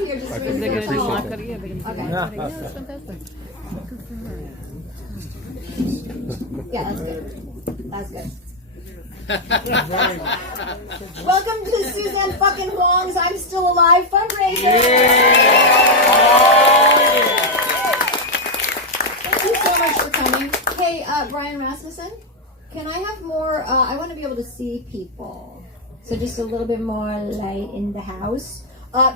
fancy or just They're really going to do tall? mock cutting. Yeah, they're going to do Okay. mock cutting. Yeah, that's fantastic. Good for her. Yeah, that's good. That's good. Welcome to Suzanne Fuckin Whang's I'm Still Alive fundraiser. Thank you so much for coming. Hey, Brian Rasmussen, can I have more? I want to be able to see people. So just a little bit more light in the house.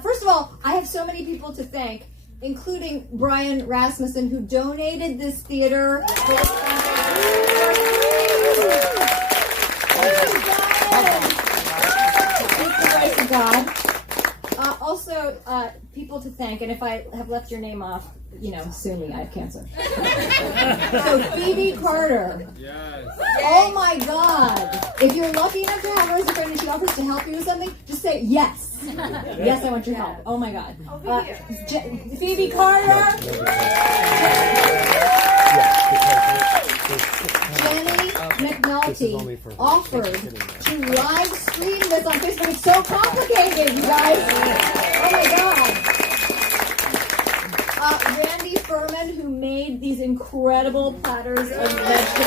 First of all, I have so many people to thank, including Brian Rasmussen, who donated this theater for this God. Also, people to thank, and if I have left your name off, sue me, I have cancer. So, Phoebe Carter. Yes. Oh my God. If you're lucky enough to have her as a friend and she offers to help you with something, just say yes. Yes, I want your help. Oh my God. Phoebe Carter. Jenny McNulty offered to live stream this on Facebook. It's so complicated, you guys. Oh my God. Randy Furman, who made these incredible platters of vegetables.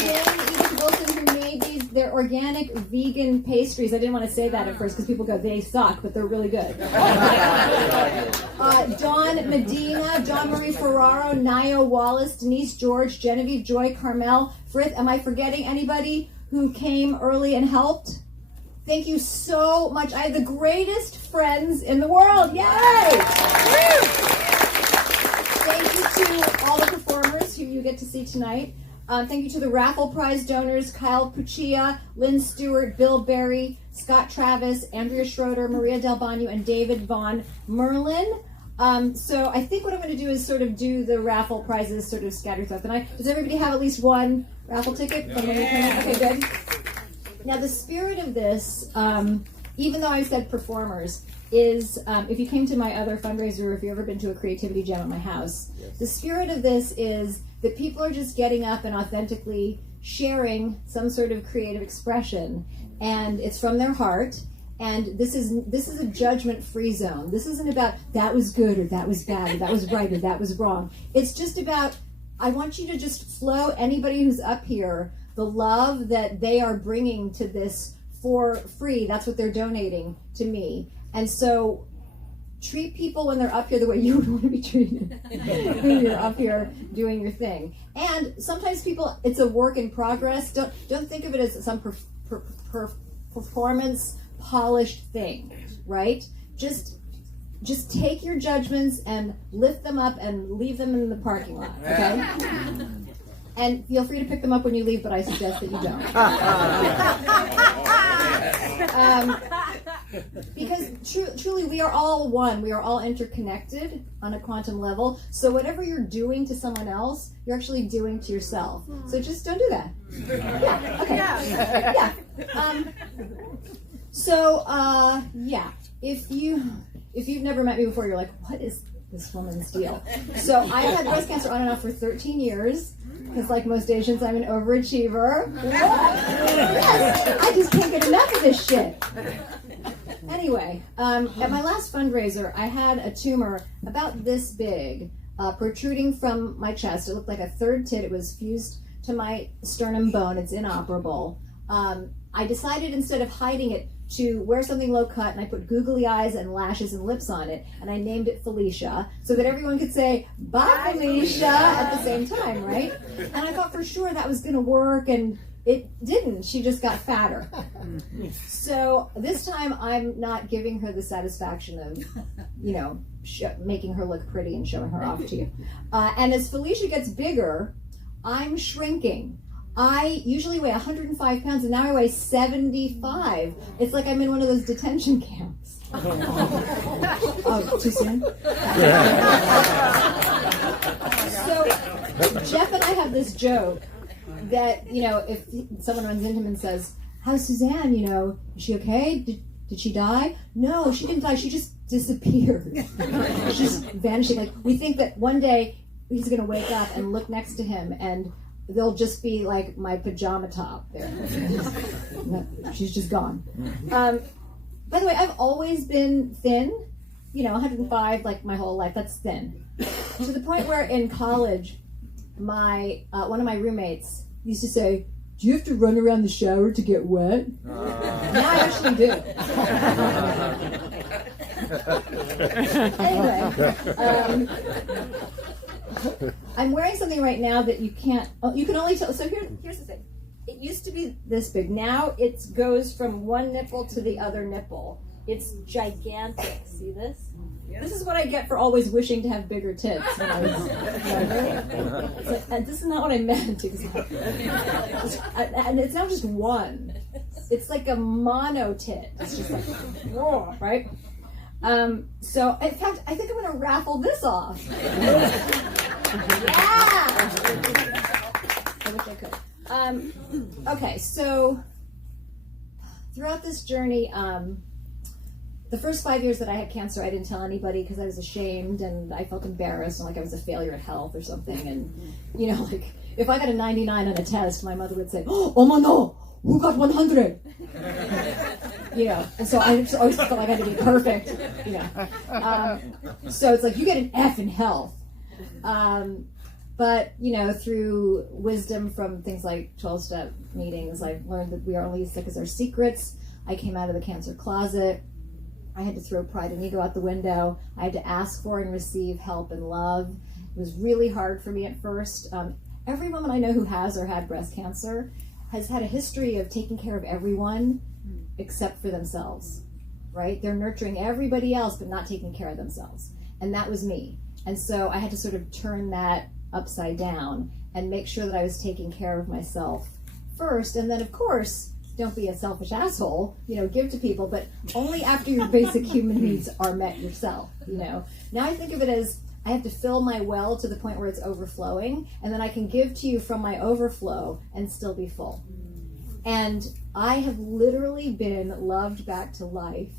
Jen Wilson, who made they're organic vegan pastries. I didn't want to say that at first because people go, they suck, but they're really good. Dawn Medina, John Marie Ferraro, Nio Wallace, Denise George, Genevieve Joy, Carmel, Frith. Am I forgetting anybody who came early and helped? Thank you so much. I have the greatest friends in the world. Yay! Thank you to all the performers who you get to see tonight. Thank you to the Raffle Prize donors, Kyle Puccia, Lynn Stewart, Bill Berry, Scott Travis, Andrea Schroeder, Maria Del Bagno, and David Von Merlin. So I think what I'm going to do is sort of do the raffle prizes sort of scattered throughout the night. Does everybody have at least one raffle ticket? Yeah. Okay, good. Now the spirit of this, even though I said performers, is if you came to my other fundraiser or if you've ever been to a creativity jam at my house, the spirit of this is that people are just getting up and authentically sharing some sort of creative expression, and it's from their heart. And this is a judgment-free zone. This isn't about that was good or that was bad or that was right or that was wrong. It's just about, I want you to just flow, anybody who's up here, the love that they are bringing to this for free. That's what they're donating to me. And so treat people when they're up here the way you would want to be treated when you're up here doing your thing. And sometimes people, it's a work in progress. Don't think of it as some performance polished thing, right? Just take your judgments and lift them up and leave them in the parking lot, okay? And feel free to pick them up when you leave, but I suggest that you don't. Because truly, we are all one. We are all interconnected on a quantum level. So whatever you're doing to someone else, you're actually doing to yourself. So just don't do that. Yeah. Okay. Yeah. If you've never met me before, you're like, what is this woman's deal? So I've had breast cancer on and off for 13 years. Because like most Asians, I'm an overachiever. Yes, I just can't get enough of this shit. Anyway, at my last fundraiser, I had a tumor about this big protruding from my chest. It looked like a third tit. It was fused to my sternum bone. It's inoperable. I decided instead of hiding it to wear something low cut, and I put googly eyes and lashes and lips on it, and I named it Felicia, so that everyone could say, bye Felicia, at the same time, right? And I thought for sure that was going to work, and it didn't. She just got fatter. So this time I'm not giving her the satisfaction of, making her look pretty and showing her off to you. And as Felicia gets bigger, I'm shrinking. I usually weigh 105 pounds, and now I weigh 75. It's like I'm in one of those detention camps. Oh, too soon? So, Jeff and I have this joke that, if someone runs into him and says, how's Suzanne, is she okay? Did she die? No, she didn't die. She just disappeared. She's just vanishing. Like, we think that one day he's going to wake up and look next to him, and they'll just be like my pajama top there. She's just gone. By the way, I've always been thin, 105 like my whole life. That's thin. To the point where in college, my one of my roommates used to say, "Do you have to run around the shower to get wet?" Now I actually do. Anyway, I'm wearing something right now that you can't. You can only tell. So here's the thing. It used to be this big. Now it goes from one nipple to the other nipple. It's gigantic. See this? Yep. This is what I get for always wishing to have bigger tits when I was younger. And this is not what I meant. And it's not just one. It's like a mono tit. It's just like, whoa, right? So, in fact, I think I'm going to raffle this off. Yeah! I wish I could. Okay, so throughout this journey, the first 5 years that I had cancer, I didn't tell anybody because I was ashamed and I felt embarrassed and like I was a failure at health or something. And, like if I got a 99 on a test, my mother would say, "Oh, my no, who got 100?" And so I just always felt like I had to be perfect, So it's like you get an F in health. But, through wisdom from things like 12-step meetings, I've learned that we are only as sick as our secrets. I came out of the cancer closet. I had to throw pride and ego out the window. I had to ask for and receive help and love. It was really hard for me at first. Every woman I know who has or had breast cancer has had a history of taking care of everyone except for themselves, right? They're nurturing everybody else but not taking care of themselves. And that was me. And so I had to sort of turn that upside down and make sure that I was taking care of myself first. And then, of course, don't be a selfish asshole, give to people, but only after your basic human needs are met yourself, Now I think of it as I have to fill my well to the point where it's overflowing, and then I can give to you from my overflow and still be full. And I have literally been loved back to life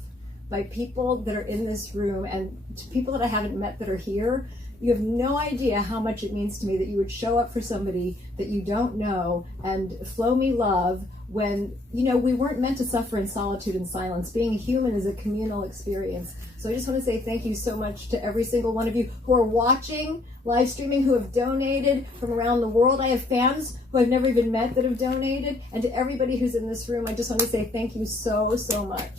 by people that are in this room and to people that I haven't met that are here. You have no idea how much it means to me that you would show up for somebody that you don't know and flow me love when, we weren't meant to suffer in solitude and silence. Being a human is a communal experience. So I just want to say thank you so much to every single one of you who are watching, live streaming, who have donated from around the world. I have fans who I've never even met that have donated. And to everybody who's in this room, I just want to say thank you so, so much.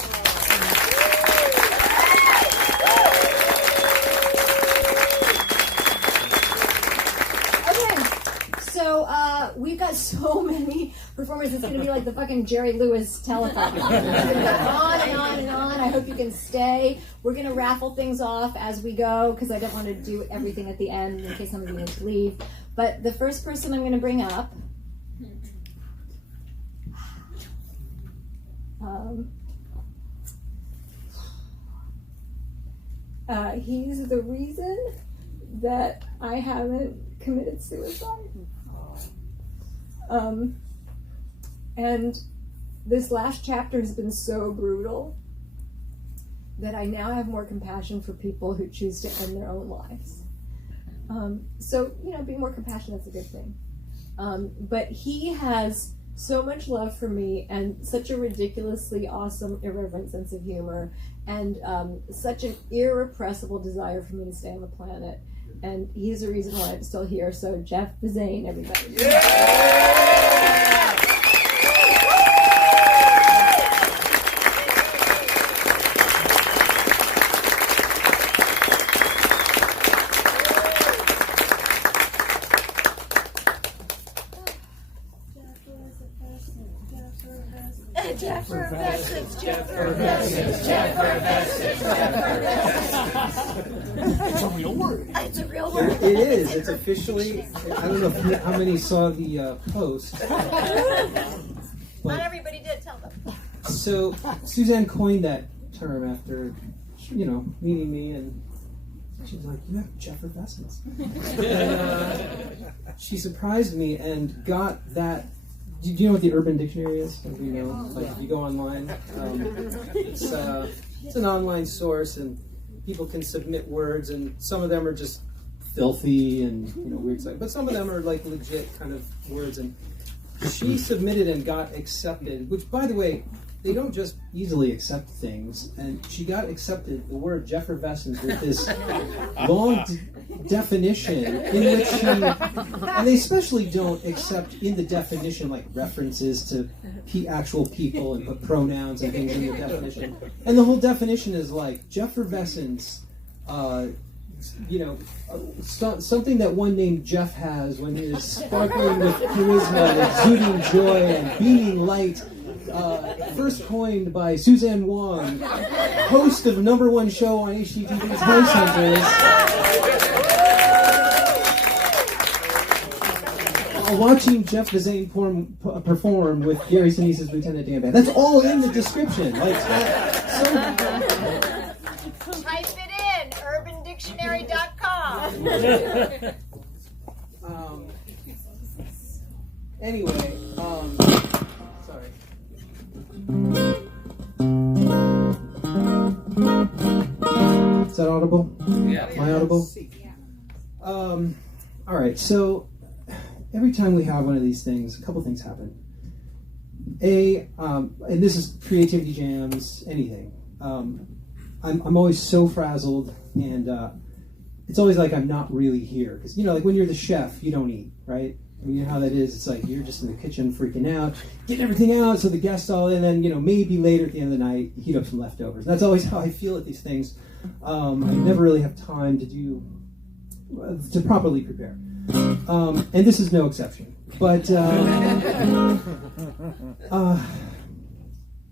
We've got so many performers. It's going to be like the fucking Jerry Lewis telethon. It's going to go on and on and on. I hope you can stay. We're going to raffle things off as we go because I don't want to do everything at the end in case some of you need to leave. But the first person I'm going to bring up, he's the reason that I haven't committed suicide. And this last chapter has been so brutal that I now have more compassion for people who choose to end their own lives. So, being more compassionate is a good thing. But he has so much love for me and such a ridiculously awesome, irreverent sense of humor and such an irrepressible desire for me to stay on the planet. And he's the reason why I'm still here. So Jeff Zane, everybody. Yeah! It's a real word. It's a real word. It is. It's officially. I don't know how many saw the post. Not everybody did. Tell them. So Suzanne coined that term after, meeting me, and she's like, "You have Jeffersons." She surprised me and got that. Do you know what the Urban Dictionary is? If you go online, it's an online source, and people can submit words, and some of them are just filthy and weird stuff, but some of them are like legit kind of words. And she submitted and got accepted. Which, by the way, they don't just easily accept things, and she got accepted the word Jefferson with this long definition in which she, and they especially don't accept in the definition like references to actual people and put pronouns and things in the definition, and the whole definition is like Jefferson's, something that one named Jeff has when he is sparkling with charisma, exuding joy, and beaming light. First coined by Suzanne Wong, host of #1 show on HGTV's House Hunters. Watching Jeff Vizane perform with Gary Sinise's Lieutenant Dan Band. That's all in the description. Like, Type it in, urbandictionary.com. Anyway, sorry. Is that audible? Yeah. Am I audible? All right, so every time we have one of these things, a couple things happen. And this is creativity jams, anything. I'm always so frazzled, and it's always like I'm not really here. Because, like when you're the chef, you don't eat, right? You know how that is. It's like you're just in the kitchen freaking out, getting everything out so the guests all in, and then, maybe later at the end of the night, heat up some leftovers. That's always how I feel at these things. I never really have time to properly prepare. And this is no exception. But,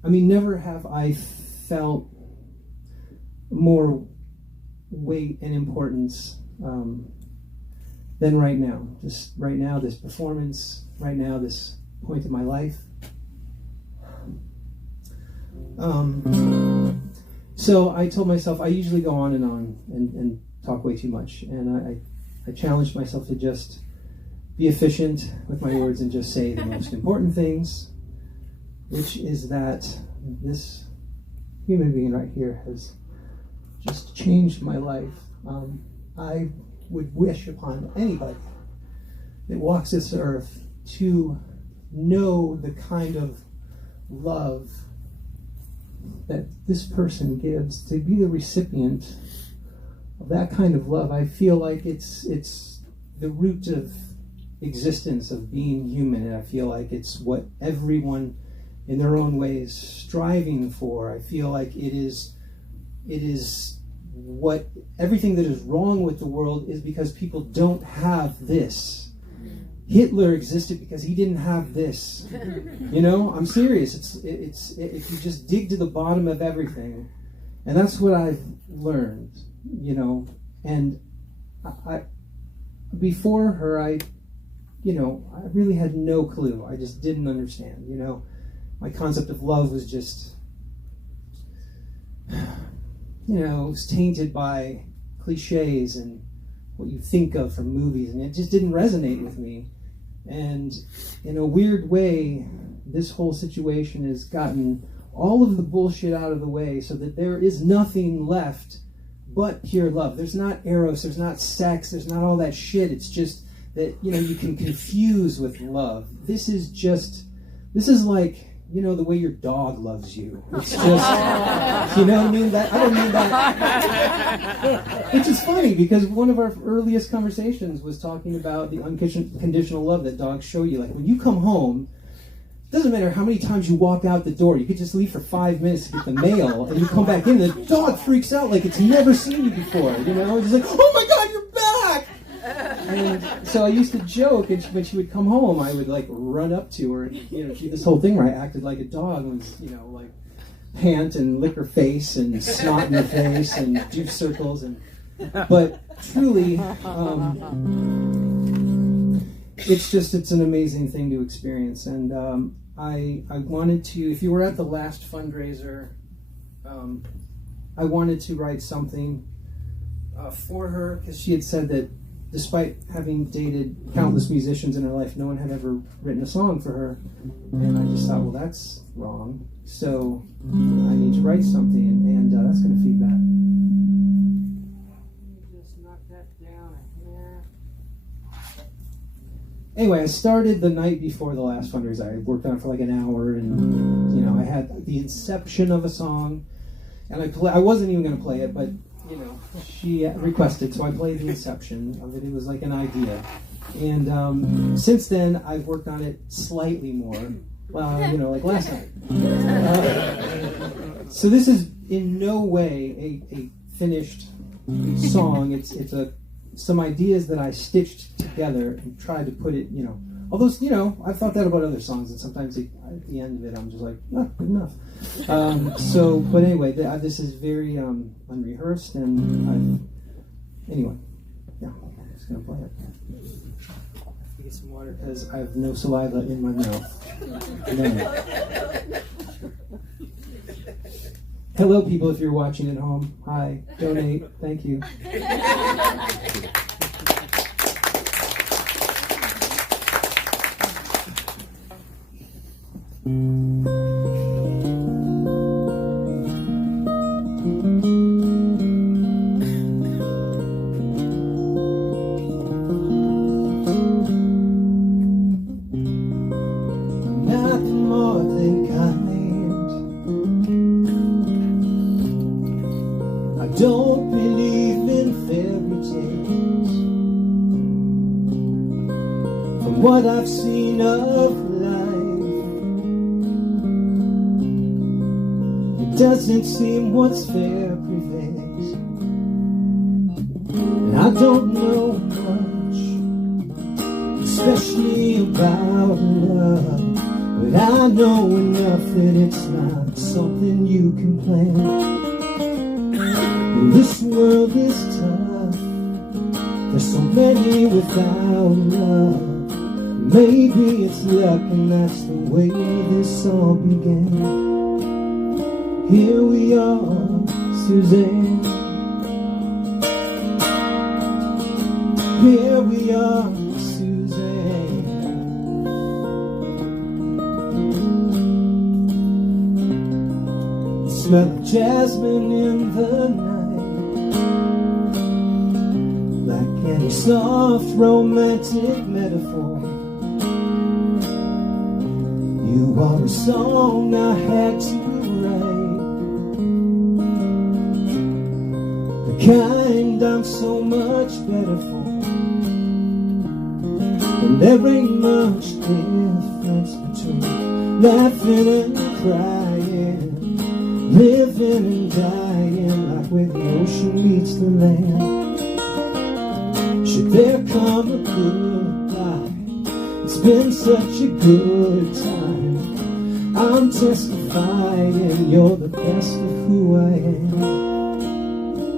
never have I felt more weight and importance than right now. Just right now, this performance, right now, this point in my life. So I told myself, I usually go on and talk way too much. And I challenged myself to just be efficient with my words and just say the most important things, which is that this human being right here has just changed my life. I would wish upon anybody that walks this earth to know the kind of love that this person gives, to be the recipient of that kind of love. I feel like it's the root of existence, of being human, and I feel like it's what everyone in their own way is striving for. I feel like it is what everything that is wrong with the world is because people don't have this. Hitler existed because he didn't have this. I'm serious. It's if you just dig to the bottom of everything, and that's what I've learned. And I before her, I really had no clue. I just didn't understand. My concept of love was just, it was tainted by cliches and what you think of from movies, and it just didn't resonate with me. And in a weird way, this whole situation has gotten all of the bullshit out of the way so that there is nothing left but pure love. There's not eros, there's not sex, there's not all that shit. It's just that, you can confuse with love. This is like, the way your dog loves you. It's just, I don't mean that. Which is funny, because one of our earliest conversations was talking about the unconditional love that dogs show you. Like, when you come home, it doesn't matter how many times you walk out the door. You could just leave for 5 minutes to get the mail, and you come back in, and the dog freaks out like it's never seen you before. It's like, oh my God, you're back! And so I used to joke, and when she would come home, I would run up to her, and do this whole thing where I acted like a dog, and was pant and lick her face and snot in her face and do circles, but truly, it's an amazing thing to experience. And I wanted to, if you were at the last fundraiser, I wanted to write something for her, because she had said that despite having dated countless musicians in her life, no one had ever written a song for her. And I just thought, well, that's wrong. So I need to write something, and that's going to feed that. Just knock that down here. anyway, I started the night before the last fundraiser. I worked on it for like an hour, and you know, I had the inception of a song, and I wasn't even going to play it, but you know, she requested, so I played the inception of it. It was like an idea, and since then I've worked on it slightly more. You know, like last night. So this is in no way a finished song. It's some ideas that I stitched together and tried to put it, you know. Although, you know, I've thought that about other songs, and sometimes at the end of it, I'm just like, good enough. But anyway, this is very unrehearsed, and anyway, yeah, I'm just gonna play it. Get some water because I have no saliva in my mouth. No. Hello, people, if you're watching at home. Hi, donate. Thank you. Don't believe in fairy tales. From what I've seen of life, it doesn't seem what's fair prevails. And I don't know much, especially about love, but I know enough that it's not something you can plan. This world is tough. There's so many without love. Maybe it's luck, and that's the way this all began. Here we are, Suzanne. Here we are, Suzanne. The smell of jasmine in the night, any soft romantic metaphor. You are a song I had to write, the kind I'm so much better for. And there ain't much difference between laughing and crying, living and dying, like where the ocean meets the land. Should there come a goodbye, it's been such a good time. I'm testifying you're the best of who I am.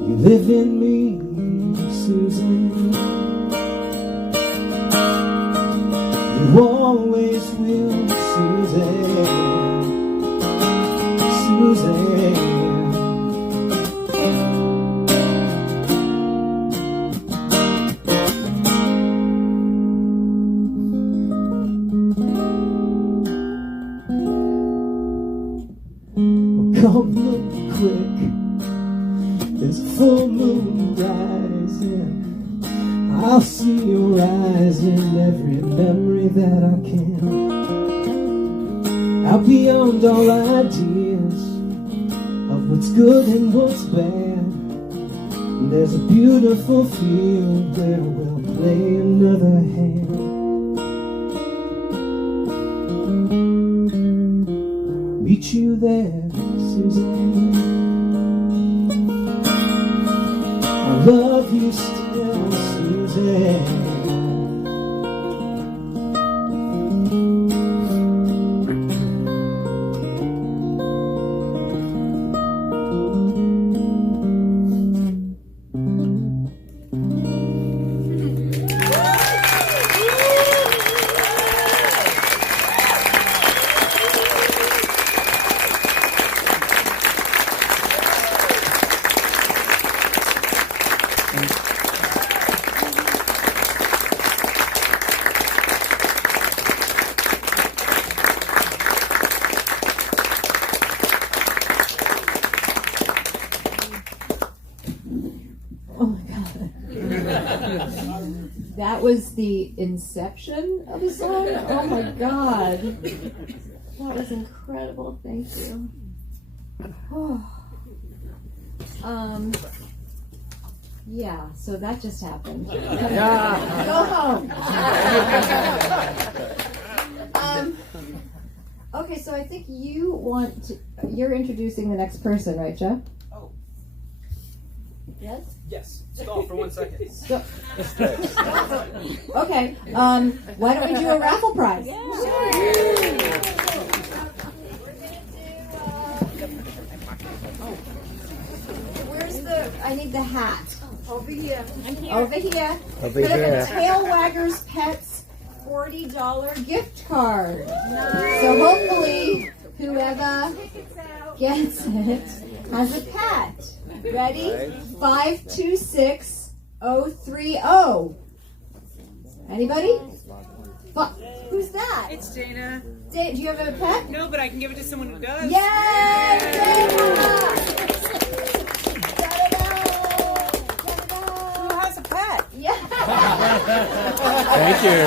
You live in me, Suzanne. You always will, Suzanne. Suzanne. Come look quick, there's a full moon rising. I'll see your eyes in every memory that I can. Out beyond all ideas of what's good and what's bad, and there's a beautiful field where we'll play another hand. Meet you there, Suzanne. I love you still, Suzanne. that was the inception of the song? Oh my God. That was incredible. Thank you. Yeah, so that just happened. Go home. Okay, so I think you're introducing the next person, right, Jeff? Oh. Yes? Yes. Stall for 1 second. Okay, why don't we do a raffle prize? I need the hat. Over here. Over here. Over Put up here. a Tail Waggers Pets $40 gift card. So hopefully, whoever gets it has a pet. Ready? 526030. Anybody? Who's that? It's Dana. Do you have a pet? No, but I can give it to someone who does. Yay! Dana! Who has a pet? Yeah. Thank you.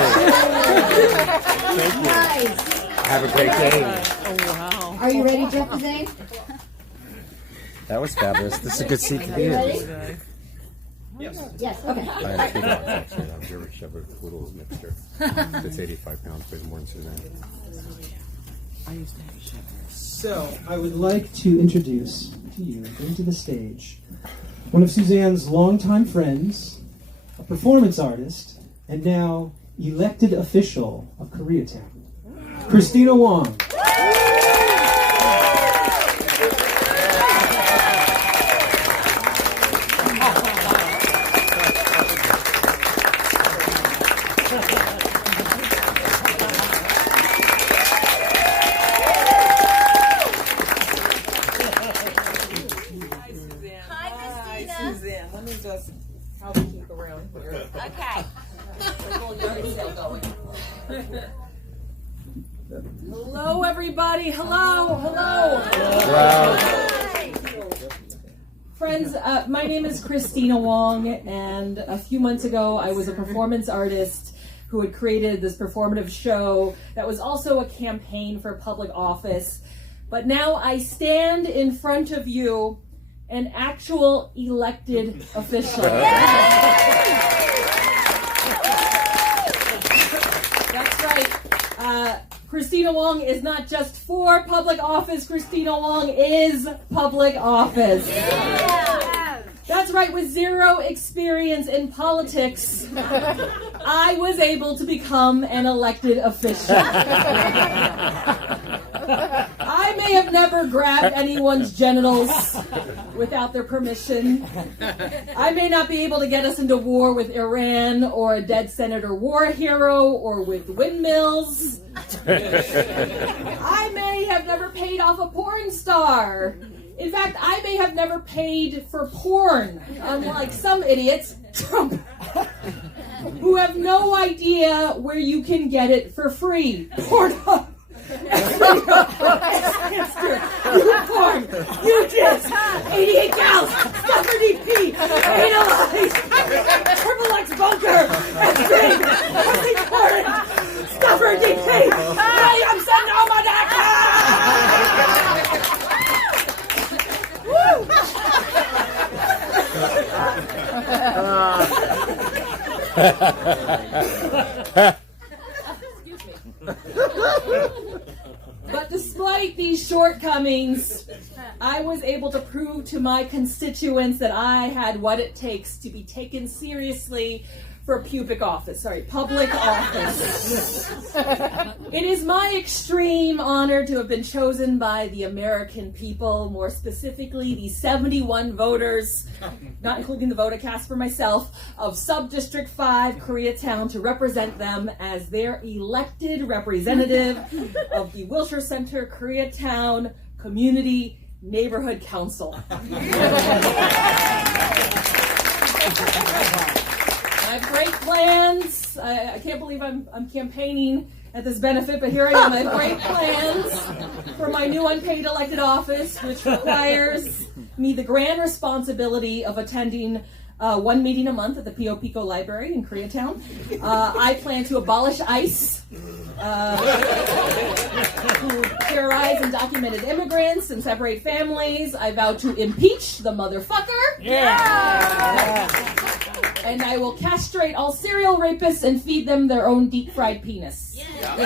Thank you. Nice. Have a great day. Oh, wow. Are you ready, Jefferson? That was fabulous. This is a good seat to Are be you in. ready? Yes. Yes. Okay. I have 2 dogs, actually. I'm a German Shepherd Poodle mixture. It's 85 pounds, weighs more than Suzanne. I used to have a shepherd. So, I would like to introduce to you, into the stage, one of Suzanne's longtime friends, a performance artist, and now elected official of Koreatown, Kristina Wong. Suzanne, let me just help keep around here. Okay. Hello, everybody. Hello. Hello. Friends, my name is Kristina Wong, and a few months ago I was a performance artist who had created this performative show that was also a campaign for public office. But now I stand in front of you, an actual elected official. That's right. Kristina Wong is not just for public office. Kristina Wong is public office. That's right. With zero experience in politics, I was able to become an elected official. I may have never grabbed anyone's genitals without their permission. I may not be able to get us into war with Iran or a dead senator war hero or with windmills. I may have never paid off a porn star. In fact, I may have never paid for porn, unlike some idiots, Trump, who have no idea where you can get it for free. Pornhub. Porn. You just 88 gals, Stuffer DP, Analyze, Triple X Bunker, and Big, Pussy Porn, Stuffer DP. Hey, I'm sending all my But despite these shortcomings, I was able to prove to my constituents that I had what it takes to be taken seriously for public office. It is my extreme honor to have been chosen by the American people, more specifically the 71 voters, not including the voter cast for myself, of Sub-District 5, Koreatown, to represent them as their elected representative of the Wilshire Center, Koreatown Community Neighborhood Council. I have great plans. I can't believe I'm campaigning at this benefit, but here I am. I have great plans for my new unpaid elected office, which requires me the grand responsibility of attending one meeting a month at the Pio Pico Library in Koreatown. I plan to abolish ICE, who terrorize undocumented immigrants and separate families. I vow to impeach the motherfucker. Yeah. And I will castrate all serial rapists and feed them their own deep-fried penis. I'll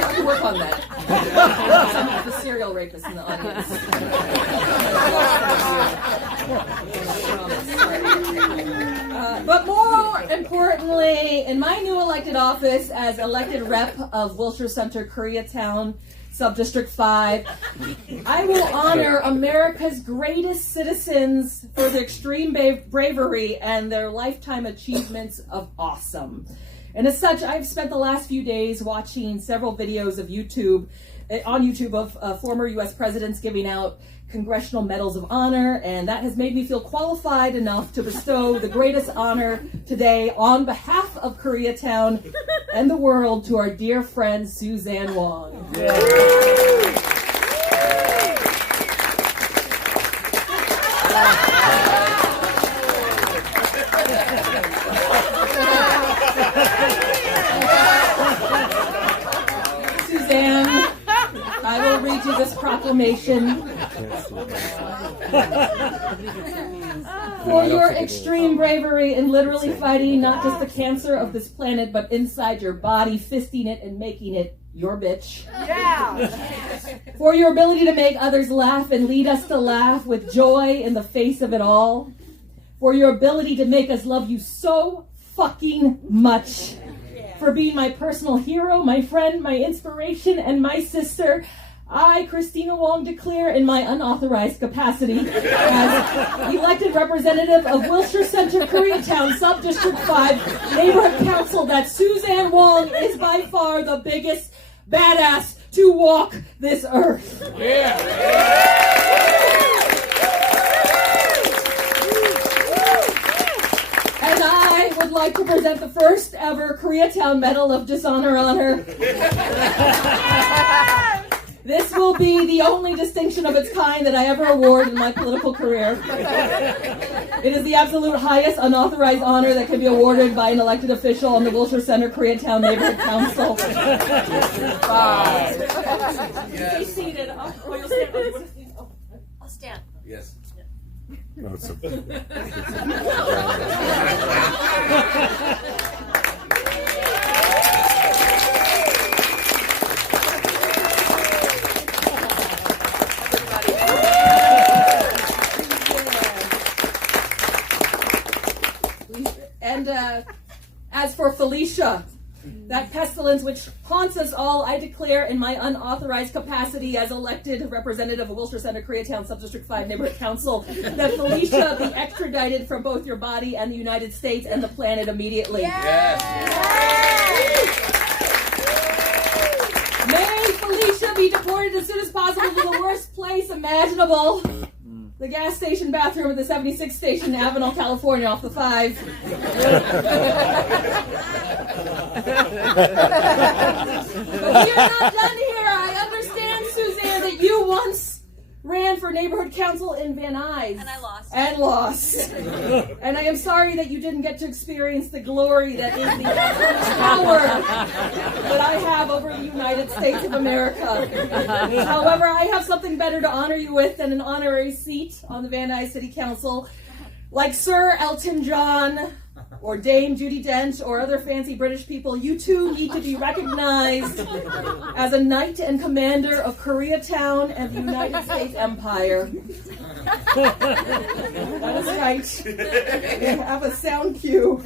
have to work on that. Some of the serial rapists in the audience. But more importantly, in my new elected office as elected rep of Wilshire Center, Koreatown, Subdistrict 5, I will honor America's greatest citizens for their extreme bravery and their lifetime achievements of awesome. And as such, I've spent the last few days watching several videos of on YouTube of former U.S. presidents giving out Congressional Medals of Honor, and that has made me feel qualified enough to bestow the greatest honor today on behalf of Koreatown and the world to our dear friend Suzanne Wong. Suzanne, I will read you this proclamation. For your extreme bravery in literally fighting not just the cancer of this planet, but inside your body, fisting it and making it your bitch. Yeah. For your ability to make others laugh and lead us to laugh with joy in the face of it all. For your ability to make us love you so fucking much. For being my personal hero, my friend, my inspiration, and my sister. I, Kristina Wong, declare in my unauthorized capacity as elected representative of Wilshire Center, Koreatown, Subdistrict 5, Neighborhood Council, that Suzanne Wong is by far the biggest badass to walk this earth. Yeah. And I would like to present the first ever Koreatown Medal of Dishonor honor. This will be the only distinction of its kind that I ever award in my political career. It is the absolute highest unauthorized honor that can be awarded by an elected official on the Wilshire Center Koreatown Neighborhood Council. Stay seated. I'll stand. Yes. No, it's And as for Felicia, that pestilence which haunts us all, I declare in my unauthorized capacity as elected representative of Wilshire Center, Koreatown, Subdistrict 5 Neighborhood Council, that Felicia be extradited from both your body and the United States and the planet immediately. Yes. May Felicia be deported as soon as possible to the worst place imaginable. The gas station bathroom at the 76th station in Avenal, California, off the 5. But we are not done here. I understand, Suzanne, that you once ran for neighborhood council in Van Nuys. And lost. And I am sorry that you didn't get to experience the glory that is the power that I have over the United States of America. However, I have something better to honor you with than an honorary seat on the Van Nuys City Council. Like Sir Elton John, or Dame Judi Dench, or other fancy British people, you too need to be recognized as a knight and commander of Koreatown and the United States Empire. That is right. We have a sound cue.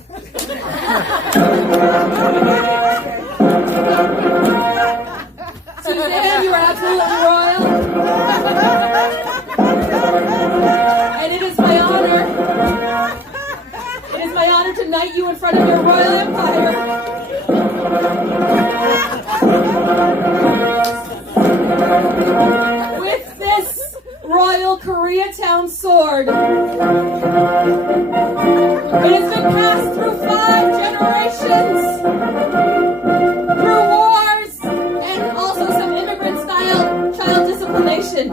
Suzanne, you are absolutely royal. And it is my honor. It is my honor to knight you in front of your royal empire. With this royal Koreatown sword. It has been passed through 5 generations. Through wars and also some immigrant-style child disciplination.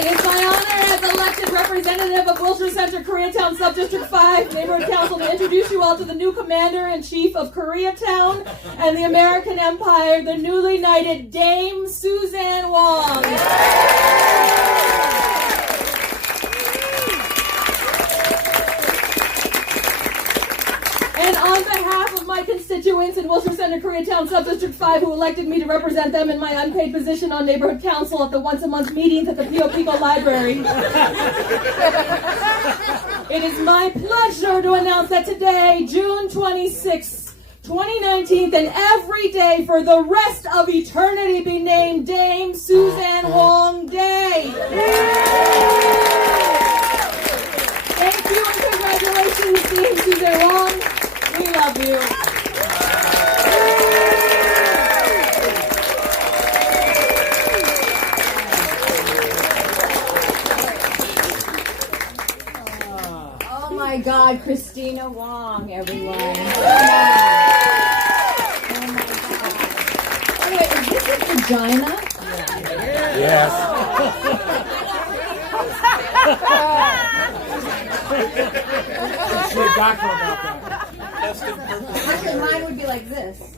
It is my honor as elected representative of Wilshire Center, Koreatown Subdistrict 5 Neighborhood Council to introduce you all to the new Commander-in-Chief of Koreatown and the American Empire, the newly knighted Dame Suzanne Wong. And on behalf of my constituents in Wilshire Center, Koreatown Subdistrict 5, who elected me to represent them in my unpaid position on Neighborhood Council at the once-a-month meetings at the Pio Pico Library, it is my pleasure to announce that today, June 26th, 2019, and every day for the rest of eternity be named Dame Suzanne Wong Day. Thank you and congratulations, Dame Suzanne Wong. We love you. Oh my God, Kristina Wong, everyone. Oh my God. Anyway, is this a vagina? Yes. She's a doctor about that. Actually, mine would be like this.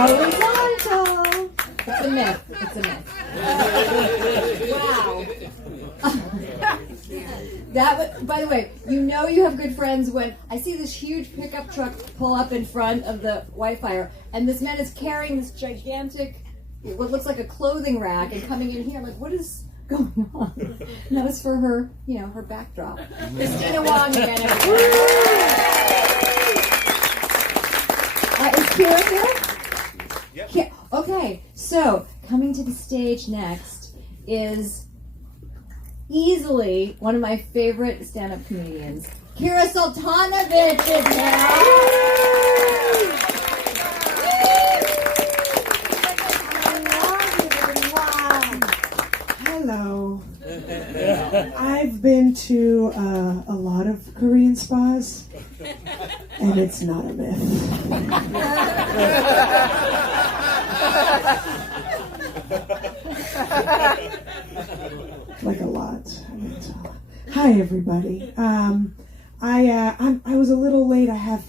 Horizontal. It's a myth. It's a myth. Wow. By the way, you know you have good friends when I see this huge pickup truck pull up in front of the Whitefire, and this man is carrying this gigantic, what looks like a clothing rack, and coming in here. I'm like, what is going on? And that was for her, her backdrop. Kristina Wong again, everyone. Is Kira here? Yep. Okay, so coming to the stage next is easily one of my favorite stand-up comedians. Kira Sultanovich is here. Hello. I've been to a lot of Korean spas, and it's not a myth. Like a lot. Hi, everybody. I was a little late. I have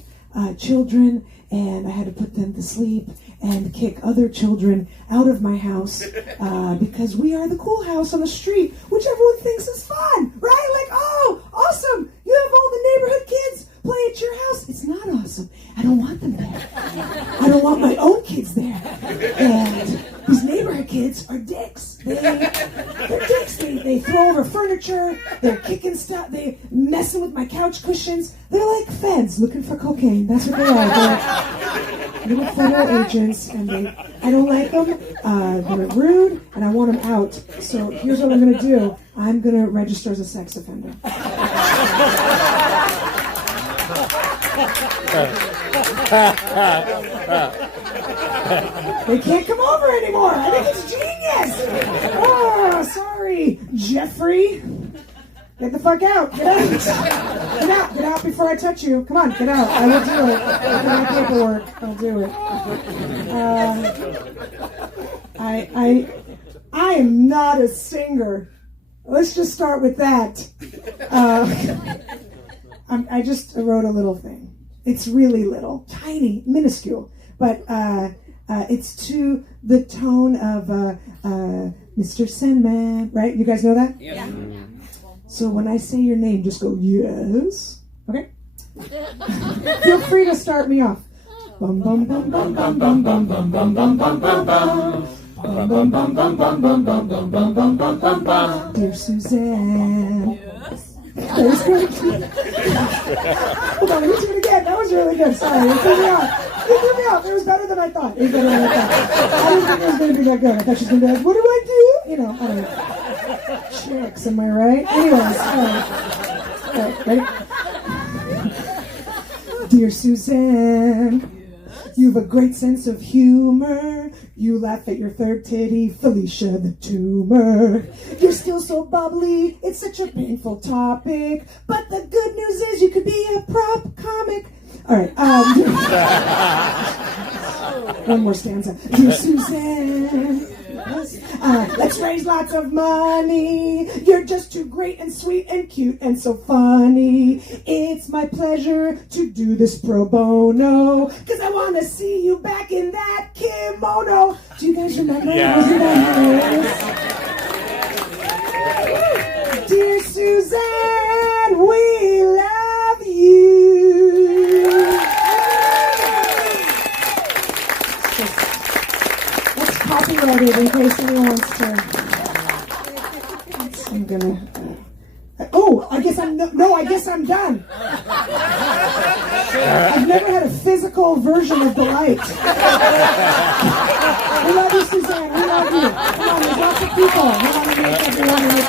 children, and I had to put them to sleep and kick other children out of my house because we are the cool house on the street, which everyone thinks is fun, right? Like, oh, awesome! You have all the neighborhood kids play at your house. It's not awesome. I don't want them there. I don't want my own kids there. And these neighborhood kids are dicks. They're dicks. They throw over furniture. They're kicking stuff. They're messing with my couch cushions. They're like feds looking for cocaine. That's what they are. They're little federal agents, and I don't like them. They're rude, and I want them out. So here's what I'm going to do. I'm going to register as a sex offender. They can't come over anymore. I think it's genius. Oh, sorry, Jeffrey. Get the fuck out. Get out. Get out. Get out before I touch you. Come on, get out. I will do it. Get my paperwork. I'll do it. I am not a singer. Let's just start with that. I just wrote a little thing. It's really little, tiny, minuscule, but it's to the tone of Mr. Sandman, right? You guys know that? Yeah. So when I say your name, just go, yes. Okay? Feel free to start me off. Bum bum bum bum bum bum bum bum bum bum bum bum bum. Bum bum bum bum bum bum bum bum bum bum bum bum bum. Dear Suzanne. That was great. Hold on, let me do it again. That was really good. Sorry, it threw me off. It was better than I thought. I didn't think it was going to be that good. I thought she was going to be like, what do I do? I don't know. Chicks, am I right? Anyways, all right, ready? Dear Suzanne, you have a great sense of humor. You laugh at your third titty, Felicia the tumor. You're still so bubbly, it's such a painful topic. But the good news is you could be a prop comic. All right, one more stanza. Dear Suzanne, Yes. Let's raise lots of money. You're just too great and sweet and cute and so funny. It's my pleasure to do this pro bono, because I want to see you back in that kimono. Do you guys remember? Dear Suzanne, we love you. That's copyrighted in case anyone wants to. I'm gonna. I guess I'm done. I've never had a physical version of delight. We love you, Suzanne. We love you. Come on, there's lots of people. We want to make everyone in the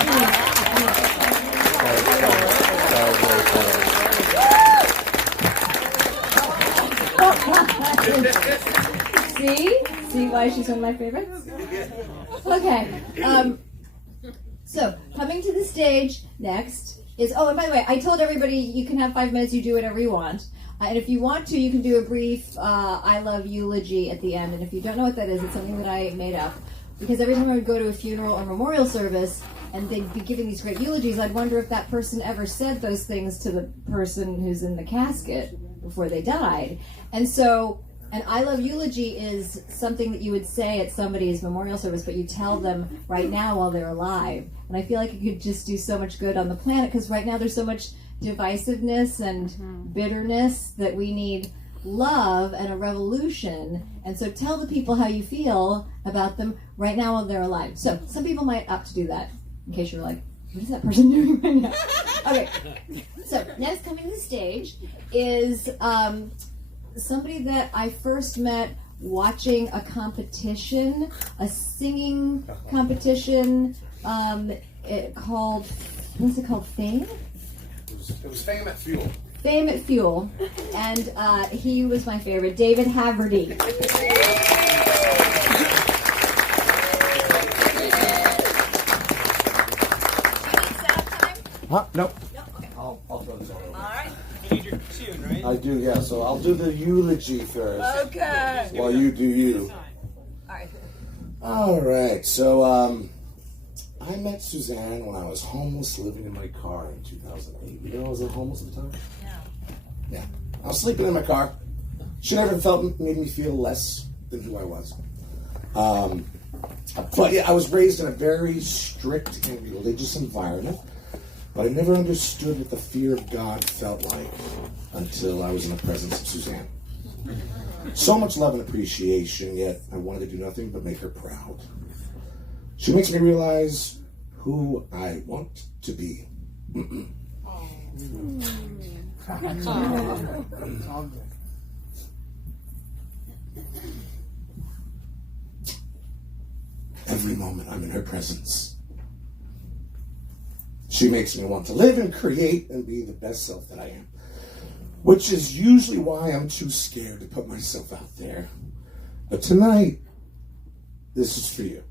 team. See why she's one of my favorites? Okay. So, coming to the stage next is, and by the way, I told everybody you can have 5 minutes, you do whatever you want. And if you want to, you can do a brief I love eulogy at the end. And if you don't know what that is, it's something that I made up. Because every time I would go to a funeral or memorial service, and they'd be giving these great eulogies, I'd wonder if that person ever said those things to the person who's in the casket before they died. And so, an I love eulogy is something that you would say at somebody's memorial service, but you tell them right now while they're alive. And I feel like it could just do so much good on the planet, because right now there's so much divisiveness and bitterness that we need love and a revolution. And so tell the people how you feel about them right now while they're alive. So some people might opt to do that, in case you're like, what is that person doing right now? Okay, so next coming to the stage is somebody that I first met watching a competition, a singing competition called, what's it called, Fame? It was Fame at Fuel. Fame at Fuel, and he was my favorite, David Haverty. Huh? Nope. Okay. I'll throw this over. All right. You need your tune, right? I do, yeah. So I'll do the eulogy first. Okay. While you do you. All right. All right. So I met Suzanne when I was homeless, living in my car in 2008. You know I was homeless at the time? Yeah. I was sleeping in my car. She never made me feel less than who I was. But yeah, I was raised in a very strict and religious environment. But I never understood what the fear of God felt like until I was in the presence of Suzanne. So much love and appreciation, yet I wanted to do nothing but make her proud. She makes me realize who I want to be. Every moment I'm in her presence, she makes me want to live and create and be the best self that I am. Which is usually why I'm too scared to put myself out there. But tonight, this is for you.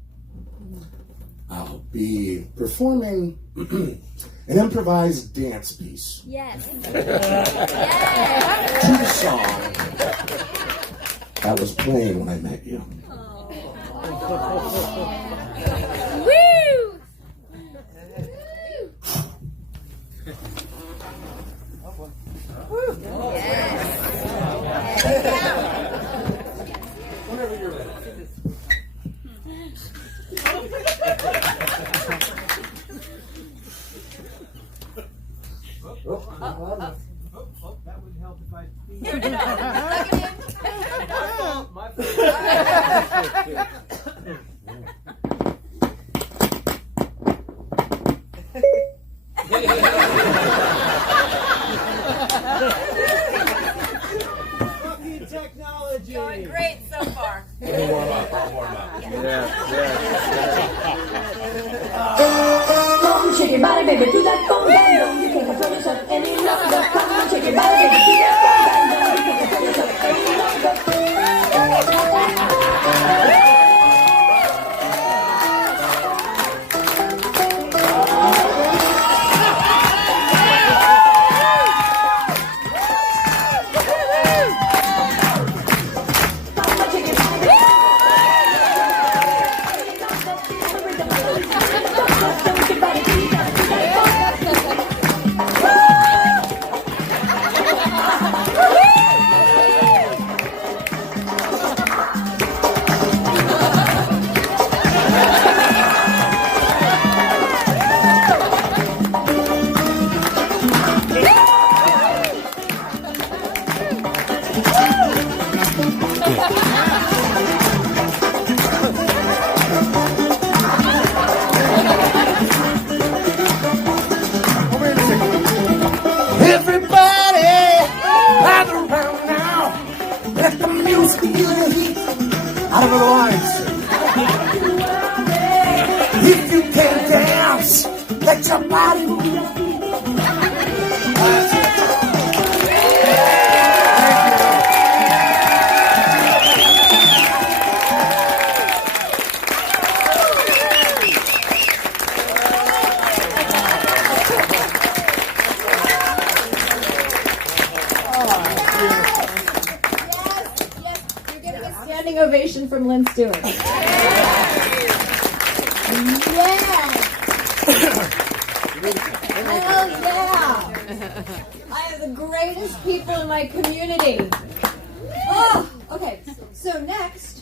I'll be performing an improvised dance piece. Yes. To the song that was playing when I met you. Woo! Whenever you're ready. That would help if I my fault. Fucking technology. Going great so far. Let me warm up. I'll warm up. Come shake your body, baby, do that phone bang. You can't control yourself any longer. Come shake your body, baby, do that phone bang. You can't control yourself any longer. Let your body move. Ovation from Lynn Stewart. Yeah. Hell yeah. I have the greatest people in my community. Oh, okay. So next,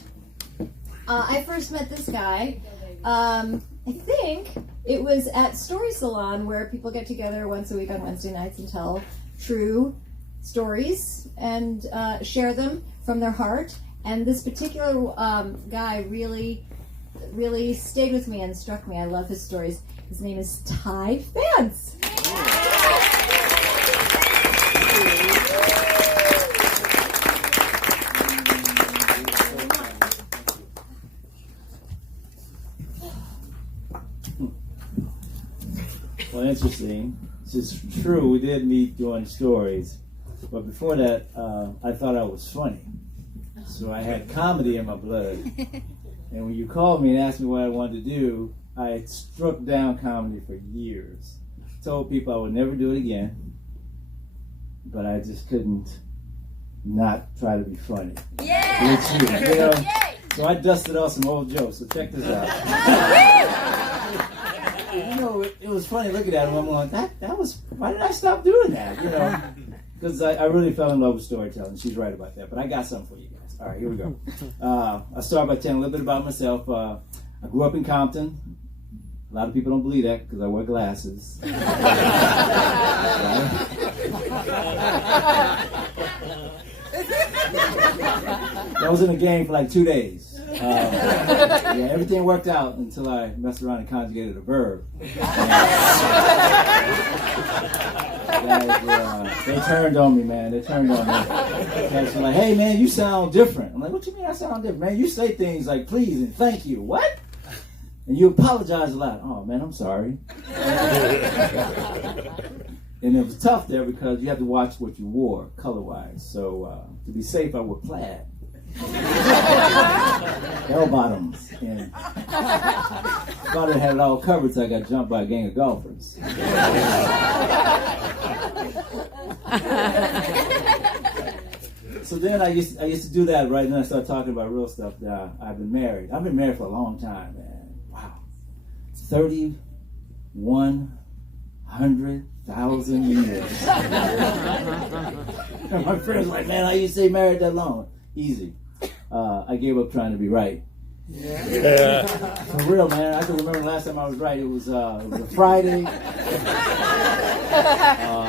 I first met this guy. I think it was at Story Salon, where people get together once a week on Wednesday nights and tell true stories and share them from their heart. And this particular guy really stayed with me and struck me. I love his stories. His name is Ty Vance. Well, interesting. It's true, we did meet doing stories. But before that, I thought I was funny. So I had comedy in my blood. And when you called me and asked me what I wanted to do, I had struck down comedy for years. Told people I would never do it again. But I just couldn't not try to be funny. Yeah! With you know? So I dusted off some old jokes. So check this out. You know, it was funny looking at him. I'm like, that was, why did I stop doing that? You know, because I really fell in love with storytelling. She's right about that. But I got something for you guys. All right, here we go. I'll start by telling a little bit about myself. I grew up in Compton. A lot of people don't believe that because I wear glasses. I was in the game for like 2 days. Yeah, everything worked out until I messed around and conjugated a verb. Guys, they turned on me, man. They turned on me. Guys were like, hey, man, you sound different. I'm like, what you mean I sound different? Man, you say things like please and thank you. What? And you apologize a lot. Oh, man, I'm sorry. And it was tough there because you have to watch what you wore color-wise. So to be safe, I wore plaid. Bell bottoms. And thought I had it all covered, so I got jumped by a gang of golfers. So then I used to do that, right? And then I started talking about real stuff. I've been married. I've been married for a long time, man. Wow. 3,100,000 years. And my friends were like, man, how you stay married that long? Easy. I gave up trying to be right. Yeah. For real, man. I can remember the last time I was right. It was a Friday,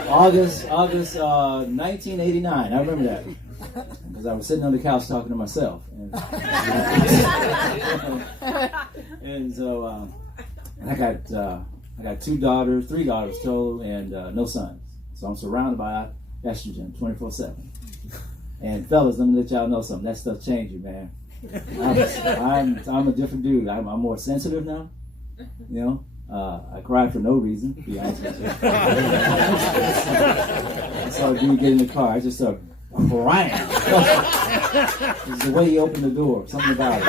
August 1989. I remember that because I was sitting on the couch talking to myself, and so I got 3 daughters total, and no sons. So I'm surrounded by estrogen 24/7. And fellas, let me let y'all know something. That stuff changed you, man. I'm a different dude. I'm more sensitive now. You know, I cry for no reason, to be honest with you. I saw a dude get in the car. I just started crying. It's the way he opened the door. Something about it.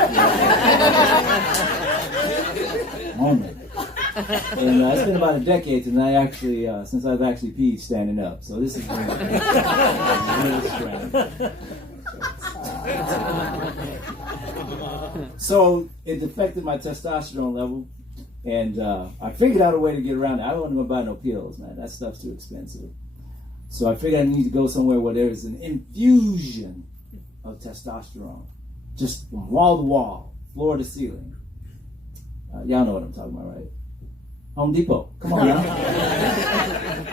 Moment. And it's been about a decade since I've actually peed standing up. So this is really strange. So it affected my testosterone level, and I figured out a way to get around it. I don't want to go buy no pills, man. That stuff's too expensive. So I figured I need to go somewhere where there's an infusion of testosterone, just from wall to wall, floor to ceiling. Y'all know what I'm talking about, right? Home Depot. Come on now.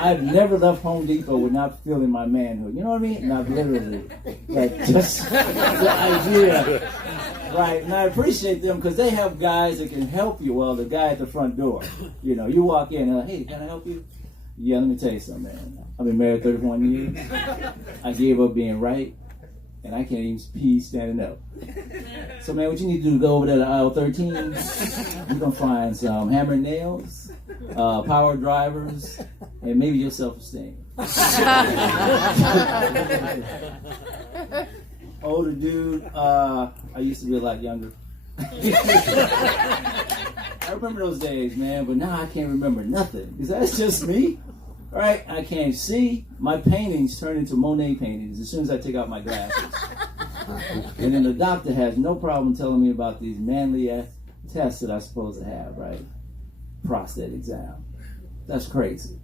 I've never left Home Depot without feeling my manhood. You know what I mean? Not literally. Like, just the idea. Right. And I appreciate them because they have guys that can help you. Well, the guy at the front door. You know, you walk in and like, hey, can I help you? Yeah, let me tell you something, man. I've been married 31 years. I gave up being right. And I can't even pee standing up. So, man, what you need to do is go over there to aisle 13. You're going to find some hammer and nails, power drivers, and maybe your self-esteem. Older dude, I used to be a lot younger. I remember those days, man, but now I can't remember nothing, because that's just me. Right? I can't see. My paintings turn into Monet paintings as soon as I take out my glasses. And then the doctor has no problem telling me about these manly tests that I'm supposed to have, right? Prostate exam. That's crazy.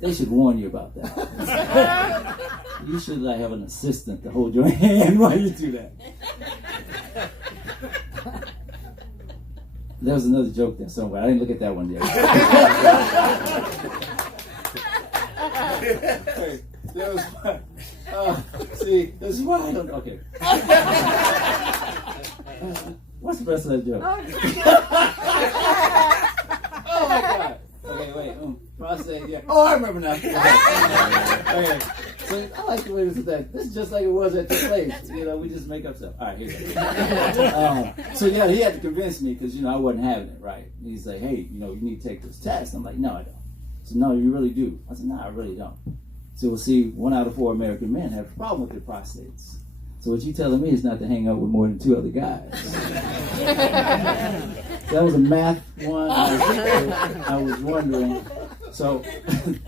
They should warn you about that. You should have an assistant to hold your hand while you do that. There was another joke there somewhere. I didn't look at that one yet. Hey, there was one. See, this is why I don't. Okay. What's the rest of that joke? Oh my God. Okay, wait. Prostate. Yeah. Oh, I remember now. Okay. So I like the way this is that. This is just like it was at the place. You know, we just make up stuff. All right, here we go. So yeah, he had to convince me because I wasn't having it right. And he's like, hey, you need to take this test. I'm like, no, I don't. So no, you really do. I said, no, I really don't. So we'll see. 1 out of 4 American men have a problem with their prostates. So what you're telling me is not to hang out with more than 2 other guys. That was a math one. I was wondering. So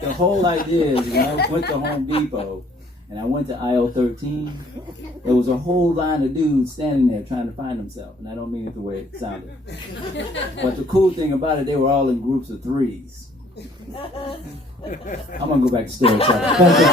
the whole idea is when I went to Home Depot and I went to aisle 13, there was a whole line of dudes standing there trying to find themselves. And I don't mean it the way it sounded. But the cool thing about it, they were all in groups of 3s. I'm going to go back to stereotyping. Thank you.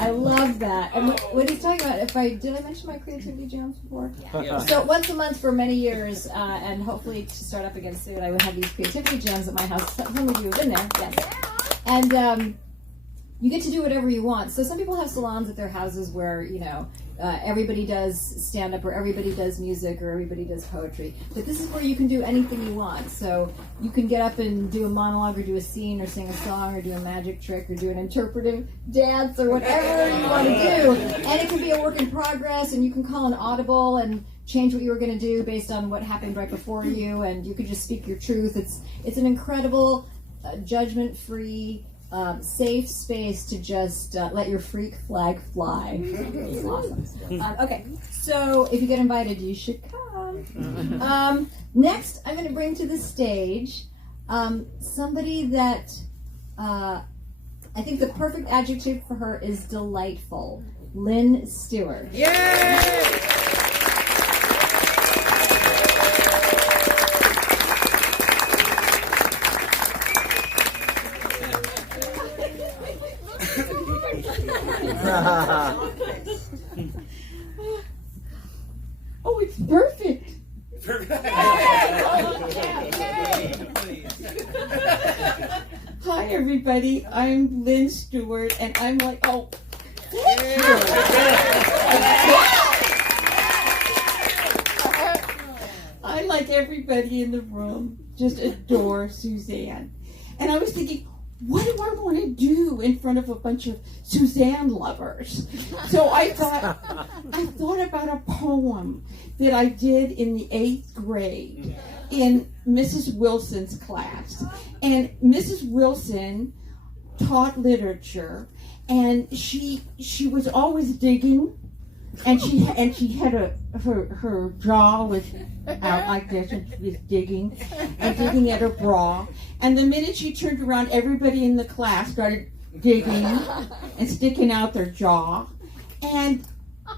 I love that. And what he's talking about, did I mention my creativity jams before? Yeah. So once a month for many years, and hopefully to start up again soon, I would have these creativity jams at my house. Some of you have been there, yes. And you get to do whatever you want. So some people have salons at their houses where, everybody does stand-up or everybody does music or everybody does poetry. But this is where you can do anything you want. So you can get up and do a monologue or do a scene or sing a song or do a magic trick or do an interpretive dance or whatever you want to do. And it can be a work in progress, and you can call an audible and change what you were going to do based on what happened right before you, and you can just speak your truth. It's an incredible, judgment-free, safe space to just let your freak flag fly. It's awesome. Okay, so if you get invited, you should come. Next, I'm going to bring to the stage somebody that I think the perfect adjective for her is delightful. Lynn Stewart. Yay! Oh, it's perfect. Hi, everybody. I'm Lynn Stewart, and I'm like, oh, I, like everybody in the room, just adore Suzanne. And I was thinking, what do I want to do in front of a bunch of Suzanne lovers? So I thought about a poem that I did in the 8th grade in Mrs. Wilson's class. And Mrs. Wilson taught literature, and she was always digging, and she had her jaw was out like this, and she was digging at her bra. And the minute she turned around, everybody in the class started digging and sticking out their jaw. And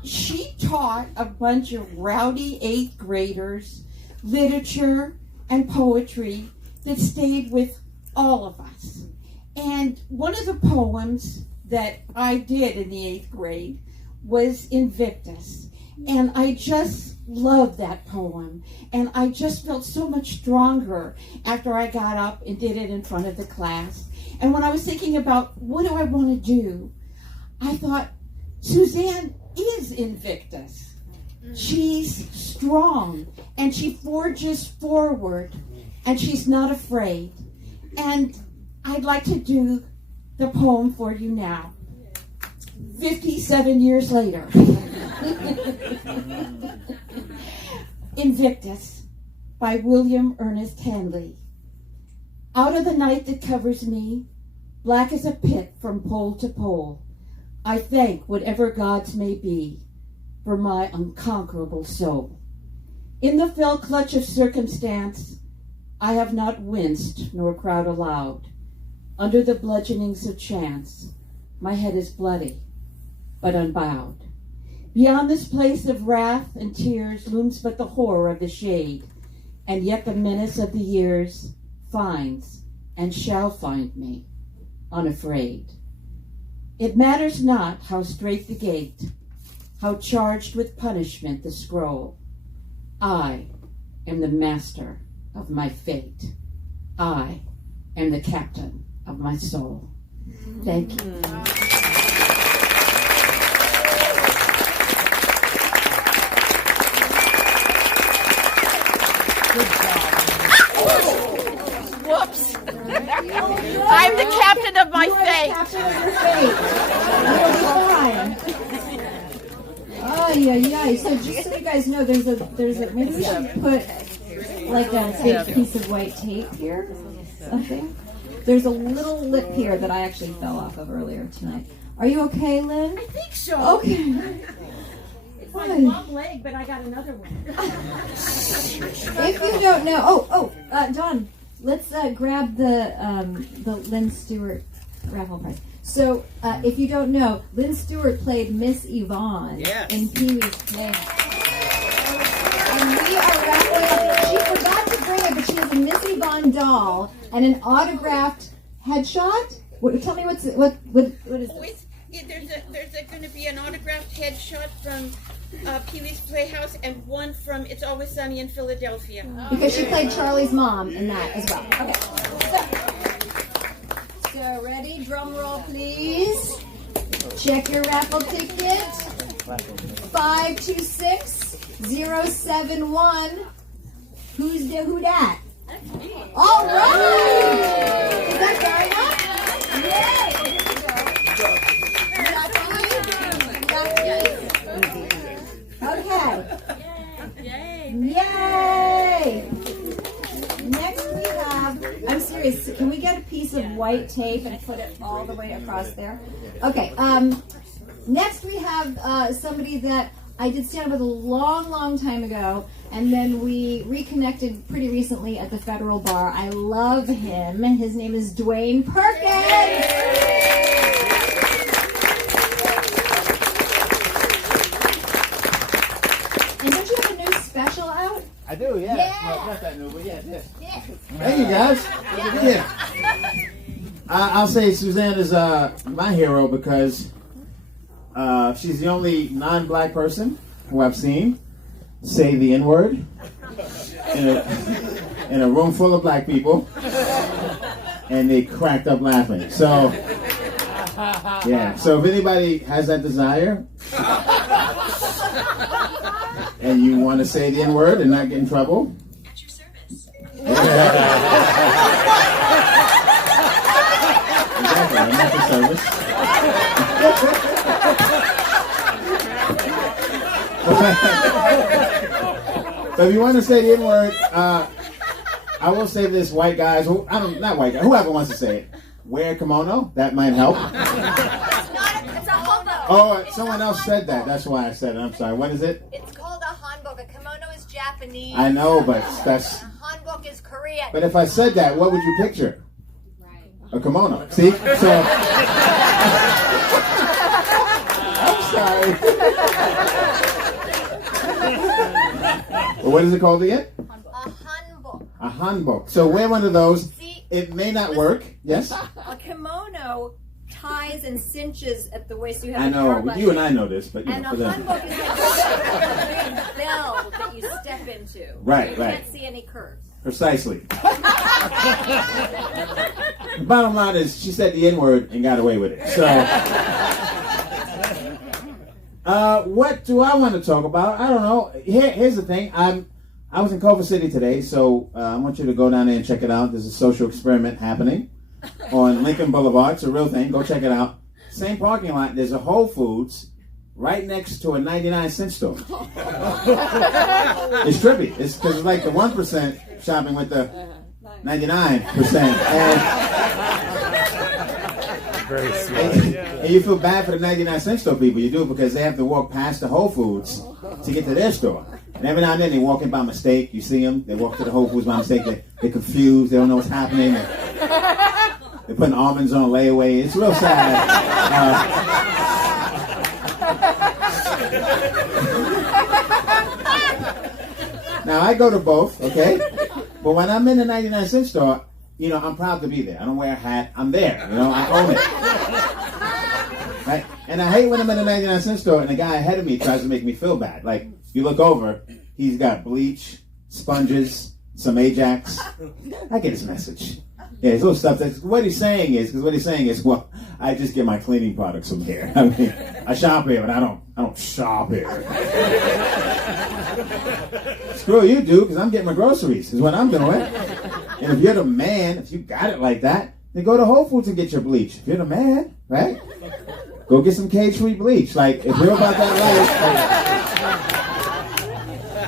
she taught a bunch of rowdy 8th graders literature and poetry that stayed with all of us. And one of the poems that I did in the 8th grade was Invictus. And I just loved that poem. And I just felt so much stronger after I got up and did it in front of the class. And when I was thinking about what do I want to do, I thought, Suzanne is Invictus. She's strong, and she forges forward, and she's not afraid. And I'd like to do the poem for you now. 57 years later. Invictus by William Ernest Henley. Out of the night that covers me, black as a pit from pole to pole, I thank whatever gods may be for my unconquerable soul. In the fell clutch of circumstance, I have not winced nor cried aloud. Under the bludgeonings of chance, my head is bloody, but unbowed. Beyond this place of wrath and tears looms but the horror of the shade, and yet the menace of the years finds and shall find me unafraid. It matters not how strait the gate, how charged with punishment the scroll. I am the master of my fate. I am the captain of my soul. Thank you. Whoops. I'm the captain of my fate. Oh yeah. So just so you guys know, there's a maybe we should put like a big piece of white tape here, something. There's a little lip here that I actually fell off of earlier tonight. Are you okay, Lynn? I think so. Okay. It's my long leg, but I got another one. If you don't know, Dawn, let's grab the Lynn Stewart raffle prize. So, if you don't know, Lynn Stewart played Miss Yvonne in Pee-wee's Playhouse. And we are raffling up. She forgot to bring it, but she has a Miss Yvonne doll and an autographed headshot. Tell me what is this? There's going to be an autographed headshot from Pee-wee's Playhouse and one from It's Always Sunny in Philadelphia. Because she played Charlie's mom in that as well. Okay. So ready? Drum roll, please. Check your raffle ticket. 526071. Who dat? All right. Is that Gary? Okay. Yay! Next we have, I'm serious, can we get a piece of white tape and put it all the way across there? Okay, next we have somebody that I did stand up with a long time ago, and then we reconnected pretty recently at the federal bar. I love him. His name is Dwayne Perkins! And don't you have a new special out? I do, yeah. Yeah. Well, not that new, but yeah, this. Yeah. Hey, you guys. Good to be here. I'll say Suzanne is my hero because she's the only non-black person who I've seen say the N-word in a room full of black people, and they cracked up laughing. So, yeah. So if anybody has that desire, and you want to say the N-word and not get in trouble, at your service. Exactly, I'm at your service. So if you want to say the N-word, I will say this, white guys, not white guys, whoever wants to say it, wear a kimono, that might help. It's a hobo. Oh, someone else said that, that's why I said it, I'm sorry, what is it? It's called a hanbok. A kimono is Japanese. I know, but that's... A hanbok is Korean. But if I said that, what would you picture? A kimono. See? So... I'm sorry. Well, what is it called again? A hanbok. A hanbok. So wear one of those. See, it may not work. Yes? A kimono ties and cinches at the waist. You have I know. You and I know this, but you and know, a for them. hanbok is like a big bell that you step into. Right, you right. can't see any curves. Precisely. The bottom line is, she said the N-word and got away with it. So, what do I want to talk about? I don't know. Here's the thing. I was in Culver City today, so I want you to go down there and check it out. There's a social experiment happening on Lincoln Boulevard. It's a real thing. Go check it out. Same parking lot. There's a Whole Foods right next to a 99-cent store. It's trippy. It's because it's like the 1% shopping with the 99%. Very smart. And you feel bad for the 99-cent store people. You do because they have to walk past the Whole Foods to get to their store. And every now and then they walk in by mistake. You see them. They walk to the Whole Foods by mistake. They're confused. They don't know what's happening. They're putting almonds on layaway. It's real sad. Now, I go to both, okay? But when I'm in the 99-cent store, I'm proud to be there. I don't wear a hat. I'm there. I own it. Right? And I hate when I'm in the 99-cent store and the guy ahead of me tries to make me feel bad. Like, you look over, he's got bleach, sponges, some Ajax. I get his message. Yeah, his little stuff. What he's saying is, well, I just get my cleaning products from here. I mean, I shop here, but I don't shop here. Screw you, dude, because I'm getting my groceries, is what I'm doing. And if you're the man, if you got it like that, then go to Whole Foods and get your bleach. If you're the man, right? Go get some cage-free bleach. Like, if you're about that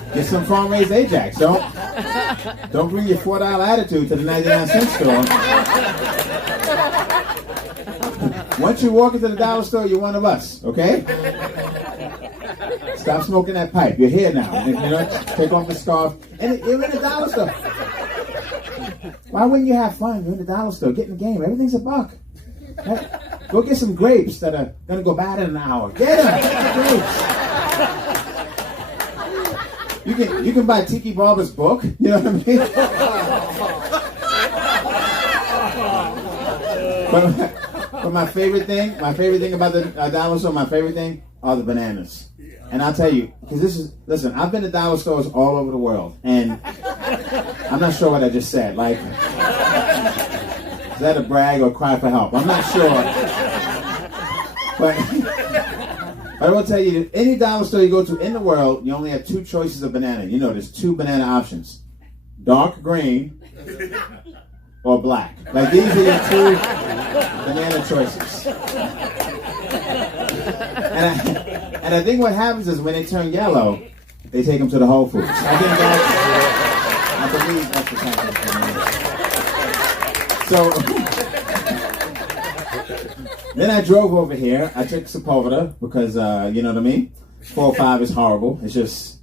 life, get some farm-raised Ajax. Don't bring your $4 attitude to the 99-cent store. Once you walk into the dollar store, you're one of us, okay? Stop smoking that pipe. You're here now. And, take off the scarf. And you're in the dollar store. Why wouldn't you have fun? You're in the dollar store. Get in the game. Everything's $1. Right? Go get some grapes that are going to go bad in an hour. Get them. Get the grapes. You can buy Tiki Barber's book. You know what I mean? But my favorite thing about the dollar store, my favorite thing are the bananas. And I'll tell you, because listen, I've been to dollar stores all over the world, and I'm not sure what I just said. Like, is that a brag or cry for help? I'm not sure. But I will tell you, any dollar store you go to in the world, you only have 2 choices of banana. There's 2 banana options. Dark green or black. Like, these are your 2 banana choices. And I think what happens is when they turn yellow, they take them to the Whole Foods. I believe that's what's happening. So, then I drove over here. I took Sepulveda because, you know what I mean? 405 is horrible. It's just,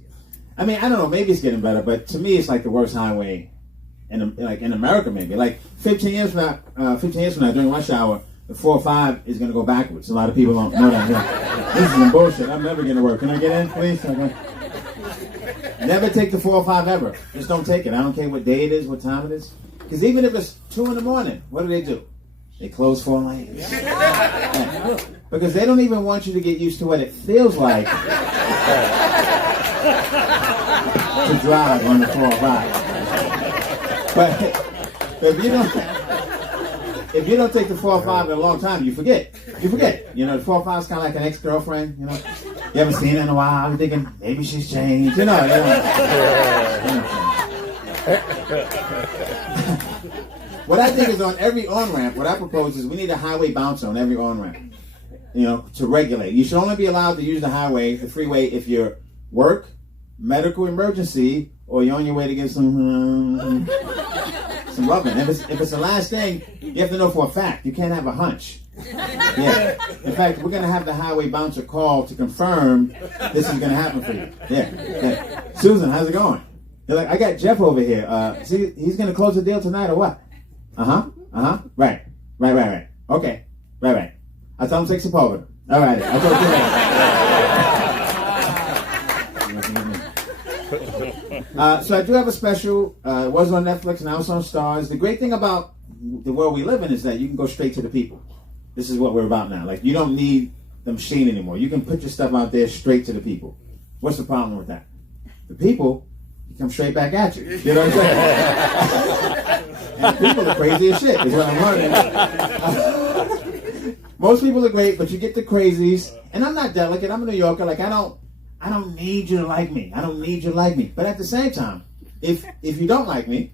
I don't know, maybe it's getting better, but to me it's like the worst highway in America maybe. Like 15 years from now, during rush hour, the 405 is going to go backwards. A lot of people don't know that. This is some bullshit. I'm never going to work. Can I get in, please? Okay. Never take the 405 ever. Just don't take it. I don't care what day it is, what time it is. Because even if it's 2 in the morning, what do? They close 4 lanes. Yeah. Because they don't even want you to get used to what it feels like to drive on the 405. But if you don't take the 405 in a long time, you forget. The 405 is kind of like an ex-girlfriend. You haven't seen her in a while. You're thinking maybe she's changed. What I think is on every on-ramp, what I propose is we need a highway bouncer on every on-ramp. To regulate. You should only be allowed to use the freeway, if you're work, medical emergency, or you're on your way to get some loving. If it's the last thing, you have to know for a fact. You can't have a hunch. Yeah. In fact, we're going to have the highway bouncer call to confirm this is going to happen for you. Yeah. Susan, how's it going? They're like, I got Jeff over here. See, he's going to close the deal tonight or what? Right. Okay. Right. I told him to take Sepulveda. All right. I told you. So I do have a special. It was on Netflix, now it's on Stars. The great thing about the world we live in is that you can go straight to the people. This is what we're about now. Like, you don't need the machine anymore. You can put your stuff out there straight to the people. What's the problem with that? The people come straight back at you. You know what I'm saying? And people are crazy as shit, is what I'm learning. Most people are great, but you get the crazies. And I'm not delicate. I'm a New Yorker. Like, I don't need you to like me. I don't need you to like me. But at the same time, if you don't like me,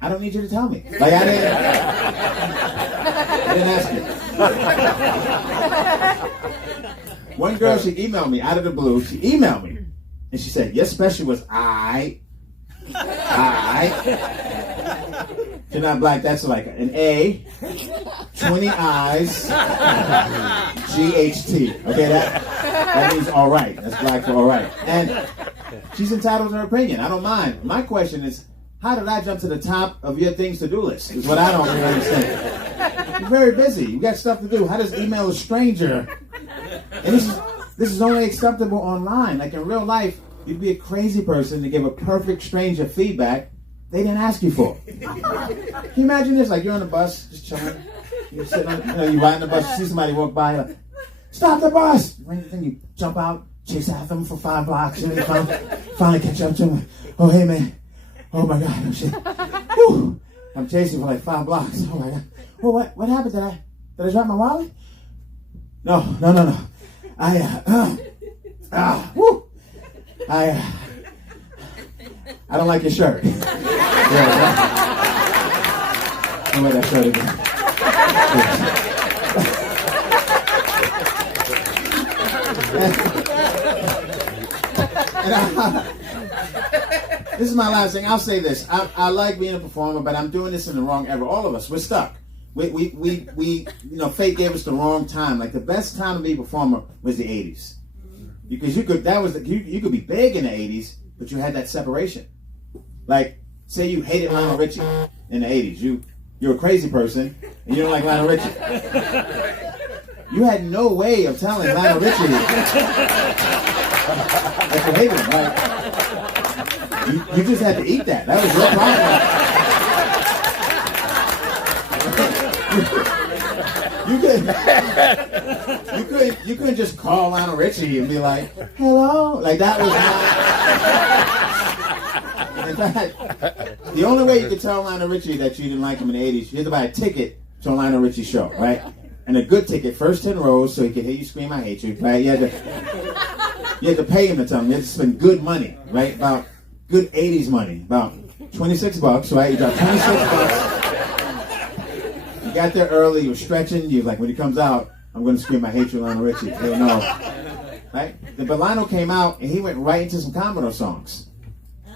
I don't need you to tell me. Like, I didn't ask you. One girl, she emailed me out of the blue. She emailed me. And she said, your special was I. If you're not black, that's like an A, 20 I's, GHT. Okay, that means all right. That's black for all right. And she's entitled to her opinion. I don't mind. My question is, how did I jump to the top of your things to do list? Is what I don't really understand. You're very busy. You got stuff to do. How does email a stranger? And this is only acceptable online. Like in real life, you'd be a crazy person to give a perfect stranger feedback they didn't ask you for. Can you imagine this? Like you're on the bus, just chilling. You're sitting on, you're riding the bus, you see somebody walk by, you're like, stop the bus! Then you jump out, chase after them for 5 blocks, and then finally catch up to them. Like, oh, hey, man. Oh, my God. Oh, shit. Whew. I'm chasing for like 5 blocks. Oh, my God. Well, what happened? Did I drop my wallet? No. I don't like your shirt. Don't wear that shirt again. This is my last thing. I'll say this. I like being a performer, but I'm doing this in the wrong era. All of us, we're stuck. We fate gave us the wrong time. Like the best time to be a performer was the 80s. Because you could be big in the 80s, but you had that separation. Like, say you hated Lionel Richie in the 80s. You're a crazy person, and you don't like Lionel Richie. You had no way of telling Lionel Richie that you hated him. Like, you just had to eat that. That was your problem. You couldn't just call Lionel Richie and be like, hello. Like that was not. In fact, the only way you could tell Lionel Richie that you didn't like him in the 80s, you had to buy a ticket to a Lionel Richie show, right? And a good ticket, first 10 rows, so he could hear you scream, I hate you, right? You had to pay him to tell him. You had to spend good money, right? About good 80s money, about $26, right? You got $26. You got there early, you were stretching, you like, when he comes out, I'm going to scream, I hate you, Lionel Richie. He'll know, right? But Lionel came out, and he went right into some Commodore songs.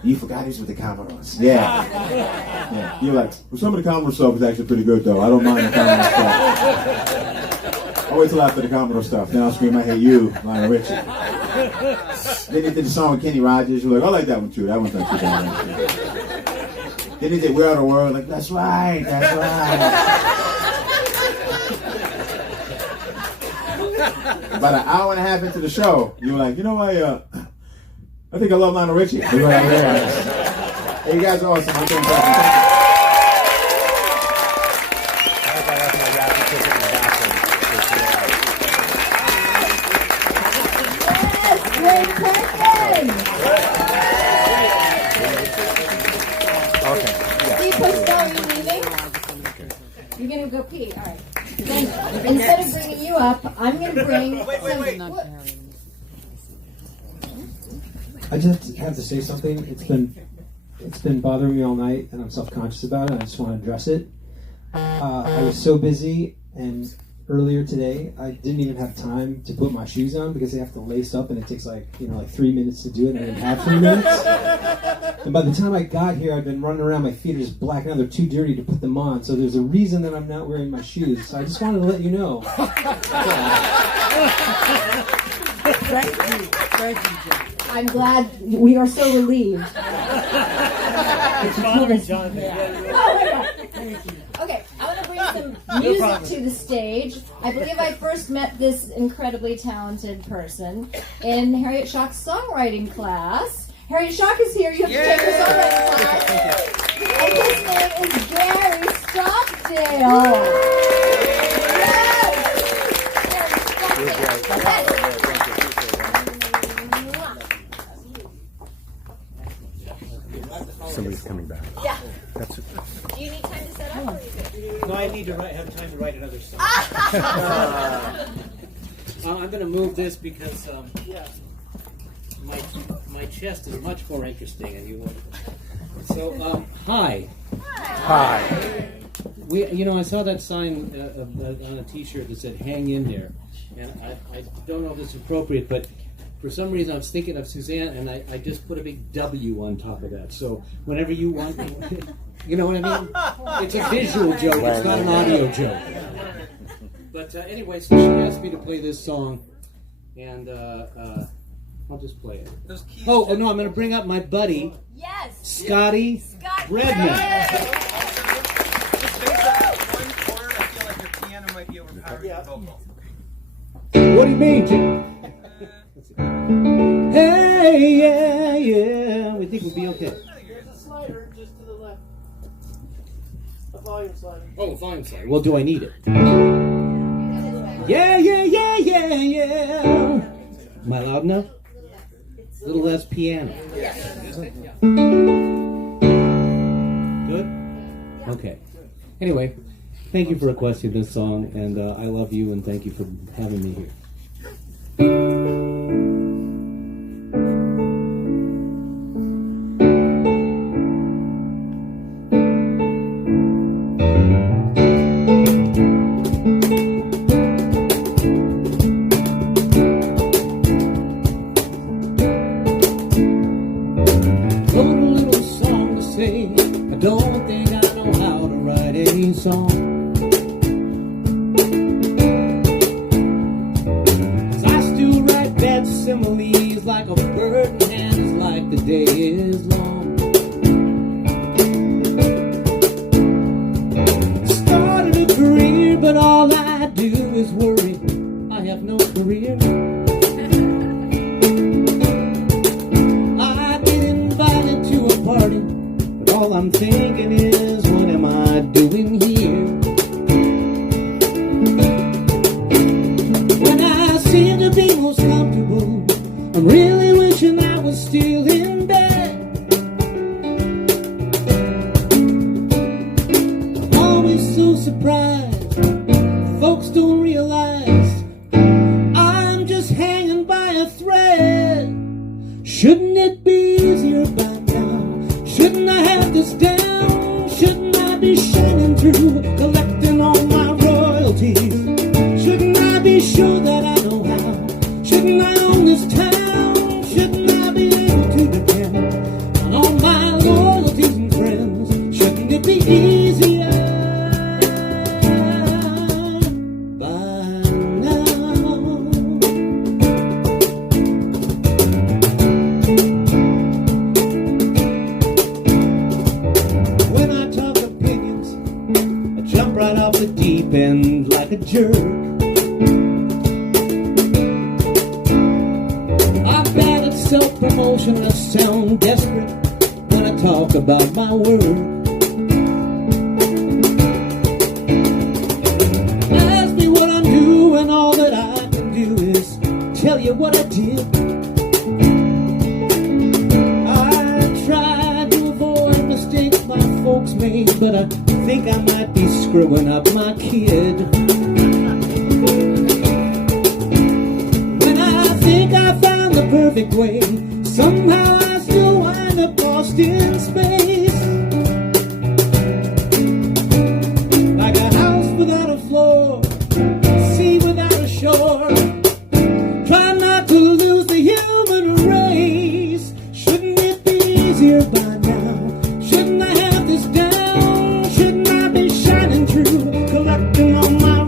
You forgot he was with the Commodores. Yeah. You're like, well, some of the Commodore stuff is actually pretty good, though. I don't mind the Commodore stuff. I'll wait till after the Commodore stuff. Then I'll scream, I hate you, Lionel Richie. Then he did the song with Kenny Rogers. You're like, I like that one, too. That one's not too bad. Then he did We're Out of the World. Like, that's right. About an hour and a half into the show, you were like, you know, I think I love Lionel Richie. Hey, you guys are awesome. Thank you. Great question. Okay. Steve Postel, are you leaving? You're going to go pee. All right. Then, instead of bringing you up, I'm going to bring... Wait. I just have to say something. It's been bothering me all night, and I'm self-conscious about it. And I just want to address it. I was so busy, and earlier today, I didn't even have time to put my shoes on because they have to lace up, and it takes like 3 minutes to do it, and I didn't have 3 minutes. And by the time I got here, I've been running around. My feet are just black now. They're too dirty to put them on. So there's a reason that I'm not wearing my shoes. So I just wanted to let you know. Thank you, John. I'm glad we are so relieved. It's honoring Jonathan. Okay, I want to bring some music to the stage. I believe I first met this incredibly talented person in Harriet Schock's songwriting class. Harriet Schock is here. You have to take her songwriting class. And his name is Gary Stockdale. Somebody's coming back. Yeah. That's it. Do you need time to set up or are you good? No, I need to have time to write another song. I'm going to move this because my chest is much more interesting, and you want. So, hi. Hi. I saw that sign on a T-shirt that said "Hang in there," and I don't know if it's appropriate, but for some reason I was thinking of Suzanne, and I just put a big W on top of that. So whenever you want, you know what I mean? It's a visual joke. It's not an audio joke. But anyway, so she asked me to play this song, and I'll just play it. Oh no, I'm going to bring up my buddy, Scotty Redman. What do you mean, Jim? Hey, yeah, we think we'll be okay. There's a slider just to the left. A volume slider. Oh, volume slider. Well, do I need it? Yeah. Am I loud enough? A little less piano. Good? Okay. Anyway, thank you for requesting this song, and I love you, and thank you for having me here. Collecting all my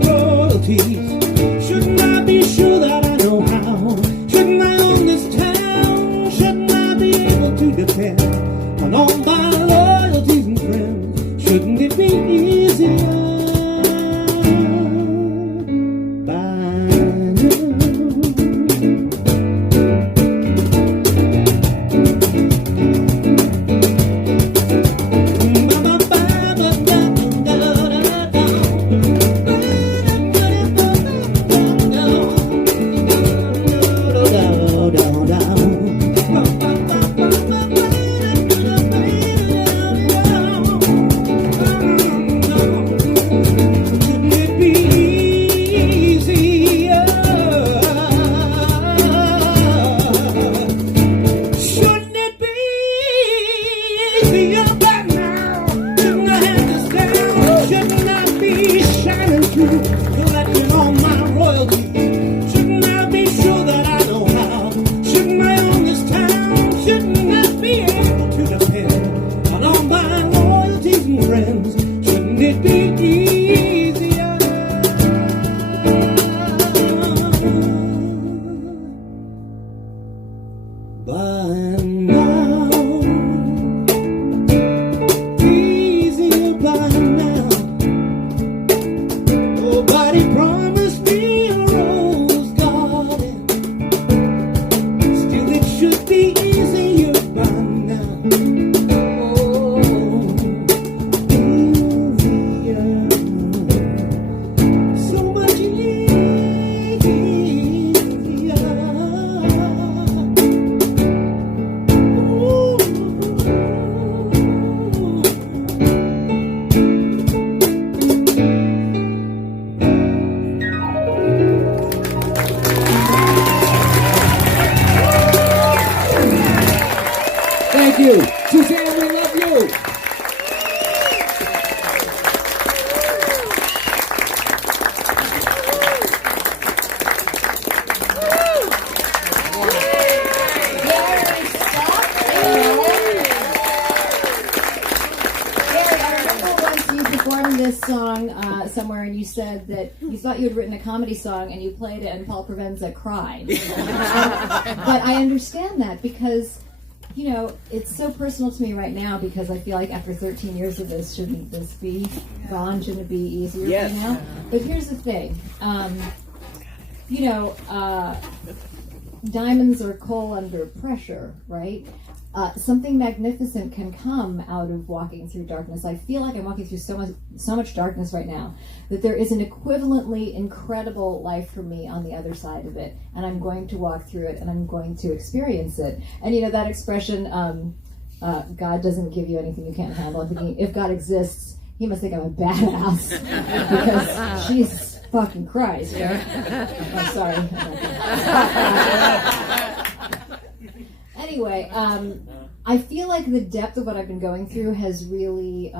you. Suzanne, we love you. This song somewhere, and you said that you thought you had written a comedy song, and you played it, and Paul Provenza cried. But I understand that because, you know, it's so personal to me right now because I feel like after 13 years of this, shouldn't this be gone? Shouldn't it be easier right now? But here's the thing, you know, diamonds are coal under pressure, right? Something magnificent can come out of walking through darkness. I feel like I'm walking through so much darkness right now that there is an equivalently incredible life for me on the other side of it, and I'm going to walk through it and I'm going to experience it. And you know that expression, God doesn't give you anything you can't handle. I'm thinking, if God exists, he must think I'm a badass because Jesus fucking Christ, right? I'm sorry. Anyway, I feel like the depth of what I've been going through has really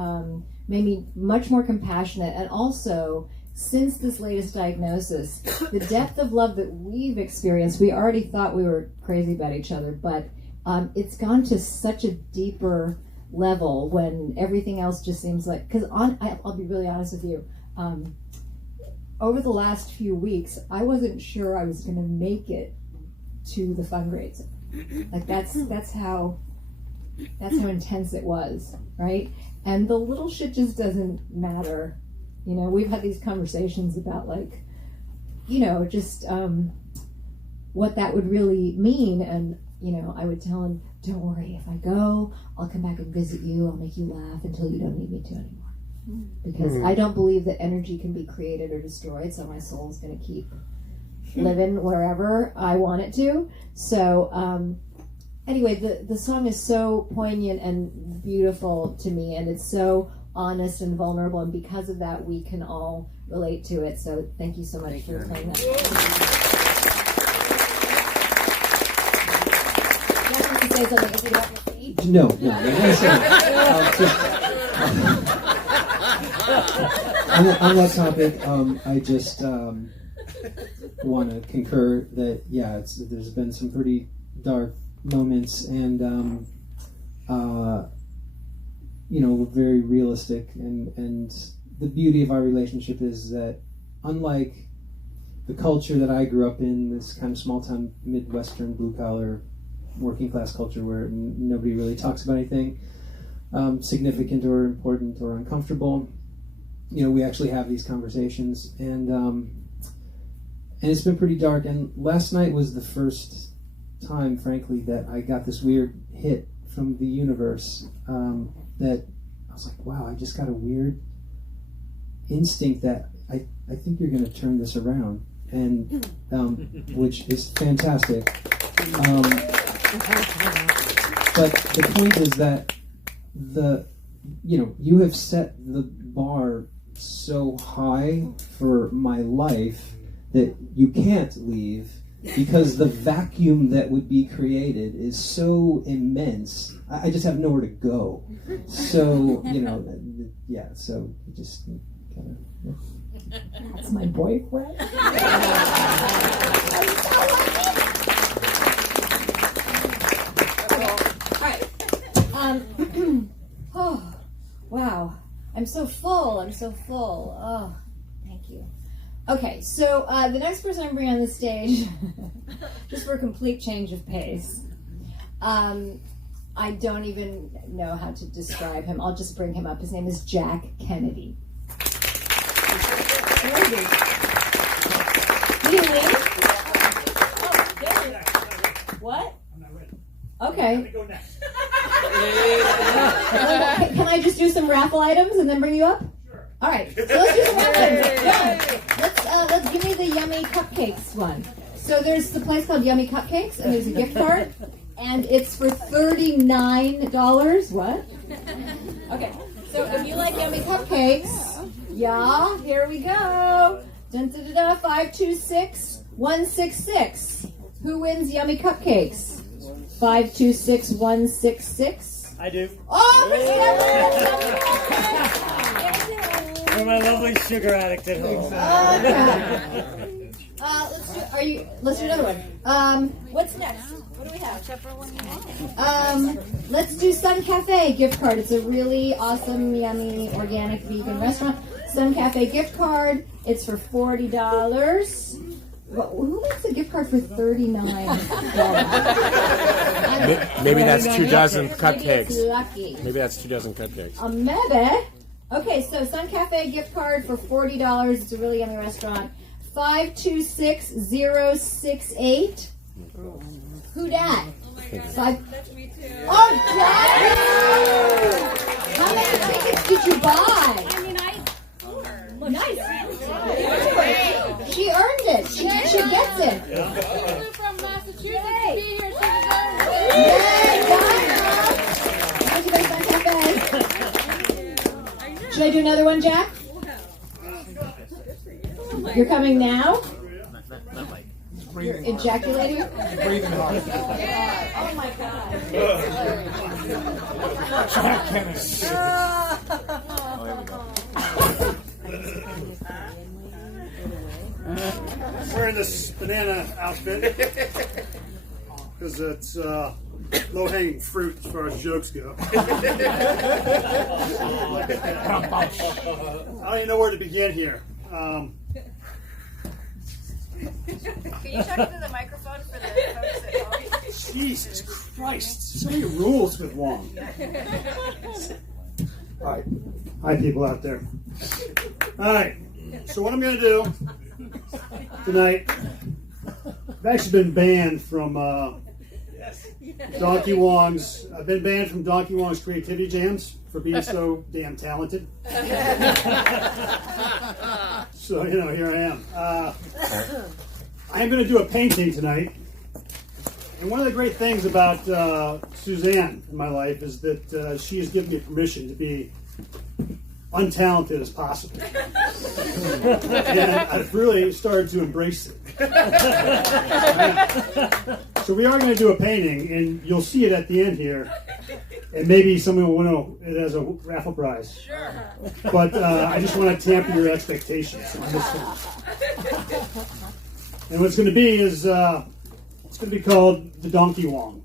made me much more compassionate, and also, since this latest diagnosis, the depth of love that we've experienced, we already thought we were crazy about each other, but it's gone to such a deeper level when everything else just seems like, because I'll be really honest with you, over the last few weeks, I wasn't sure I was going to make it to the fundraiser. Like that's how intense it was, right? And the little shit just doesn't matter. You know, we've had these conversations about, like, you know, just what that would really mean. And, you know, I would tell him, don't worry, if I go, I'll come back and visit you. I'll make you laugh until you don't need me to anymore. Because I don't believe that energy can be created or destroyed, so my soul's going to keep living wherever I want it to. So anyway, the song is so poignant and beautiful to me, and it's so honest and vulnerable, and because of that we can all relate to it. So thank you so much for playing that. Say something. Is it about your feet? No. On that topic, I just want to concur that there's been some pretty dark moments, and you know, very realistic, and the beauty of our relationship is that, unlike the culture that I grew up in, this kind of small town Midwestern blue collar working class culture where nobody really talks about anything significant or important or uncomfortable, you know, we actually have these conversations, and it's been pretty dark. And last night was the first time, frankly, that I got this weird hit from the universe, that I was like, wow, I just got a weird instinct that I think you're going to turn this around, and which is fantastic. But the point is that you have set the bar so high for my life that you can't leave, because the vacuum that would be created is so immense. I just have nowhere to go. So, you know, so you just kind of... That's my boyfriend. Oh, wow. I'm so full. Oh, thank you. Okay, so the next person I'm bringing on the stage, just for a complete change of pace, I don't even know how to describe him. I'll just bring him up. His name is Jack Kennedy. Where is he? Did he win? Oh, there he is. What? I'm not ready. Okay. Let me go next. Can I just do some raffle items and then bring you up? Sure. All right. So let's do some raffle items. Let's give me the yummy cupcakes one. So there's the place called Yummy Cupcakes, and there's a gift card, and it's for $39. What? Okay. So if you like yummy cupcakes, here we go. Dun, dun, dun, dun, 526-166. Who wins yummy cupcakes? 526-166. I do. Oh, For my lovely sugar addict at home. Let's do another one. What's next? What do we have? Let's do Sun Cafe gift card. It's a really awesome, yummy, organic, vegan restaurant. Sun Cafe gift card. It's for $40. Who makes a gift card for $39? Maybe that's 2 dozen cupcakes. Lucky. Maybe that's 2 dozen cupcakes. Maybe. Okay, so Sun Cafe gift card for $40. It's a really yummy restaurant. 526068. Who dat? That's me too. Oh, Dad! How many tickets did you buy? I mean, Nice. She earned it. She gets it. from Massachusetts to be here. Should I do another one, Jack? You're coming now? You're ejaculating? Breathing hard. Oh my God. Jack Kennedy. Wearing this banana outfit because it's low-hanging fruit as far as jokes go. I don't even know where to begin here. Can you talk into the microphone for the folks at home? Jesus Christ, so many rules with Wong. All right, hi people out there. All right, so what I'm going to do tonight, I've actually been banned from Donkey Wong's. I've been banned from Donkey Wong's creativity jams for being so damn talented. So here I am. I am going to do a painting tonight, and one of the great things about Suzanne in my life is that she has given me permission to be untalented as possible. And I've really started to embrace it. So we are going to do a painting, and you'll see it at the end here. And maybe someone will win it as a raffle prize. Sure. But I just want to tamper your expectations on this one. And what it's going to be is, it's going to be called the Donkey Wong.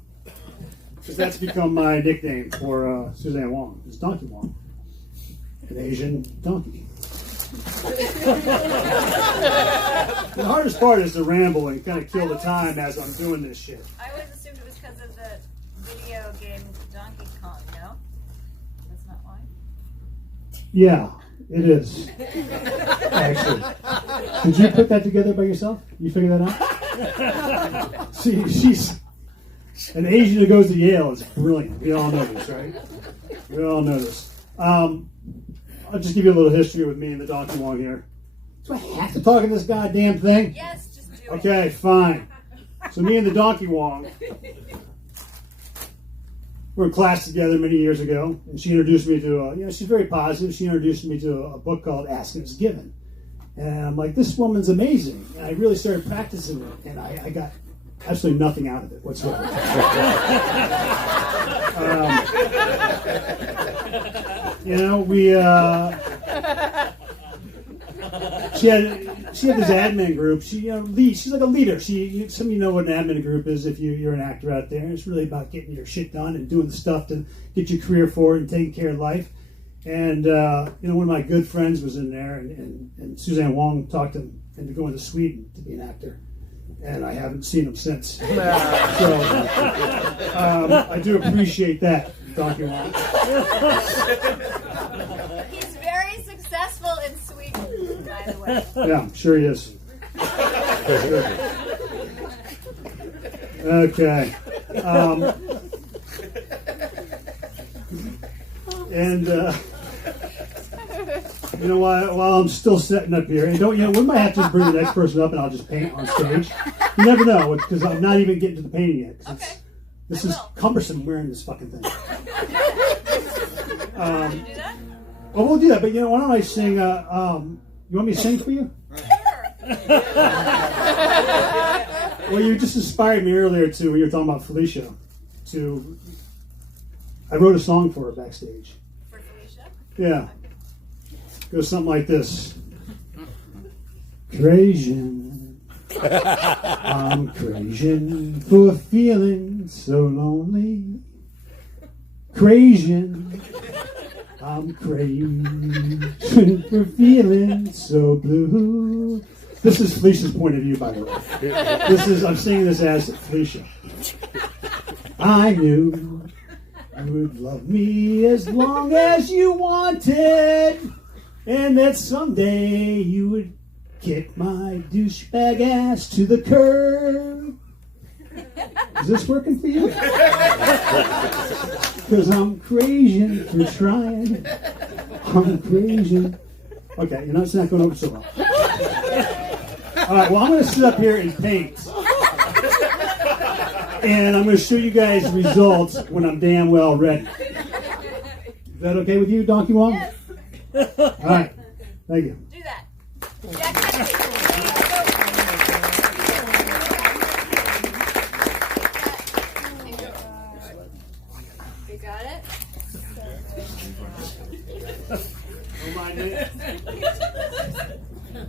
Because that's become my nickname for Suzanne Wong. It's Donkey Wong. An Asian donkey. The hardest part is to ramble and kind of kill the time as I'm doing this shit. I always assumed it was because of the video game Donkey Kong, no? That's not why? Yeah, it is. Actually. Did you put that together by yourself? You figured that out? See, she's an Asian who goes to Yale. It's brilliant. We all know this, right? We all know this. I'll just give you a little history with me and the Donkey Wong here. Do I have to talk in this goddamn thing? Yes, just do it. Okay, fine. So me and the Donkey Wong were in class together many years ago, and she introduced me to, she's very positive. She introduced me to a book called Ask and It's Given. And I'm like, this woman's amazing. And I really started practicing it, and I got absolutely nothing out of it whatsoever. She had this admin group. She's like a leader. Some of you know what an admin group is if you're an actor out there. It's really about getting your shit done and doing the stuff to get your career forward and taking care of life. And one of my good friends was in there, and Suzanne Wong talked him into going to Sweden to be an actor. And I haven't seen him since. So I do appreciate that, Donkey Wong. He's very successful in Sweden, by the way. Yeah, I'm sure he is. Okay. While I'm still setting up here, and we might have to bring the next person up and I'll just paint on stage. You never know, because I'm not even getting to the painting yet. Okay. This is cumbersome wearing this fucking thing. Well, we'll do that, but why don't I sing, you want me to sing for you? Well, you just inspired me earlier when you were talking about Felicia, to I wrote a song for her backstage. For Felicia? Yeah. It goes something like this. Crazy. I'm crazy for feeling so lonely. Crazy. I'm crazy for feeling so blue. This is Felicia's point of view, by the way. I'm singing this as Felicia. I knew you would love me as long as you wanted, and that someday you would kick my douchebag ass to the curb. Is this working for you? Because I'm crazy for trying. I'm crazy. Okay, it's not going over so well. All right, well, I'm going to sit up here and paint. And I'm going to show you guys results when I'm damn well ready. Is that okay with you, Donkey Wong? Yes. All right, thank you. Do that. You got it?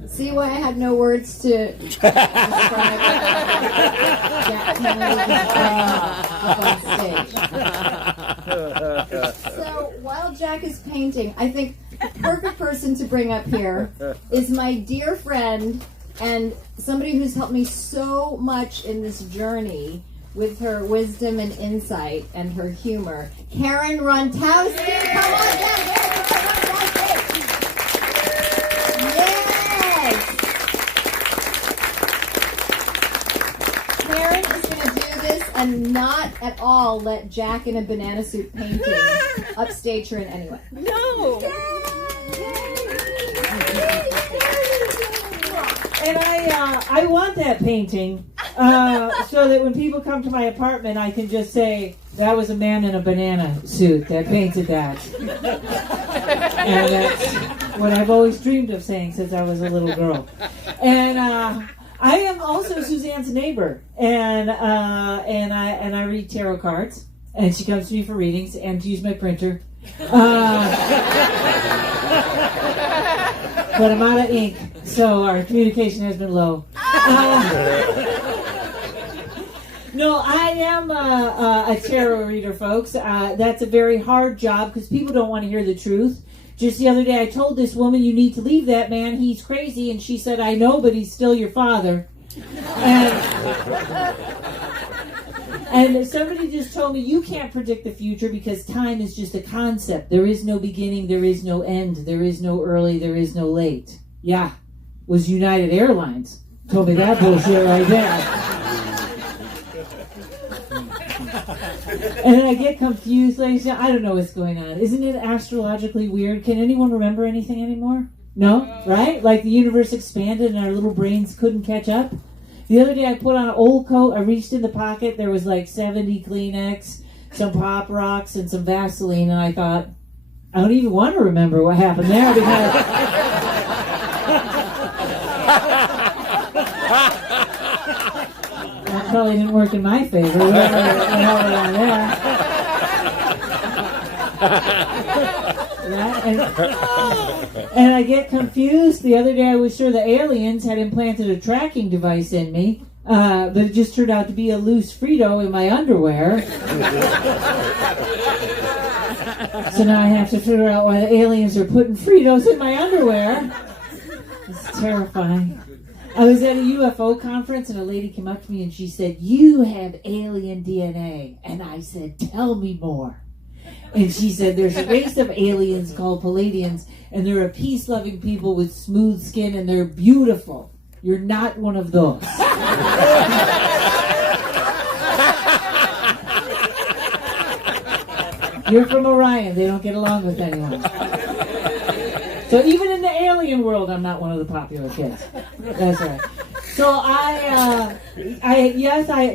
See why I had no words to describe Jack up on stage. So while Jack is painting, I think the perfect person to bring up here is my dear friend and somebody who's helped me so much in this journey with her wisdom and insight and her humor, Karen Rontowski. Come on down, Karen is going to do this and not at all let Jack in a banana suit painting upstage her in any way. No! And I want that painting so that when people come to my apartment, I can just say, that was a man in a banana suit that painted that. And that's what I've always dreamed of saying since I was a little girl. And I am also Suzanne's neighbor, and I read tarot cards, and she comes to me for readings and to use my printer. But I'm out of ink, so our communication has been low. No, I am a tarot reader, folks. That's a very hard job because people don't want to hear the truth. Just the other day, I told this woman, you need to leave that man. He's crazy. And she said, I know, but he's still your father. And somebody just told me, you can't predict the future because time is just a concept. There is no beginning. There is no end. There is no early. There is no late. Yeah, was United Airlines. Told me that bullshit right there. And then I get confused, ladies and gentlemen. I don't know what's going on. Isn't it astrologically weird? Can anyone remember anything anymore? No? Right? Like the universe expanded and our little brains couldn't catch up? The other day I put on an old coat, I reached in the pocket, there was like 70 Kleenex, some Pop Rocks, and some Vaseline, and I thought, I don't even want to remember what happened there because... That probably didn't work in my favor. And I get confused. The other day I was sure the aliens had implanted a tracking device in me, but it just turned out to be a loose Frito in my underwear. So now I have to figure out why the aliens are putting Fritos in my underwear. It's terrifying. I was at a UFO conference and a lady came up to me and she said, you have alien DNA. And I said, tell me more. And she said, there's a race of aliens called Palladians and they're a peace-loving people with smooth skin and they're beautiful. You're not one of those. You're from Orion. They don't get along with anyone. So even in the alien world, I'm not one of the popular kids. That's right. So I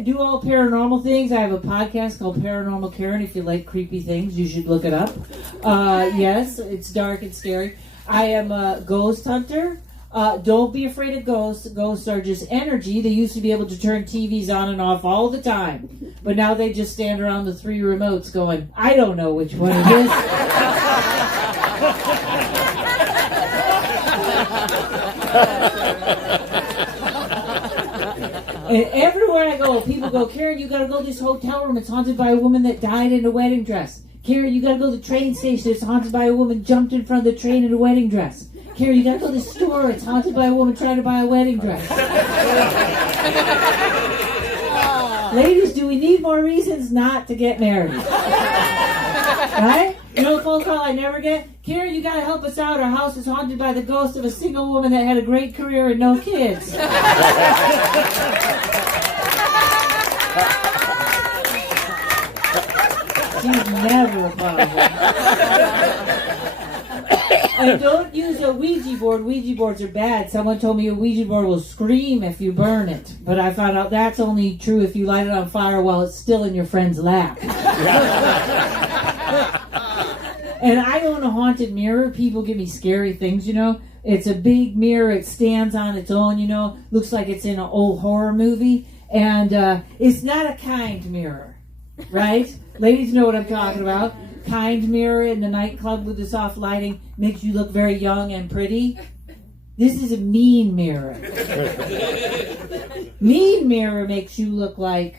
do all paranormal things. I have a podcast called Paranormal Karen. If you like creepy things, you should look it up. Yes, it's dark and scary. I am a ghost hunter. Don't be afraid of ghosts. Ghosts are just energy. They used to be able to turn TVs on and off all the time. But now they just stand around the 3 remotes going, I don't know which one it is. And everywhere I go, people go, Karen, you gotta go to this hotel room. It's haunted by a woman that died in a wedding dress. Karen, you gotta go to the train station. It's haunted by a woman jumped in front of the train in a wedding dress. Karen, you gotta go to the store. It's haunted by a woman trying to buy a wedding dress. Ladies, do we need more reasons not to get married? Right? You know the phone call I never get? Karen, you gotta help us out. Our house is haunted by the ghost of a single woman that had a great career and no kids. She's never a problem. And don't use a Ouija board. Ouija boards are bad. Someone told me a Ouija board will scream if you burn it. But I found out that's only true if you light it on fire while it's still in your friend's lap. And I own a haunted mirror. People give me scary things, you know. It's a big mirror. It stands on its own, you know. Looks like it's in an old horror movie. And it's not a kind mirror, right? Ladies know what I'm talking about. Kind mirror in the nightclub with the soft lighting makes you look very young and pretty. This is a mean mirror. Mean mirror makes you look like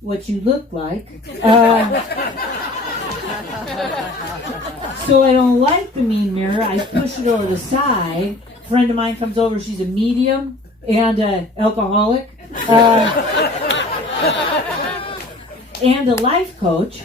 what you look like. So I don't like the mean mirror. I push it over the side. A friend of mine comes over. She's a medium and an alcoholic. And a life coach.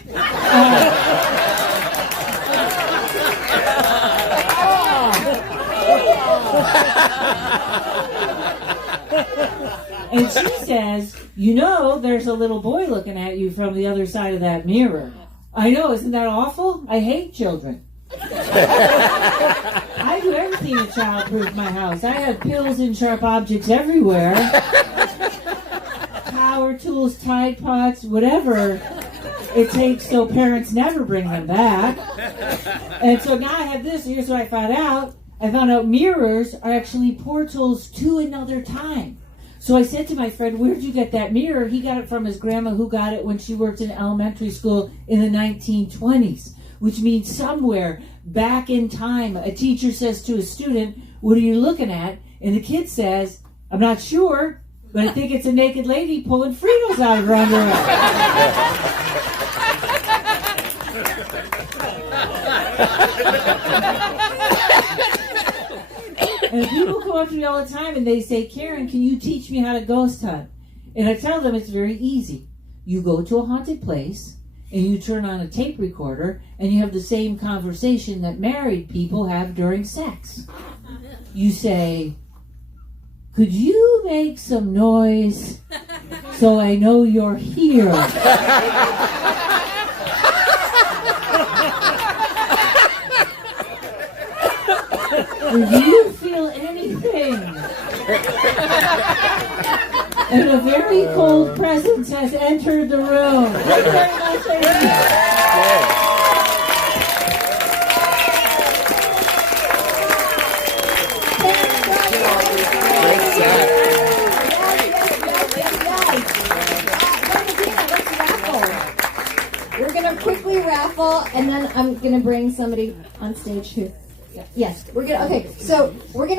And she says, you know, there's a little boy looking at you from the other side of that mirror. I know, isn't that awful? I hate children. I do everything to childproof my house. I have pills and sharp objects everywhere. Power tools, Tide Pods, whatever it takes so parents never bring them back. And so now I have this. Here's what I found out. I found out mirrors are actually portals to another time. So I said to my friend, where'd you get that mirror? He got it from his grandma who got it when she worked in elementary school in the 1920s, which means somewhere back in time, a teacher says to a student, what are you looking at? And the kid says, I'm not sure, but I think it's a naked lady pulling Fritos out of her underwear. And people come up to me all the time and they say, Karen, can you teach me how to ghost hunt? And I tell them it's very easy. You go to a haunted place and you turn on a tape recorder and you have the same conversation that married people have during sex. You say, could you make some noise so I know you're here? Do you feel anything? And a very cold presence has entered the room. Thank you very much, ladies. We're going to quickly raffle, and then I'm going to bring somebody on stage who... Yes, we're gonna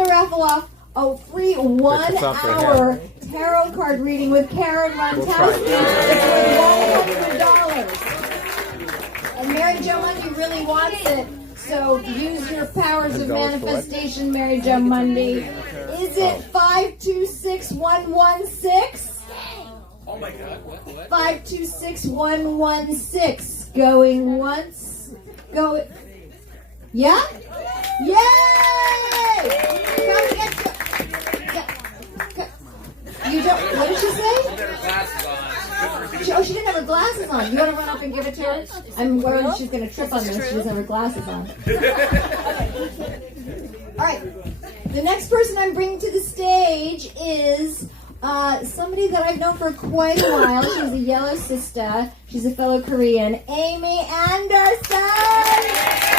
raffle off a free 1 hour tarot card reading with Karen Rontowski. It's worth $100. And Mary Jo Mundy really wants it, so use your powers of manifestation, Mary Jo Mundy. Is it 526116? Oh my God! What? 526116. Going once. Go. Yeah? Yay! Come get you don't. What did she say? She didn't have her glasses on. You want to run up and give it to her? I'm worried she's going to trip on this. She doesn't have her glasses on. All right. The next person I'm bringing to the stage is somebody that I've known for quite a while. She's a yellow sister. She's a fellow Korean. Amy Anderson!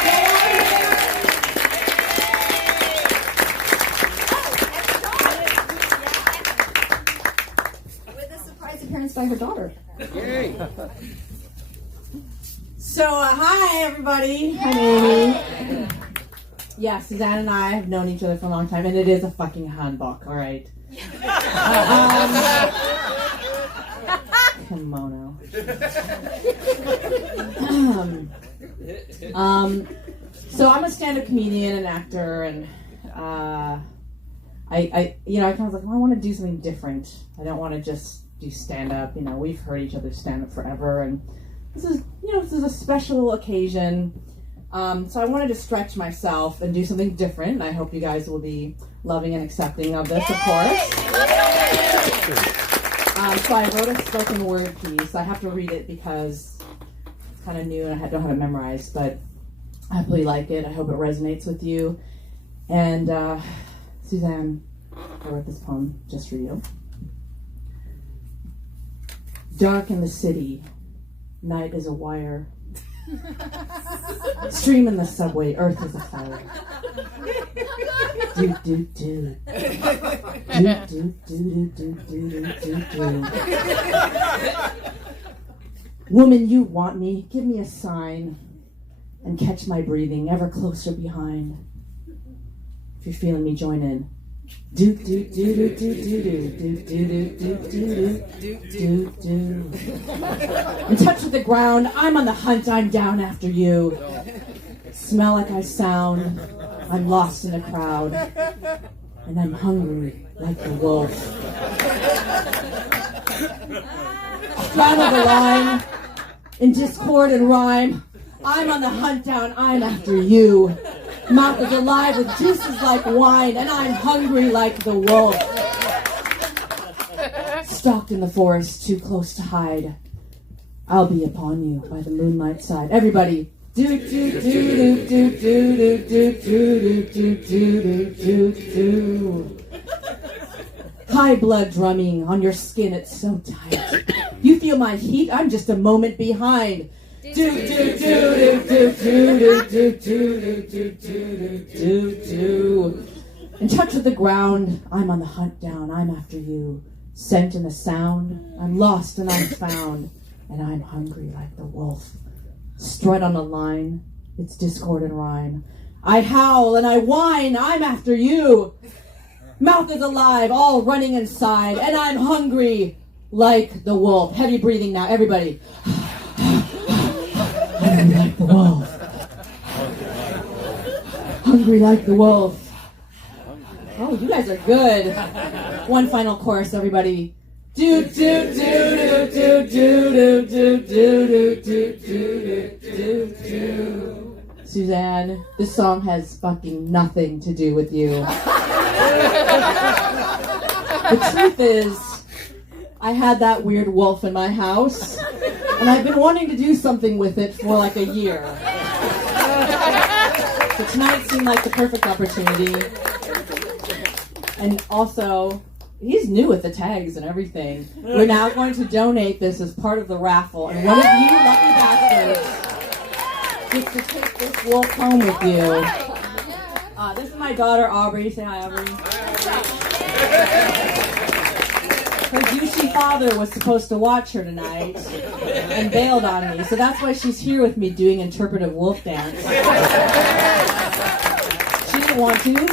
Get out of here! parents by her daughter. Yay! So, hi everybody. I'm Amy. Yeah, Suzanne and I have known each other for a long time, and it is a fucking handbook, alright? Kimono. So I'm a stand-up comedian and actor, and I kind of like, well, I want to do something different. I don't want to just do stand-up. We've heard each other stand up forever, and this is a special occasion. So I wanted to stretch myself and do something different. And I hope you guys will be loving and accepting of this, of course. So I wrote a spoken word piece. I have to read it because it's kind of new and I don't have it memorized, but I really like it. I hope it resonates with you. And Suzanne, I wrote this poem just for you. Dark in the city, night is a wire. Stream in the subway, earth is a fire. Do do do. Do do do do do do do. Woman, you want me, give me a sign and catch my breathing ever closer behind. If you're feeling me, join in. Do do do do do do do do do do do do do. In touch with the ground, I'm on the hunt, I'm down after you. Smell like I sound, I'm lost in a crowd, and I'm hungry like the wolf. Straddle the line, in discord and rhyme, I'm on the hunt down, I'm after you. Mouth is alive with juices like wine, and I'm hungry like the wolf. Stalked in the forest, too close to hide. I'll be upon you by the moonlight side. Everybody, do do do do do do do do do do do do. High blood drumming on your skin, it's so tight. You feel my heat, I'm just a moment behind. Do do do do do do do do do do do do. In touch with the ground, I'm on the hunt down, I'm after you. Scent in the sound, I'm lost and I'm found, and I'm hungry like the wolf. Strut on a line, it's discord and rhyme. I howl and I whine, I'm after you. Mouth is alive, all running inside, and I'm hungry like the wolf. Heavy breathing now, everybody. Hungry like the wolf. Hungry like the wolf. Oh, you guys are good. One final chorus, everybody. Do do do do do do do do do do do do. Suzanne, this song has fucking nothing to do with you. The truth is, I had that weird wolf in my house, and I've been wanting to do something with it for like a year. So tonight seemed like the perfect opportunity. And also, he's new with the tags and everything. We're now going to donate this as part of the raffle, and one of you lucky bastards gets to take this wolf home with you. This is my daughter, Aubrey. Say hi, Aubrey. Her douchey father was supposed to watch her tonight and bailed on me, so that's why she's here with me doing interpretive wolf dance. She didn't want to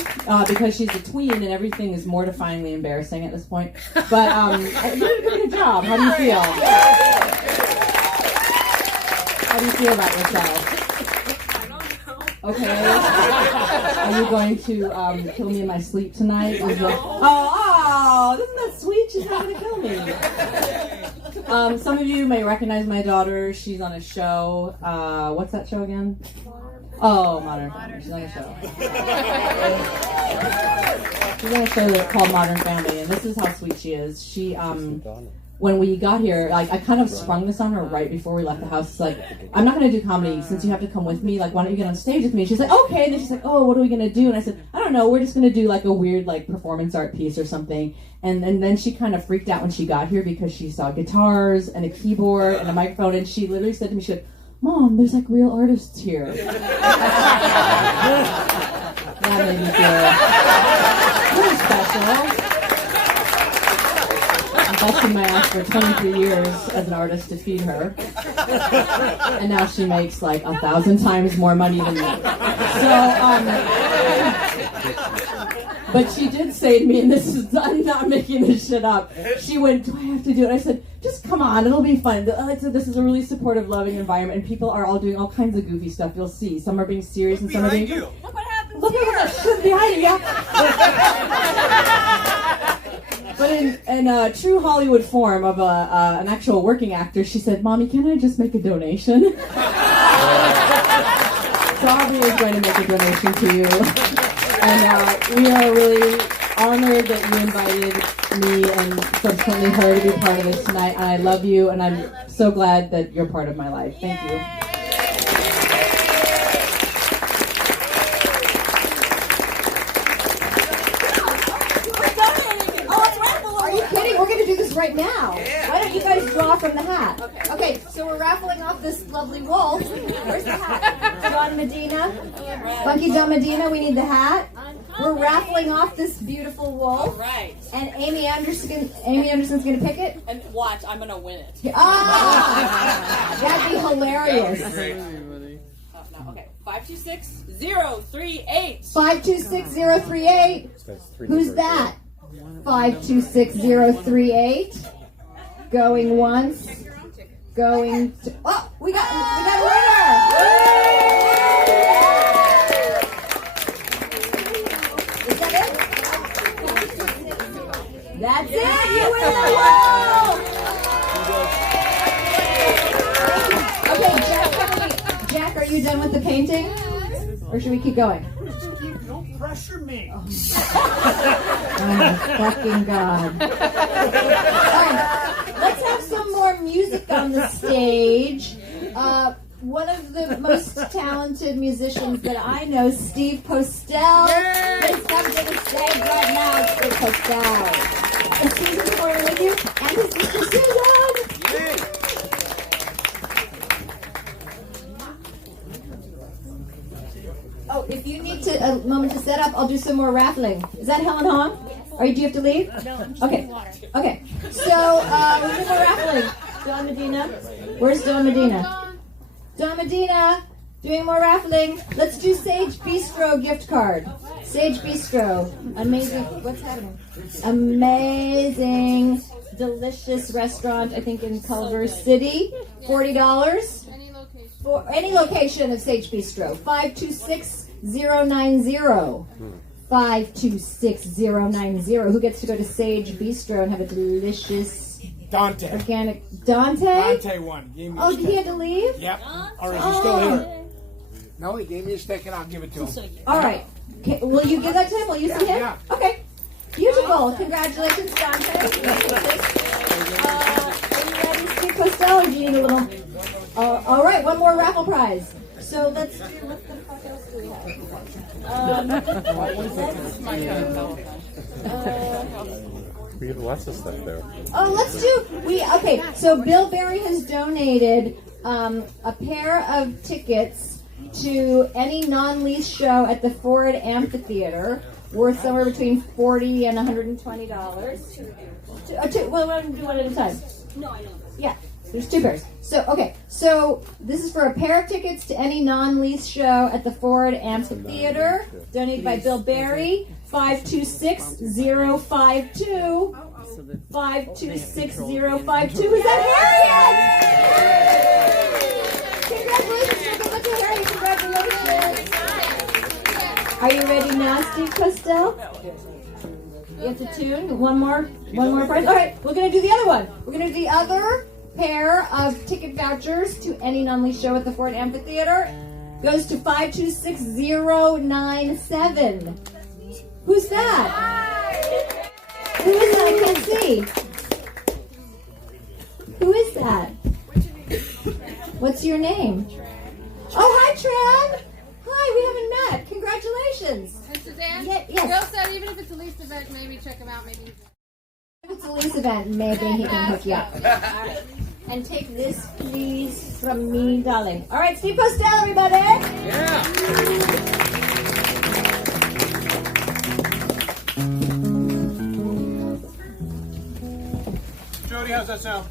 because she's a tween and everything is mortifyingly embarrassing at this point. But you did a good job. How do you feel? How do you feel about yourself? Okay. Are you going to kill me in my sleep tonight? Is it, oh, isn't that sweet? She's not going to kill me. Some of you may recognize my daughter. She's on a show. What's that show again? Oh, Modern Family. She's on a show. She's on a show called Modern Family, and this is how sweet she is. She, when we got here, like, I kind of sprung this on her right before we left the house. It's like, I'm not going to do comedy since you have to come with me. Like, why don't you get on stage with me? She's like, okay. And then she's like, oh, what are we going to do? And I said, I don't know. We're just going to do like a weird like performance art piece or something. And then she kind of freaked out when she got here because she saw guitars and a keyboard and a microphone. And she literally said to me, she said, Mom, there's like real artists here. That made me feel really special. busting my ass for 23 years as an artist to feed her. And now she makes like 1,000 times more money than me. But she did say to me, and I'm not making this shit up, she went, do I have to do it? I said, just come on, it'll be fun. I said, this is a really supportive, loving environment, and people are all doing all kinds of goofy stuff. You'll see. Some are being serious, and some are being... Look what happens Look at that shit behind you, yeah. But in a true Hollywood form of an actual working actor, she said, Mommy, can I just make a donation? So Aubrey is going to make a donation to you. And we are really honored that you invited me and subsequently her to be part of this tonight. And I love you, and I'm so glad that you're part of my life. Thank you. Are you kidding? We're going to do this right now. Why don't you guys draw from the hat? Okay, so we're raffling off this lovely wolf. Where's the hat? John Medina. Funky John Medina, we need the hat. We're raffling off this beautiful wolf. All right. And Amy Anderson's going to pick it. And watch, I'm going to win it. Ah! That'd be hilarious. Okay, 526038. 526038. Who's that? 526038. Going once. Going to. Oh, we got a winner! Is that it? That's it! You win the wolf! Okay, Jack, are you done with the painting? Or should we keep going? Don't pressure me. Oh my fucking God. Let's have some more music on the stage. One of the most talented musicians that I know, Steve Postel. Please come to the stage right now, Steve Postel. And Steve's performing with you, and his sister Suzanne. Oh, if you need a moment to set up, I'll do some more raffling. Is that Helen Hong? Or do you have to leave? No, I'm just okay. Okay. So we're doing more raffling. Don Medina. Where's Don Medina? Don Medina, doing more raffling. Let's do Sage Bistro gift card. Sage Bistro. Amazing. What's happening? Amazing, delicious restaurant, I think in Culver City. $40. For any location of Sage Bistro. 526090. 526090. Who gets to go to Sage Bistro and have a delicious Dante. Organic Dante? Dante won. Gave me Oh, did he have to leave? Yep. Or is he still here? No, he gave me a stick and I'll give it to him. All right. Okay, will you give that to him? Will you see him? Yeah. Okay. Beautiful. Congratulations, Dante. Are you ready, Steve Postel, or do you need a little? All right, one more raffle prize. So let's do, what the fuck else do we have? We have lots of stuff there. Oh, let's do, okay, so Bill Berry has donated a pair of tickets to any non-lease show at the Ford Amphitheater, worth somewhere between $40 and $120. Well, we're going to do one at a time. No, I know. Yeah, there's two pairs. So, okay, so this is for a pair of tickets to any non-lease show at the Ford Amphitheater, donated by Bill Berry, 526052. 526052. Who's that, Harriet? Congratulations, give it to Harriet. Congratulations. Are you ready now, Steve Postel? You have to tune. One more prize. All right, we're going to do the other one. We're going to do the other pair of ticket vouchers to any non-lease show at the Ford Amphitheater. Goes to 526097. Who's that? Who is that? I can't see. Who is that? What's your name? Oh, hi, Tran. Hi, we haven't met. Congratulations. And Suzanne, yes. Bill said even if it's a lease event, maybe check him out. Maybe if it's a lease event, maybe he can hook you up. All right. And take this, please, from me, darling. All right, Steve Postel, everybody. Yeah. Jody, how's that sound?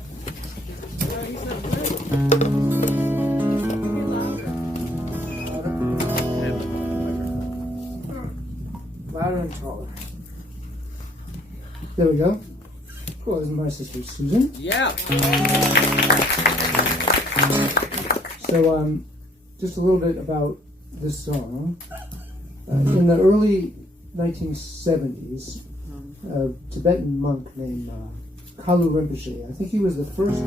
Louder and taller. There we go. Cool. This is my sister Susan. Yeah. So, just a little bit about this song. In the early 1970s, a Tibetan monk named Kalu Rinpoche, I think he was the first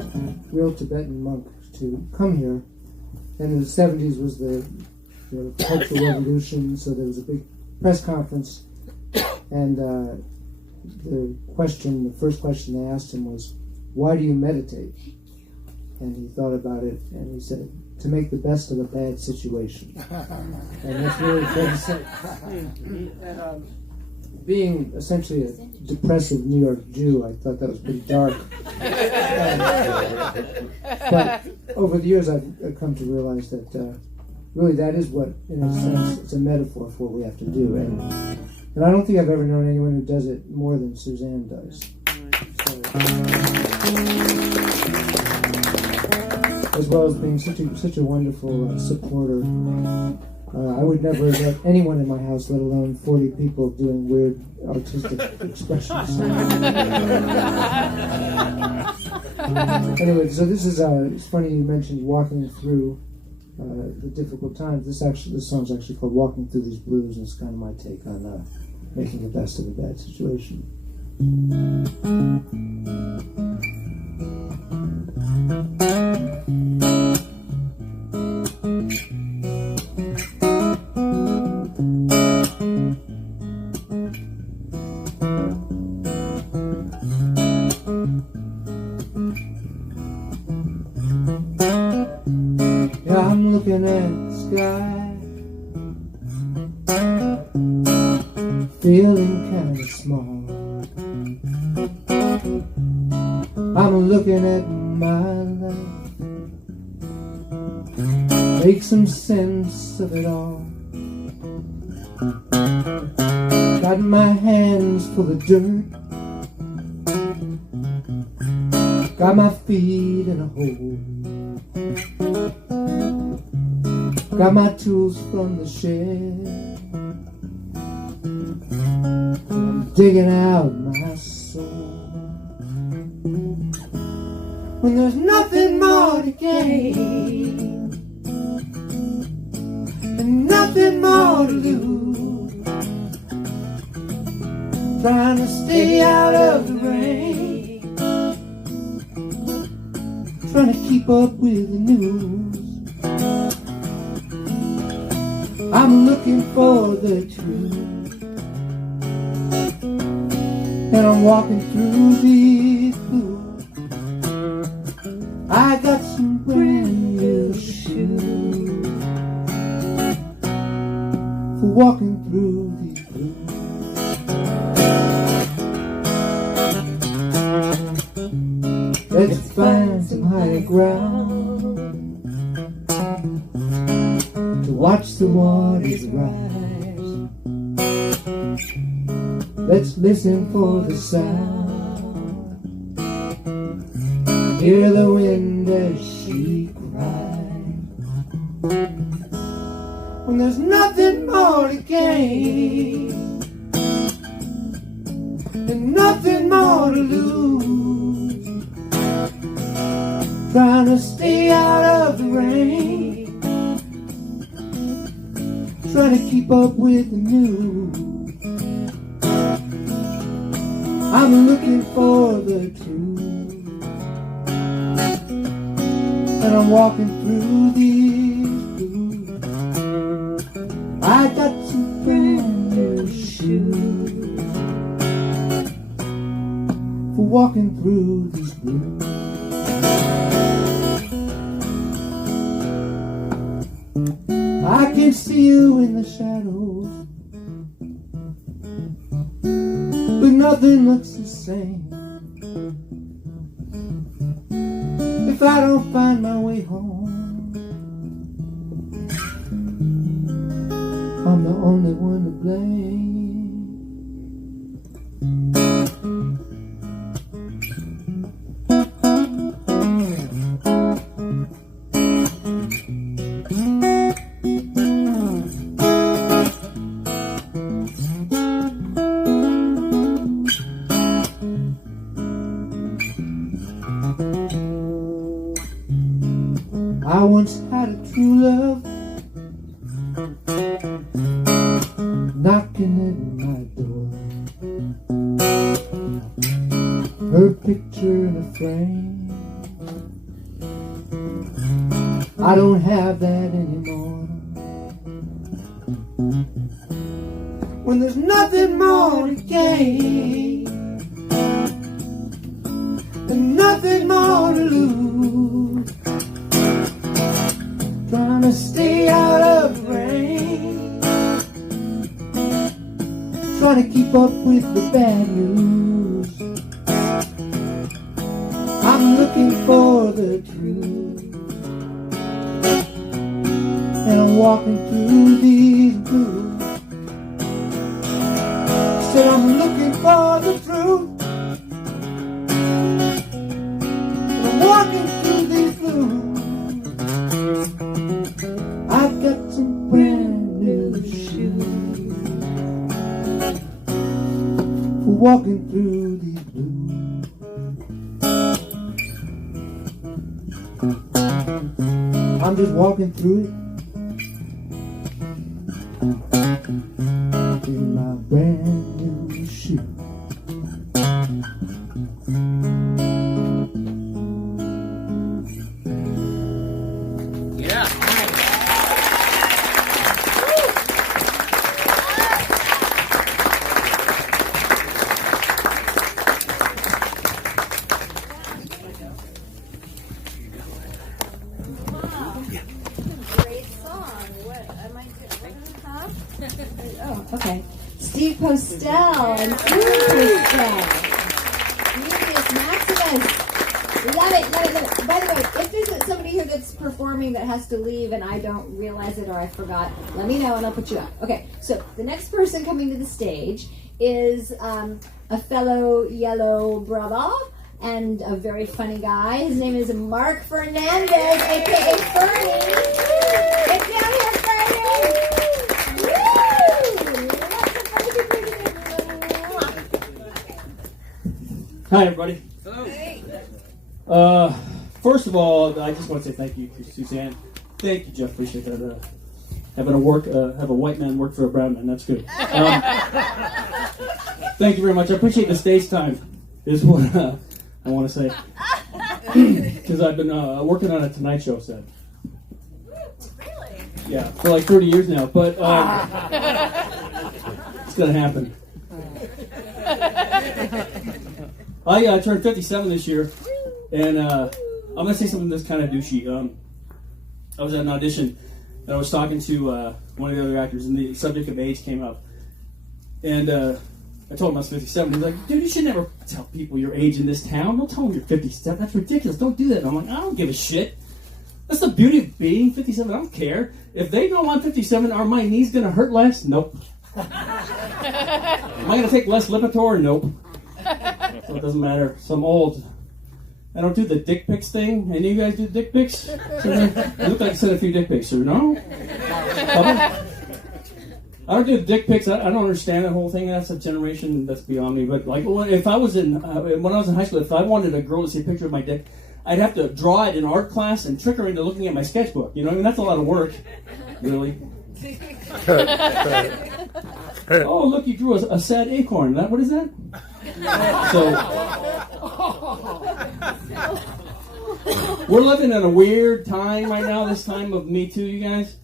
real Tibetan monk to come here. And in the 70s was the Cultural Revolution, so there was a big press conference, and the first question they asked him was, "Why do you meditate?" And he thought about it, and he said, "To make the best of a bad situation." And that's really what he said. And, being essentially a depressive New York Jew, I thought that was pretty dark. But over the years, I've come to realize that really that is what, in a sense, it's a metaphor for what we have to do. And I don't think I've ever known anyone who does it more than Suzanne does. As well as being such a wonderful supporter. I would never let anyone in my house, let alone 40 people, doing weird artistic expressions. Anyway, so this is, it's funny you mentioned walking through the difficult times. This song's actually called Walking Through These Blues, and it's kind of my take on making the best of a bad situation. I'm looking at the sky, feeling kind of small. I'm looking at my life, make some sense of it all. Got my hands full of dirt, got my feet in a hole. Got my tools from the shed, I'm digging out my soul. When there's nothing more to gain and nothing more to lose, trying to stay out of the rain, trying to keep up with the news. I'm looking for the truth, and I'm walking through these blues. I got some brand new shoes for walking through these blues. Let's find some higher ground to watch the waters rise. Let's listen for the sound, hear the wind as she cries. When there's nothing more to gain and nothing more to lose, trying to stay out of the rain, trying to keep up with the news. I'm looking for the truth, and I'm walking through these blues. I got some brand new shoes for walking through these blues. I can see you in the shadows, but nothing looks the same. If I don't find my way home, I'm the only one to blame. I once had a true love knocking at my door. Her picture in a frame. I don't have that anymore. When there's nothing more to gain and nothing more to lose, trying to stay out of the rain, trying to keep up with the bad news. I'm looking for the truth, and I'm walking through these blues. Said I'm looking for the truth, and I'm walking through these blues. I've got some brand new shoes for walking through these blues. I'm just walking through it in my brand new shoes. Yeah. Great song. What am I doing? Huh? Oh, okay. Steve Postel and Steve Postel. Julius Maximus. Love it, love it, love it. By the way, if there's somebody here that's performing that has to leave and I don't realize it or I forgot, let me know and I'll put you up. Okay, so the next person coming to the stage is a fellow yellow brother and a very funny guy. His name is Mark Fernandez, aka Fernie. Get down here, Fernie! Hi, everybody. Hello. First of all, I just want to say thank you to Suzanne. Thank you, Jeff. Appreciate that. Having have a white man work for a brown man. That's good. Thank you very much. I appreciate the stage time. Is what I want to say, because I've been working on a Tonight Show set. Really? Yeah, for like 30 years now. But it's gonna happen. I turned 57 this year, and I'm gonna say something that's kind of douchey. I was at an audition, and I was talking to one of the other actors, and the subject of age came up. And I told him I was 57. He's like, "Dude, you should never tell people your age in this town. Don't tell them you're 57. That's ridiculous. Don't do that." And I'm like, "I don't give a shit. That's the beauty of being 57. I don't care. If they know I'm 57, are my knees gonna hurt less? Nope. Am I gonna take less Lipitor? Nope. So it doesn't matter. So I'm old. I don't do the dick pics thing. Any of you guys do dick pics? You look like you sent a few dick pics, or no? I don't do the dick pics. I don't understand that whole thing. That's a generation that's beyond me. But like, if I was when I was in high school, if I wanted a girl to see a picture of my dick, I'd have to draw it in art class and trick her into looking at my sketchbook. You know, I mean, that's a lot of work, really. Oh, look, you drew a sad acorn. What is that? So, we're living in a weird time right now, this time of Me Too, you guys.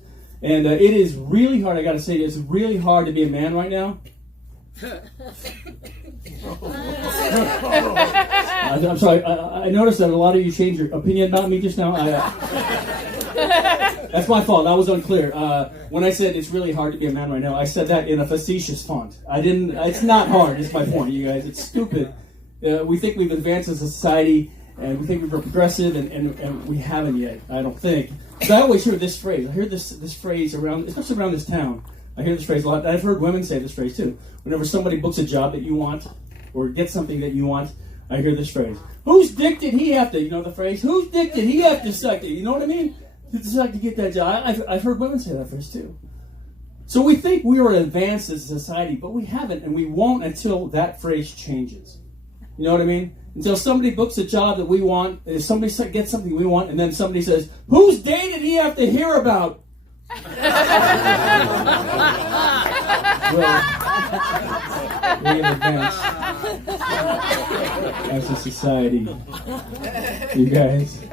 And it is really hard, I gotta say, it's really hard to be a man right now. I'm sorry, I noticed that a lot of you changed your opinion about me just now. That's my fault, that was unclear. When I said it's really hard to be a man right now, I said that in a facetious font. It's not hard, is my point, you guys. It's stupid. We think we've advanced as a society, and we think we're progressive, and we haven't yet, I don't think. So I always hear this phrase. I hear this phrase around, especially around this town. I hear this phrase a lot. I've heard women say this phrase too. Whenever somebody books a job that you want, or gets something that you want, I hear this phrase. Whose dick did he have to, you know the phrase? Whose dick did he have to suck to? You know what I mean? To suck to get that job. I've heard women say that phrase too. So we think we are advanced as a society, but we haven't, and we won't until that phrase changes. You know what I mean? until somebody books a job that we want, somebody gets something we want, and then somebody says, whose day did he have to hear about? Well, we have advanced as a society, you guys.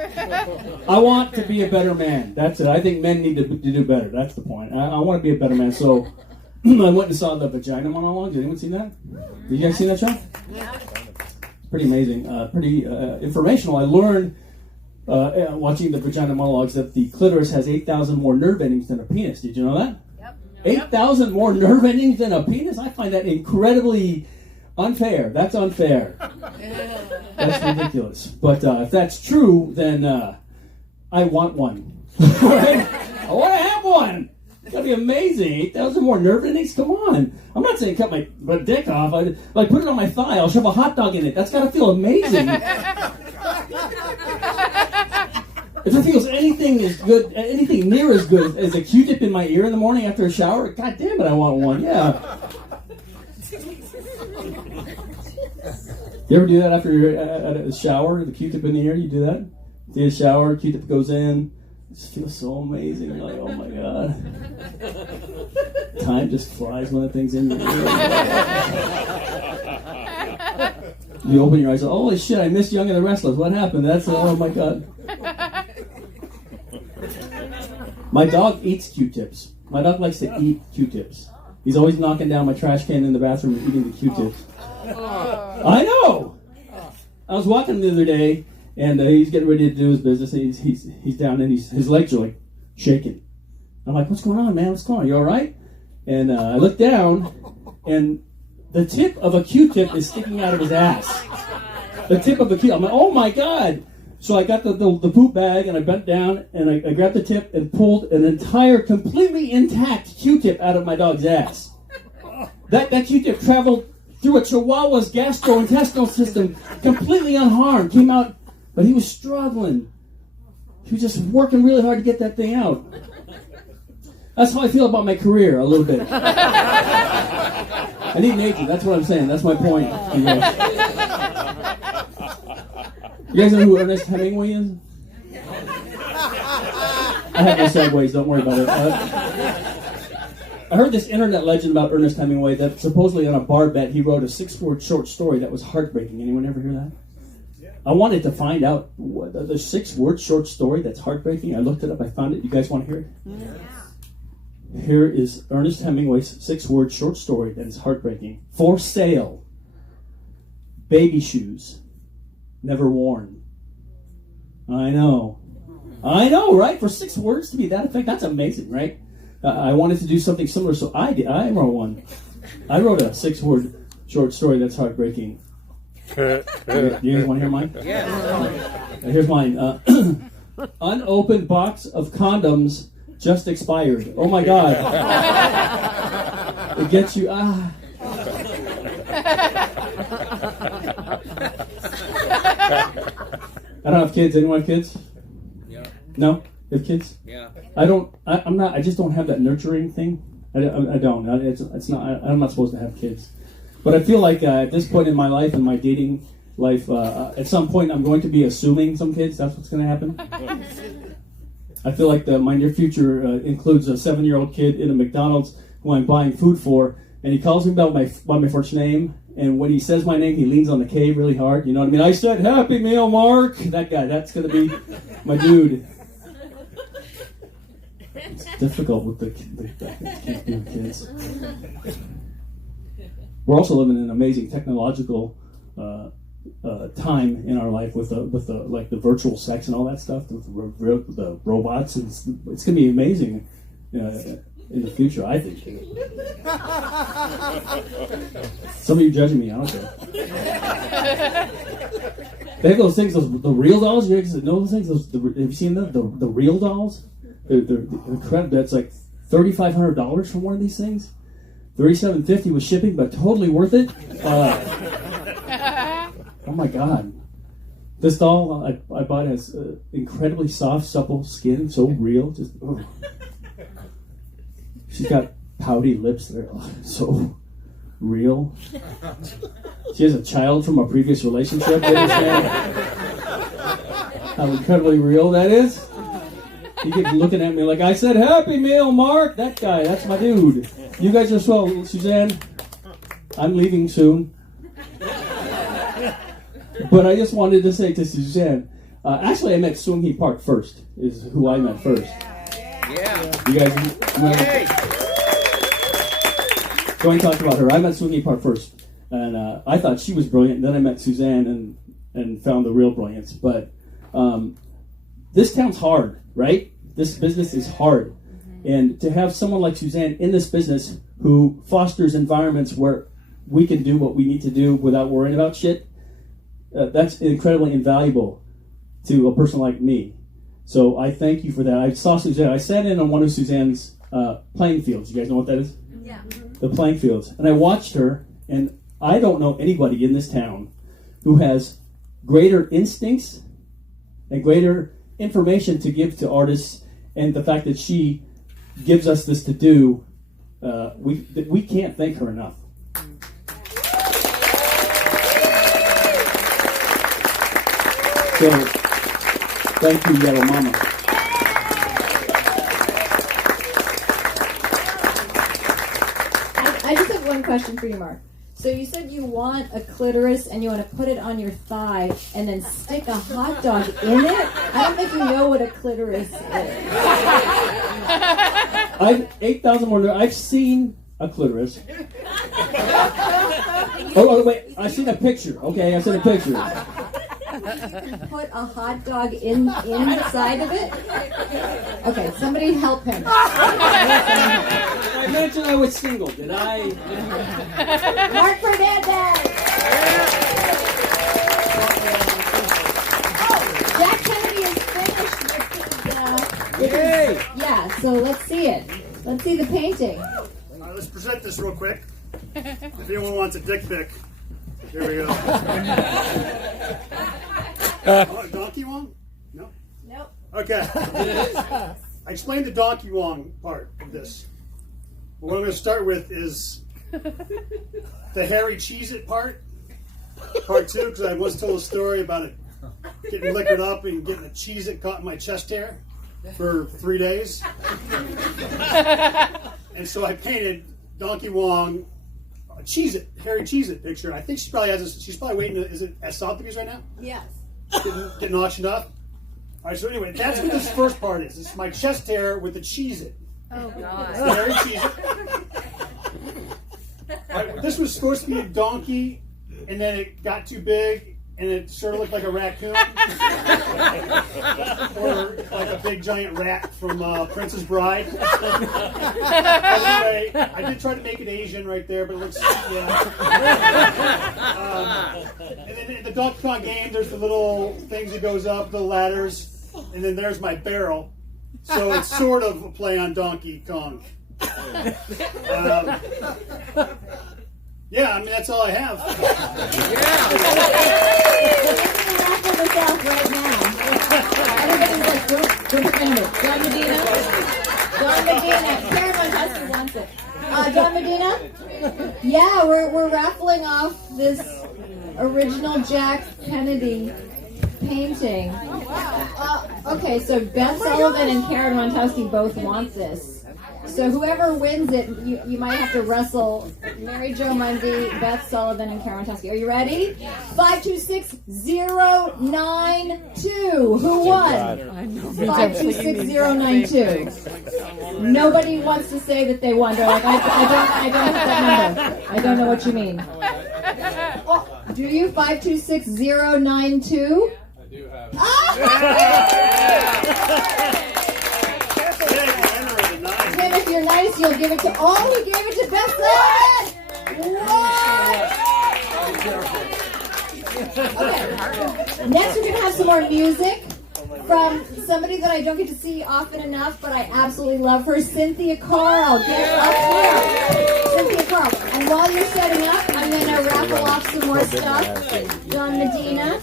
I want to be a better man. That's it. I think men need to do better. That's the point. I want to be a better man. So I went and saw the vagina monologue. Did anyone see that? Did you guys see that show? Yeah. Pretty amazing. Pretty informational. I learned watching the vagina monologues that the clitoris has 8,000 more nerve endings than a penis. Did you know that? Yep. 8,000 more nerve endings than a penis? I find that incredibly unfair. That's unfair. That's ridiculous. But if that's true, then I want one. I want to have one. It's going to be amazing. 8,000 more nerve endings? Come on. I'm not saying cut my dick off. Like, put it on my thigh. I'll shove a hot dog in it. That's got to feel amazing. If it feels anything as good, anything near as good as a Q-tip in my ear in the morning after a shower, god damn it, I want one. Yeah. You ever do that after you're at a shower? The Q-tip in the ear, you do that? Take a shower, Q-tip goes in. It just feels so amazing. You're like, oh my god. Time just flies when that thing's in your ear. You open your eyes, like, holy shit, I missed Young and the Restless. What happened? That's, oh my god. My dog eats Q-tips. My dog likes to eat Q-tips. He's always knocking down my trash can in the bathroom and eating the Q-tips. I know! I was walking the other day, and he's getting ready to do his business, and he's down, and his legs are like shaking. I'm like, what's going on, man? What's going on? You all right? And I look down, and the tip of a Q-tip is sticking out of his ass. The tip of a Q-tip. I'm like, oh my god! So I got the poop bag, and I bent down, and I grabbed the tip and pulled an entire, completely intact Q-tip out of my dog's ass. That Q-tip traveled through a Chihuahua's gastrointestinal system, completely unharmed, came out, but he was struggling. He was just working really hard to get that thing out. That's how I feel about my career, a little bit. I need an agent, that's what I'm saying, that's my point. You guys know who Ernest Hemingway is? I have no segues, don't worry about it. I heard this internet legend about Ernest Hemingway that supposedly on a bar bet he wrote a 6-word short story that was heartbreaking. Anyone ever hear that? I wanted to find out what the 6-word short story that's heartbreaking. I looked it up, I found it. You guys want to hear it? Yeah. Here is Ernest Hemingway's 6-word short story that is heartbreaking. For sale. Baby shoes. Never worn. I know, right? For 6 words to be that effect, that's amazing, right? I wanted to do something similar, so I did. I wrote one. I wrote a 6-word short story that's heartbreaking. You guys want to hear mine? Yeah. Here's mine. Unopened box of condoms just expired. Oh my god. It gets you. I don't have kids. Anyone have kids? Yeah. No? You have kids? Yeah. I just don't have that nurturing thing. I don't. It's not. I'm not supposed to have kids. But I feel like at this point in my life, in my dating life, at some point I'm going to be assuming some kids. That's what's going to happen. I feel like my near future includes a 7-year-old kid in a McDonald's who I'm buying food for, and he calls me by my first name. And when he says my name, he leans on the K really hard. You know what I mean? I said, Happy Meal, Mark. That guy, that's going to be my dude. It's difficult with the kids. We're also living in an amazing technological time in our life with like the virtual sex and all that stuff, with the robots. It's going to be amazing. In the future, I think. Some of you judging me, I don't care. They have those things, the real dolls. You guys know those things? Have you seen them? The real dolls? They're incredible. That's like $3,500 for one of these things. $3,750 with shipping, but totally worth it. Oh my god. This doll I bought has incredibly soft, supple skin, so real. Just. She's got pouty lips that are so real. She has a child from a previous relationship. You understand how incredibly real that is? He keeps looking at me like, I said Happy Meal, Mark. That guy, that's my dude. You guys are swell. Suzanne, I'm leaving soon. But I just wanted to say to Suzanne, actually I met Sung Hee Park first, is who I met first. Yeah. You guys, go and talk about her. I met Sung Hee Park first, and I thought she was brilliant. Then I met Suzanne and found the real brilliance. But this town's hard, right? This business is hard. And to have someone like Suzanne in this business who fosters environments where we can do what we need to do without worrying about shit, that's incredibly invaluable to a person like me. So I thank you for that. I saw Suzanne. I sat in on one of Suzanne's playing fields. You guys know what that is? Yeah. The playing fields. And I watched her, and I don't know anybody in this town who has greater instincts and greater information to give to artists, and the fact that she gives us this to do, we can't thank her enough. So, thank you, Yellow Mama. I just have one question for you, Mark. So you said you want a clitoris and you want to put it on your thigh and then stick a hot dog in it? I don't think you know what a clitoris is. I've 8,000 more. I've seen a clitoris. Oh, wait. I've seen a picture. Okay, I've seen a picture. You can put a hot dog inside of it? Okay, somebody help him. I mentioned I was single. Did I? Mark Fernandez! Oh, Jack Kennedy is finished with his, yeah, so let's see it. Let's see the painting. Let's present this real quick. If anyone wants a dick pic, here we go. Donkey Wong? No? Nope. Okay. I explained the Donkey Wong part of this. But what I'm going to start with is the hairy Cheez-It part 2, because I once told a story about it getting liquored up and getting a Cheez-It caught in my chest hair for 3 days. And so I painted Donkey Wong a Cheez-It, hairy Cheez-It picture. I think she probably has this, she's probably waiting, is it at Sotheby's right now? Yes. Getting auctioned up. All right, so anyway, that's what this first part is. It's my chest hair with the Cheez-It. Oh, God. Hairy Cheez-It. Right, this was supposed to be a donkey, and then it got too big, and it sort of looked like a raccoon. Or like a big giant rat from Princess Bride. Anyway, I did try to make it Asian right there, but it looks, yeah. And then in the Donkey Kong game, there's the little things that goes up, the ladders, and then there's my barrel. So it's sort of a play on Donkey Kong. Yeah, I mean, that's all I have. Raffle this off right now. Everybody's like, don't defend it. John Medina? John Medina. Karen Montesky wants it. John Medina? Yeah, we're raffling off this original Jack Kennedy painting. Okay, so Beth Sullivan and Karen Montesky both want this. So whoever wins it, you might have to wrestle Mary Jo Mundy, Beth Sullivan, and Karen Montesky. Are you ready? 526092. Who won? 526092. Nobody wants to say that they won. They're like, I don't have that number. I don't know what you mean. Oh, do you? 526092? I do have it. Tim, if you're nice, you'll give it to. Oh, he gave it to Beth Sullivan! What? Okay. Next, we're going to have some more music from somebody that I don't get to see often enough, but I absolutely love her, Cynthia Carl. Get up here. Cynthia Carl. And while you're setting up, I'm going to raffle off some more stuff. John Medina.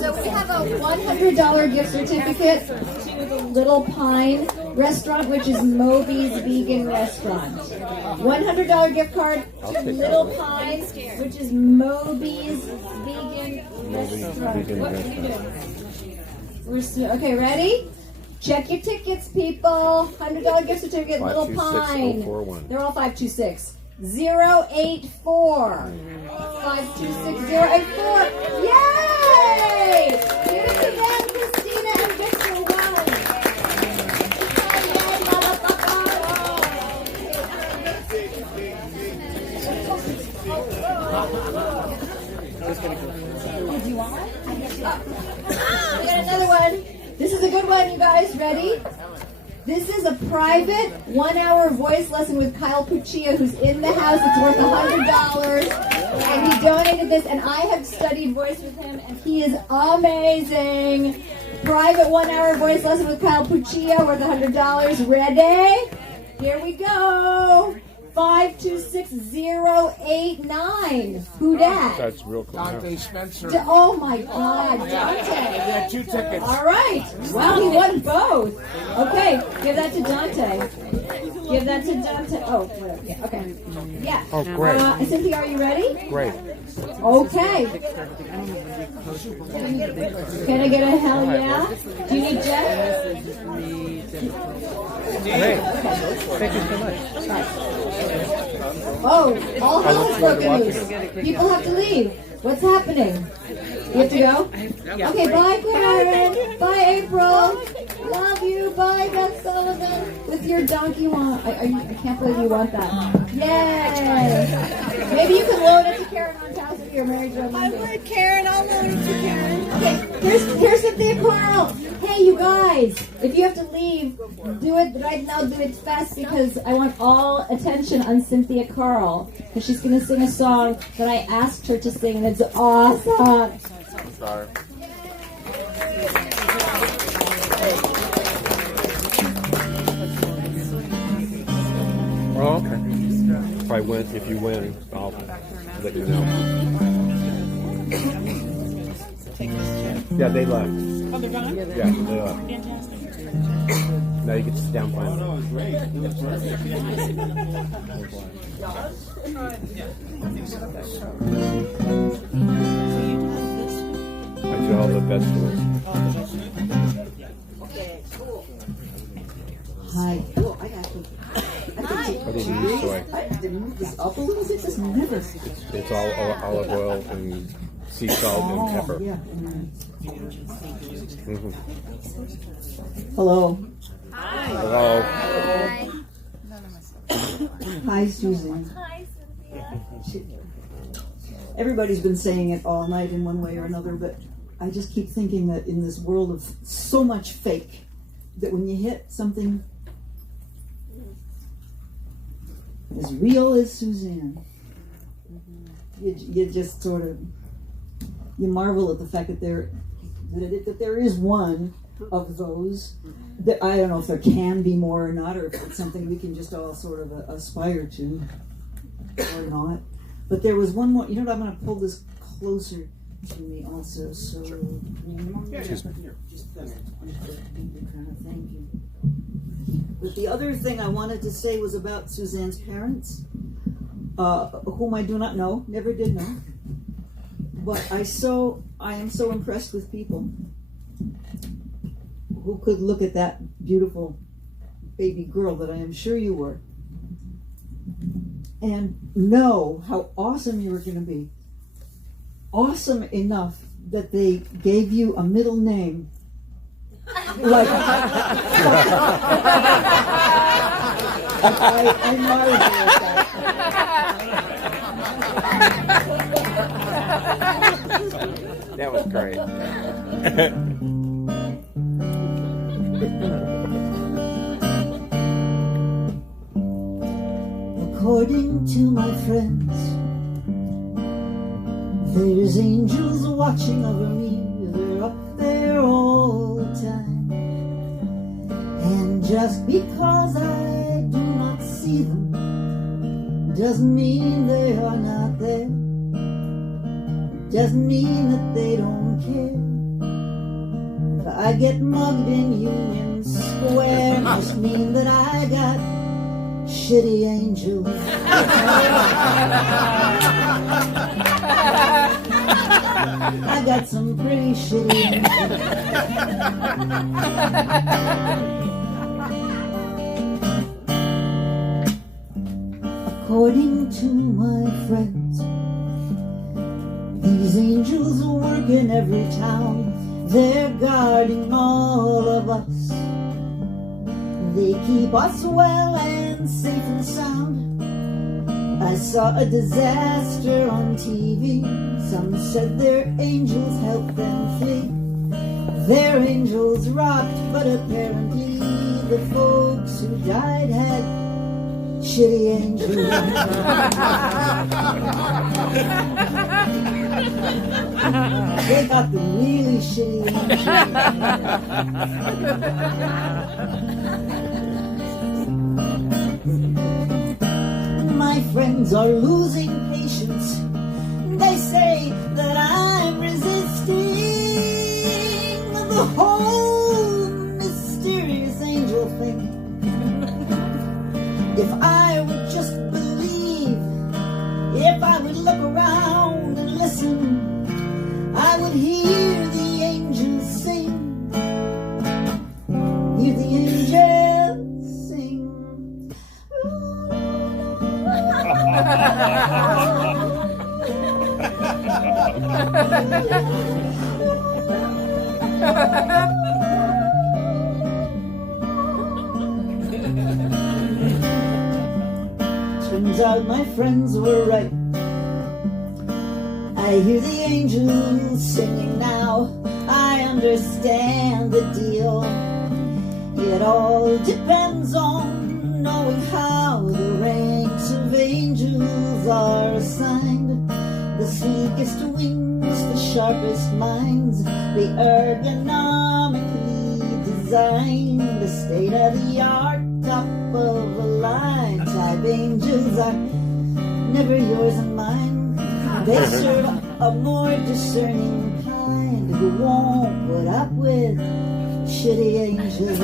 So we have a $100 gift certificate to the Little Pine restaurant, which is Moby's Vegan Restaurant. $100 gift card to Little Pies, which is Moby's Vegan Restaurant. What are you doing? Okay, ready? Check your tickets, people. $100 gift certificate, Little Pine. They're all 526. 084. 526-084. Yay! Here's to them, Kristina and Mr. Wong. Do you want one? We got another one. This is a good one, you guys. Ready? This is a private 1-hour voice lesson with Kyle Puccia, who's in the house. It's worth $100. And he donated this, and I have studied voice with him, and he is amazing. Private 1-hour voice lesson with Kyle Puccia, worth $100. Ready? Here we go. 526089. Who dat? That's real cool. Dante Spencer. Oh my God, Dante. Yeah, 2 tickets. All right. Wow, he won both. Okay, give that to Dante. Give that to Dante. Oh, whatever. Yeah, okay. Yeah. Oh, great. Cynthia, are you ready? Great. Okay. Can I get a hell yeah? Do you need Jeff? Great. Thank you so much. Oh, all hell is broken loose. People have to leave. What's happening? You have to go? Okay, bye, Karen. Bye, April. Love you. Bye, Beth Sullivan. With your donkey want. I can't believe you want that. Yay. Maybe you can loan it to Karen on house if you're married to a Monday. I would, Karen. I'll loan it to Karen. Okay, here's Cynthia Carl. Hey, you guys. If you have to leave, do it right now. Do it fast because I want all attention on Cynthia Carl. Because she's going to sing a song that I asked her to sing, and it's awesome. I'm sorry. Oh, okay. If you win, I'll let you know. Yeah, they left. Oh, they're gone? Yeah, they left. Fantastic. Now you get to sit down by them. I do all the vegetables. Okay, cool. Hi. Oh, I didn't use soy. I didn't move this up a little bit. This never. It's all olive oil and sea salt and pepper. Yeah. Mm-hmm. Hello. Hello. Hi, Suzanne. Hi, Cynthia. Everybody's been saying it all night in one way or another, but I just keep thinking that in this world of so much fake, that when you hit something as real as Suzanne, you just sort of, you marvel at the fact that there is one of those. That I don't know if there can be more or not, or if it's something we can just all sort of aspire to or not. But there was one more. You know what? I'm going to pull this closer to me also. So, Excuse me. Thank you. But the other thing I wanted to say was about Suzanne's parents, whom I do not know, never did know. But I am so impressed with people who could look at that beautiful baby girl that I am sure you were and know how awesome you were going to be. Awesome enough that they gave you a middle name. Like, I marvel at that. That was great. According to my friends, there's angels watching over me. They're up there all the time. And just because I do not see them doesn't mean they are not there. Doesn't mean that they don't care. If I get mugged in Union Square, must mean that I got shitty angels. I got some pretty shitty angels. According to my friends, these angels work in every town. They're guarding all of us. They keep us well and safe and sound. I saw a disaster on TV. Some said their angels helped them flee. Their angels rocked, but apparently the folks who died had shitty angels. They got the really shitty angels. My friends are losing patience. They say that I'm resisting the whole mysterious angel thing. If I would just believe, if I would look around and listen, I would hear the angels sing. Hear the angels sing. Turns out my friends were right. I hear the angels singing now. I understand the deal. It all depends on knowing how the ranks of angels are assigned. The sleekest wings, the sharpest minds, the ergonomically designed, the state-of-the-art, top-of-the-line type angels are never yours and mine. They serve a more discerning kind who won't put up with shitty angels.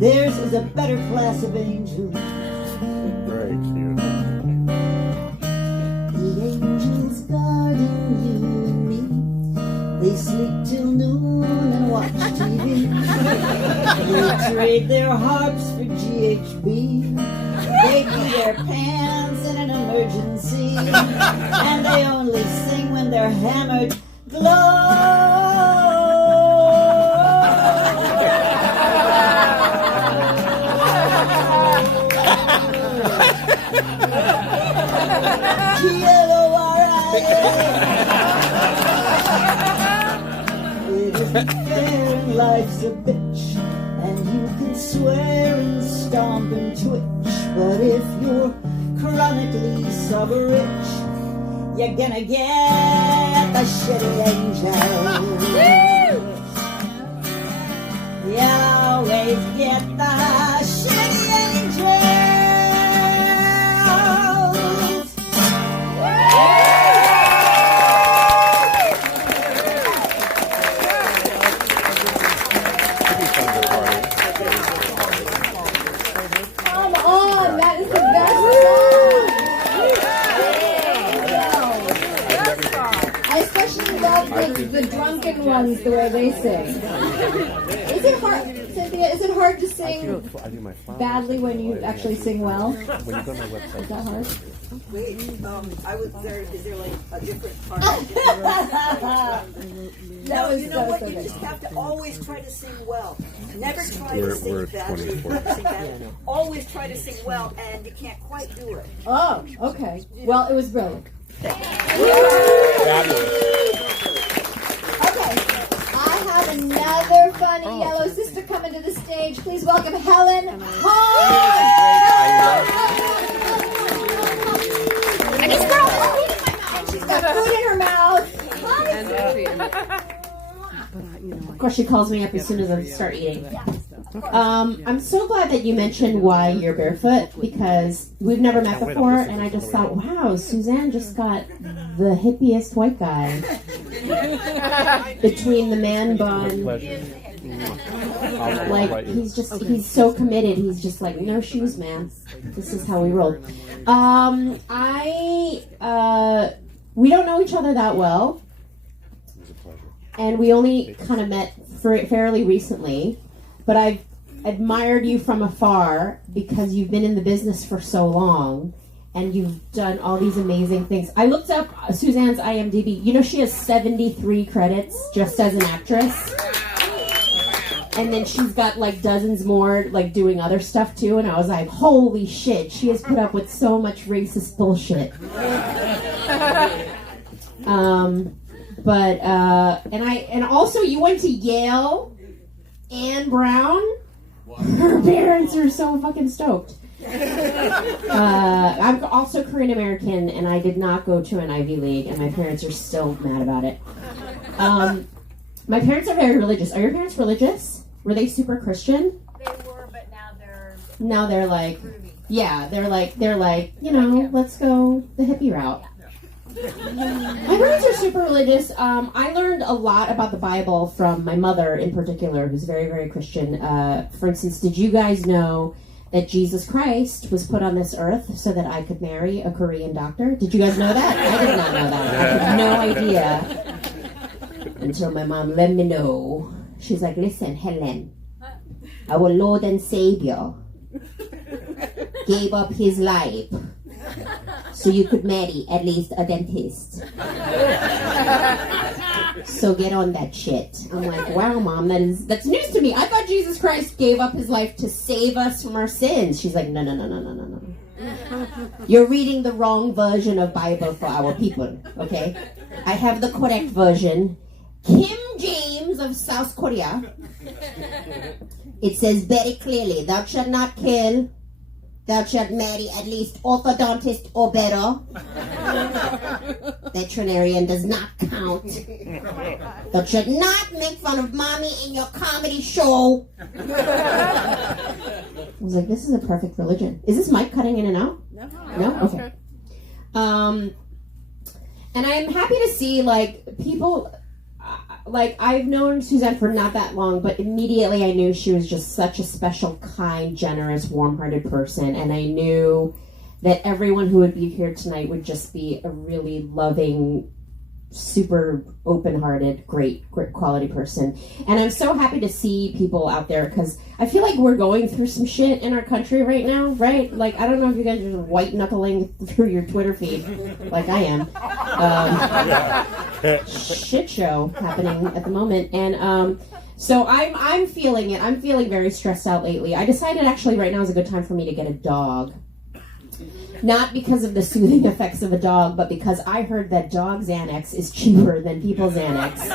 Theirs is a better class of angels. Very cute. The angels guarding you and me. They sleep till noon and watch TV. They trade their harps for GHB. They pee their pants in an emergency. And they only sing when they're hammered. It isn't fair and life's a bitch, and you can swear and stomp and twitch, but if you're chronically sub-rich, you're gonna get the shitty angels. You always get the shitty angels. Come on, that is the best song. I especially love the drunken ones, the way they sing. Is it hard, Cynthia? Is it hard to sing badly when you actually sing well? When you go to my website, is that hard? Wait, is there like a different part? That was you know what? so You good. just have to always try to sing well. Never try We're to sing at badly. 24. Always try to sing well, and you can't quite do it. Oh, okay. Well, it was brilliant. Fabulous. Okay, I have another funny yellow sister coming to the stage. Please welcome Helen And she's got food in her mouth. Of course, she calls me up as soon as I start eating. I'm so glad that you mentioned why you're barefoot, because we've never met before, and I just thought, wow, Suzanne just got the hippiest white guy between the man bun. Like, he's so committed. He's just like, no shoes, man. This is how we roll. We don't know each other that well, and we only kind of met fairly recently, but I've admired you from afar because you've been in the business for so long and you've done all these amazing things. I looked up Suzanne's IMDb. You know, she has 73 credits just as an actress. And then she's got like dozens more like doing other stuff too, and I was like, holy shit, she has put up with so much racist bullshit. And also you went to Yale and Brown. Her parents are so fucking stoked. I'm also Korean American, and I did not go to an Ivy League, and my parents are still mad about it. My parents are very religious. Are your parents religious? Were they super Christian? They were, but Now they're like, yeah, they're like, you know, let's go the hippie route. My parents are super religious. I learned a lot about the Bible from my mother in particular, who's very, very Christian. For instance, did you guys know that Jesus Christ was put on this earth so that I could marry a Korean doctor? Did you guys know that? I did not know that. I had no idea until my mom let me know. She's like, listen, Helen, our Lord and Savior gave up his life so you could marry at least a dentist. So get on that shit. I'm like, wow, Mom, that's news to me. I thought Jesus Christ gave up his life to save us from our sins. She's like, no. You're reading the wrong version of Bible for our people, okay? I have the correct version. Kim James of South Korea. It says very clearly, thou shalt not kill, thou shalt marry at least orthodontist or better. Veterinarian does not count. Thou shalt not make fun of mommy in your comedy show. I was like, this is a perfect religion. Is this mic cutting in and out? No? Okay. And I'm happy to see, like, people... Like, I've known Suzanne for not that long, but immediately I knew she was just such a special, kind, generous, warm-hearted person. And I knew that everyone who would be here tonight would just be a really loving, super open-hearted, great quality person. And I'm so happy to see people out there, because I feel like we're going through some shit in our country right now, right? Like, I don't know if you guys are white-knuckling through your Twitter feed like I am. Shit show happening at the moment. And so I'm feeling it. I'm feeling very stressed out lately. I decided actually right now is a good time for me to get a dog. Not because of the soothing effects of a dog, but because I heard that dog Xanax is cheaper than people's Xanax.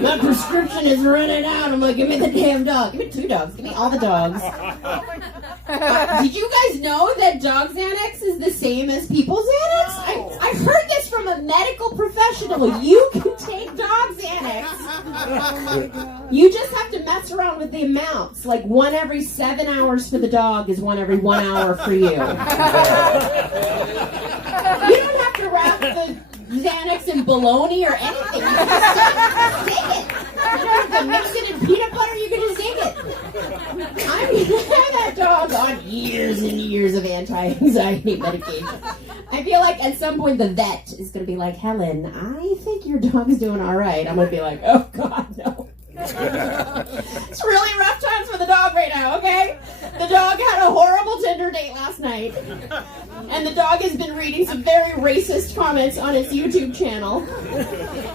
My prescription is running out. I'm like, give me the damn dog. Give me 2 dogs. Give me all the dogs. Did you guys know that dog Xanax is the same as people's Xanax? I heard this from a medical professional. You can take dog Xanax. Oh my God. You just have to mess around with the amounts. Like 1 every 7 hours for the dog is 1 every 1 hour for you. You don't have to wrap the Xanax in bologna or anything. You can just take it. You don't have to mix it in peanut butter. You can just take it. I had that dog on years and years of anti-anxiety medication. I feel like at some point the vet is going to be like, Helen, I think your dog's doing all right. I'm going to be like, oh God, no. It's really rough times for the dog right now, okay? The dog had a horrible Tinder date last night. And the dog has been reading some very racist comments on his YouTube channel.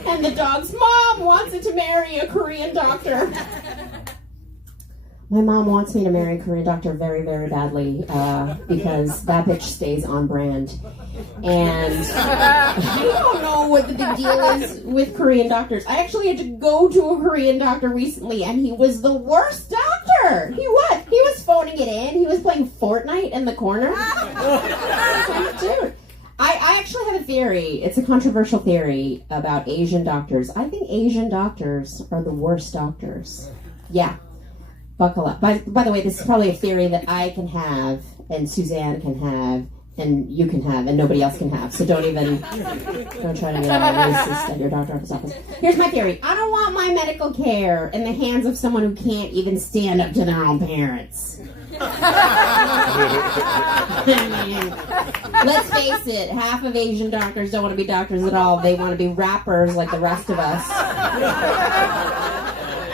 And the dog's mom wants it to marry a Korean doctor. My mom wants me to marry a Korean doctor very, very badly because that bitch stays on brand. And I don't know what the big deal is with Korean doctors. I actually had to go to a Korean doctor recently, and he was the worst doctor. He was phoning it in. He was playing Fortnite in the corner. Dude. I actually have a theory. It's a controversial theory about Asian doctors. I think Asian doctors are the worst doctors. Yeah. buckle up. By the way, this is probably a theory that I can have, and Suzanne can have, and you can have, and nobody else can have. So don't try to get racist at your doctor's office. Here's my theory. I don't want my medical care in the hands of someone who can't even stand up to their own parents. I mean, let's face it, half of Asian doctors don't want to be doctors at all. They want to be rappers like the rest of us.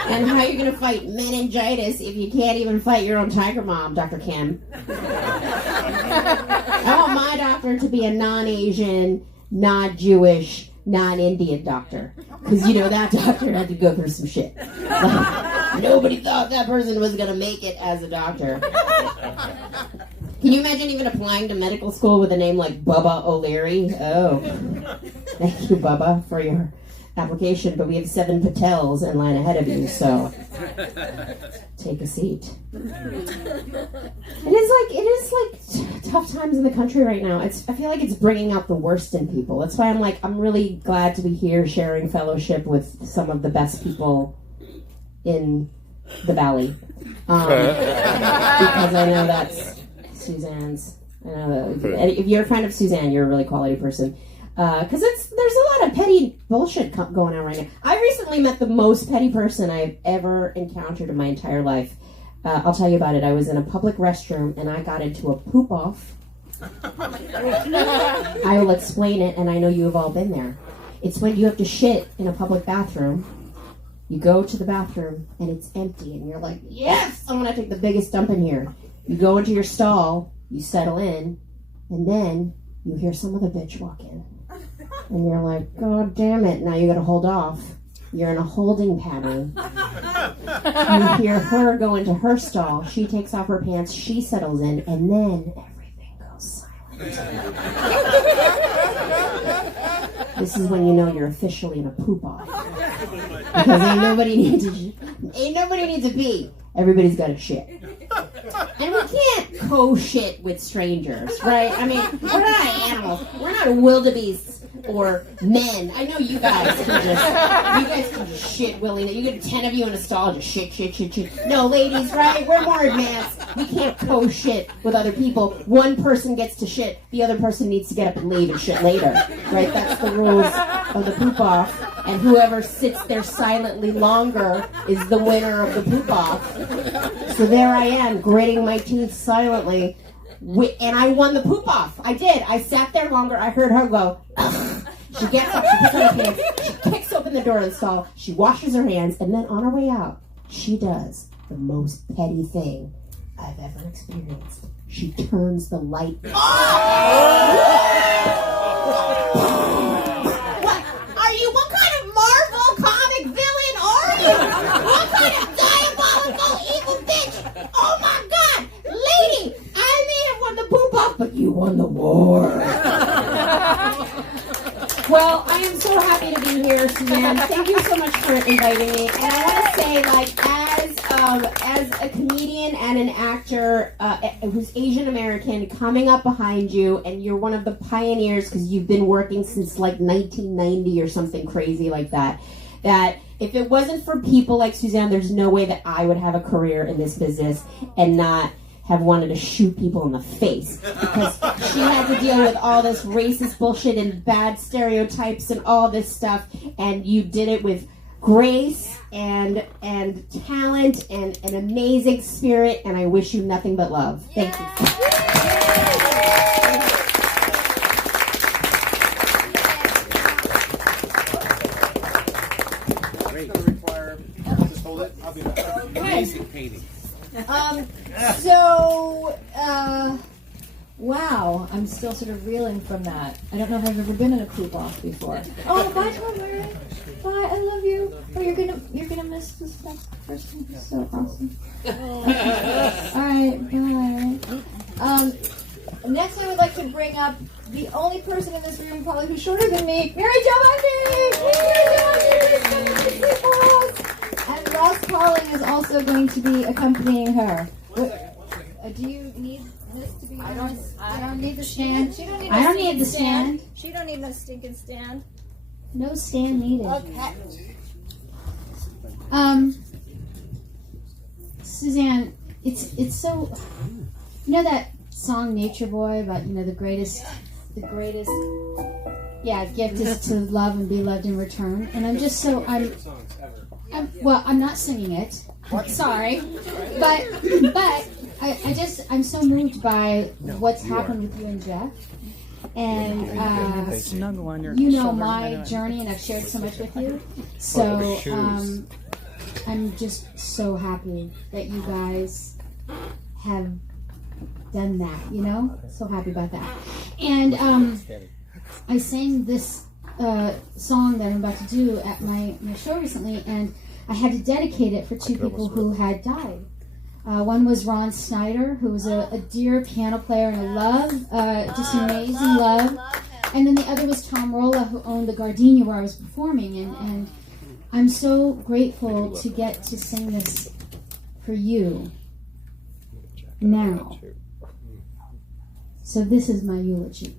And how are you going to fight meningitis if you can't even fight your own tiger mom, Dr. Kim? I want my doctor to be a non-Asian, non-Jewish, non-Indian doctor. Because, that doctor had to go through some shit. Like, nobody thought that person was going to make it as a doctor. Can you imagine even applying to medical school with a name like Bubba O'Leary? Oh. Thank you, Bubba, for your application, but we have 7 Patels in line ahead of you, so take a seat. It is like tough times in the country right now. I feel like it's bringing out the worst in people. That's why I'm really glad to be here sharing fellowship with some of the best people in the Valley. Because I know that's Suzanne's. I know that if you're a friend of Suzanne, you're a really quality person. Because there's a lot of petty bullshit going on right now. I recently met the most petty person I've ever encountered in my entire life. I'll tell you about it. I was in a public restroom and I got into a poop off. I will explain it, and I know you have all been there. It's when you have to shit in a public bathroom. You go to the bathroom and it's empty, and you're like, yes, I want to take the biggest dump in here. You go into your stall, you settle in, and then you hear some other bitch walk in. And you're like, God damn it, now you gotta hold off. You're in a holding pattern. You hear her go into her stall, she takes off her pants, she settles in, and then everything goes silent. This is when you know you're officially in a poop off. Because ain't nobody needs to pee. Everybody's got to shit. And we can't co-shit with strangers, right? I mean, we're not animals. We're not wildebeests or men. I know you guys can just shit willy-nilly. You get 10 of you in a stall, just shit. No, ladies, right? We're more advanced. We can't co-shit with other people. One person gets to shit. The other person needs to get up and leave and shit later, right? That's the rules of the poop off. And whoever sits there silently longer is the winner of the poop off. So there I am, gritting my teeth silently, and I won the poop off. I did. I sat there longer. I heard her go, ugh. She gets up, she puts on her pants, she kicks open the door of the stall, she washes her hands, and then on her way out, she does the most petty thing I've ever experienced. She turns the light What kind of Marvel comic villain are you? What kind of diabolical evil bitch? Oh my God, lady, I may have won the poop off, but you won the war. Well, I am so happy to be here, Suzanne. Thank you so much for inviting me. And I want to say, as a comedian and an actor who's Asian American, coming up behind you, and you're one of the pioneers because you've been working since like 1990 or something crazy like that. That if it wasn't for people like Suzanne, there's no way that I would have a career in this business and not have wanted to shoot people in the face, because she had to deal with all this racist bullshit and bad stereotypes and all this stuff, and you did it with grace and talent and an amazing spirit, and I wish you nothing but love. Thank you. Just hold it. I'll be back. Amazing painting. Wow, I'm still sort of reeling from that. I don't know if I've ever been in a poop off before. Oh, bye, Trevor. Bye, I love you. Oh, you're gonna miss this next person. It's so awesome. All right, bye. Next, I would like to bring up the only person in this room probably who's shorter than me, Mary Jo Bundy. And Ross Carling is also going to be accompanying her. Do you need this to be? I don't need the stand. She don't need. I don't need the stand. She don't need no stinking stand. No stand needed. Okay. Suzanne, it's so, you know that song Nature Boy about, you know, the greatest gift is to love and be loved in return. And I'm just so, I'm not singing it. Sorry. But I'm so moved by what's happened with you and Jeff. And you know my journey, and I've shared so much with you. So I'm just so happy that you guys have done that, you know? So happy about that. And I sang this song that I'm about to do at my show recently, and I had to dedicate it for two people who had died. One was Ron Snyder, who was a dear piano player and a love, just amazing love. And then the other was Tom Rolla, who owned the Gardenia where I was performing. And I'm so grateful to get to sing this for you now. So this is my eulogy.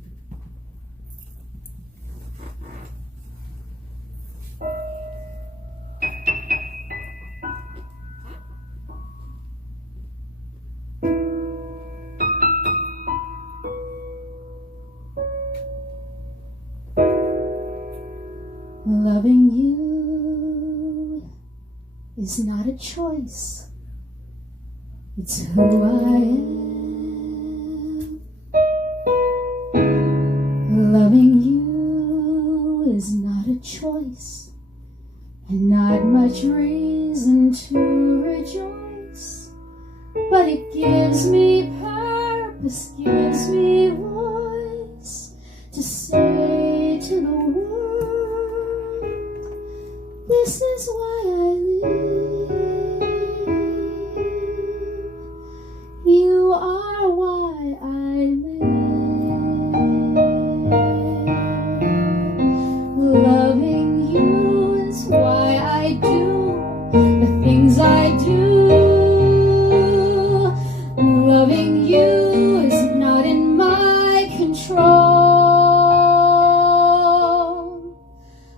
Loving you is not a choice. It's who I am. Loving you is not a choice, and not much reason to rejoice. But it gives me purpose, gives me voice to say to the world, this is why I live. You are why I live. Loving you is why I do the things I do. Loving you is not in my control,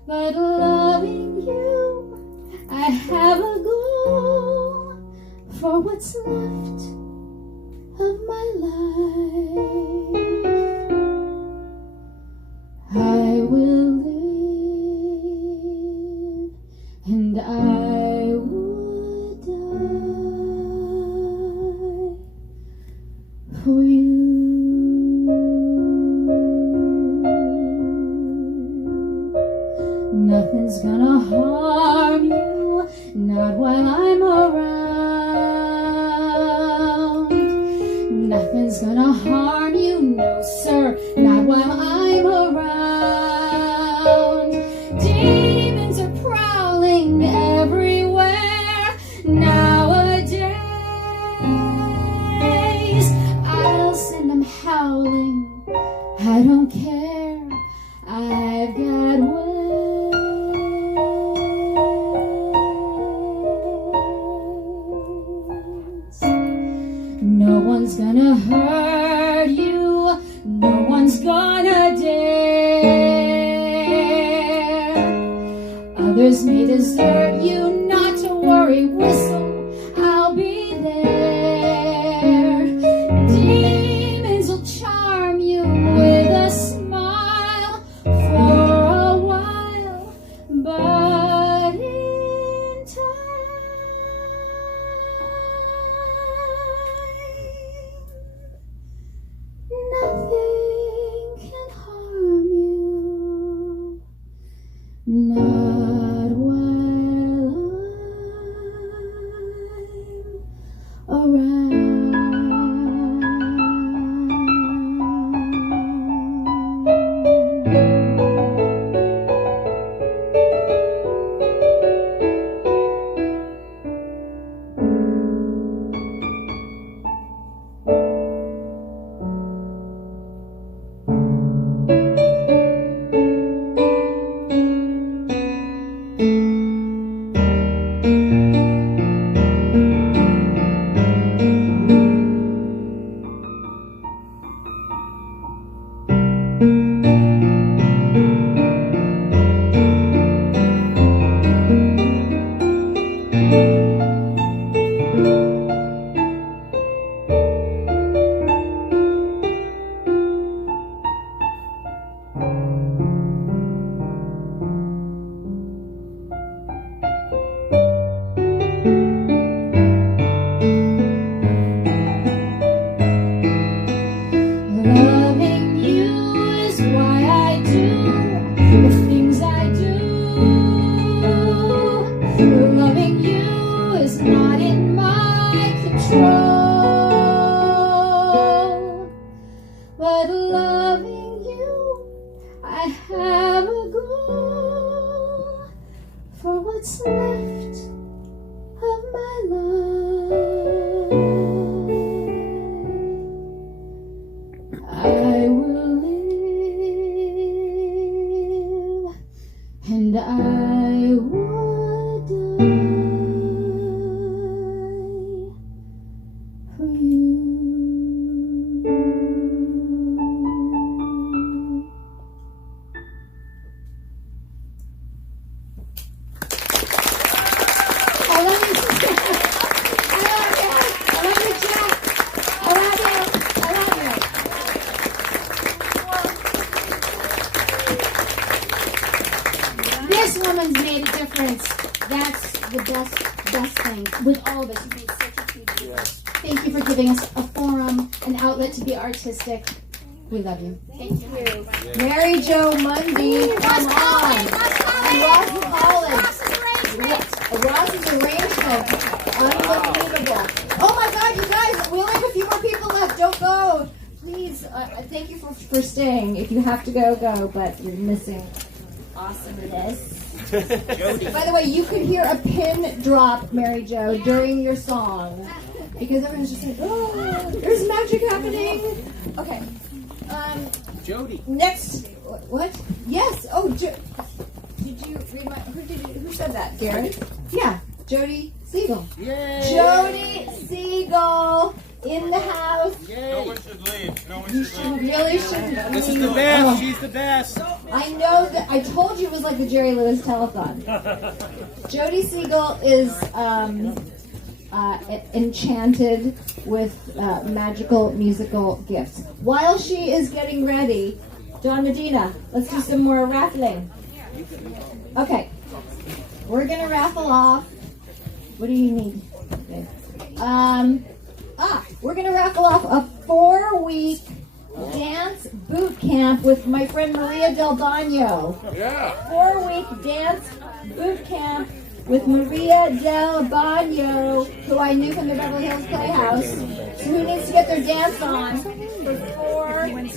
but loving you, I have a goal for what's left of my life. I will live, and I would die for you. Nothing's gonna harm you, not while I'm around. Nothing's gonna harm you, no sir, not while I'm around. Demons are prowling everywhere nowadays. I'll send them howling, I don't care, I've got ways. No one's gonna hurt you, no one's gonna dare. Others may desert you, not to worry, whistle, I'll be there. Demons will charm you with a smile for a while, but in time, nothing can harm you, not while but loving you, I have a goal for what's left of my life. I will live and I would die for you. I love you, Suzanne. I love you. I love you, Jack. I love you. I love you. This woman's made a difference. That's the best thing with all of us. You've made such a huge difference. Thank you for giving us a forum, an outlet to be artistic. We love you. Thank you. Mary Jo Mundy, come on. And Ross Collins. Ross's arrangement. Unbelievable. Oh my God, you guys, we only have a few more people left. Don't go. Please, thank you for staying. If you have to go, go, but you're missing awesomeness. By the way, you could hear a pin drop, Mary Jo, during your song. Because everyone's just like, oh, there's magic happening. Okay. Jody. Next, what? Yes. Oh, did you read my? Who said that? Garrett. Yeah, Jody Siegel. Yay! Jody Siegel in the house. No one should leave. No one You should leave. really shouldn't. This is the best. She's the best. I know that. I told you it was like the Jerry Lewis telethon. Jody Siegel is enchanted with magical musical gifts. While she is getting ready, Don Medina, let's do some more raffling. Okay, we're gonna raffle off. What do you need? Okay. We're gonna raffle off a 4-week dance boot camp with my friend Maria Del Bagno. Yeah. 4-week dance boot camp with Maria Del Bagno, who I knew from the Beverly Hills Playhouse. So who needs to get their dance on for 4 weeks?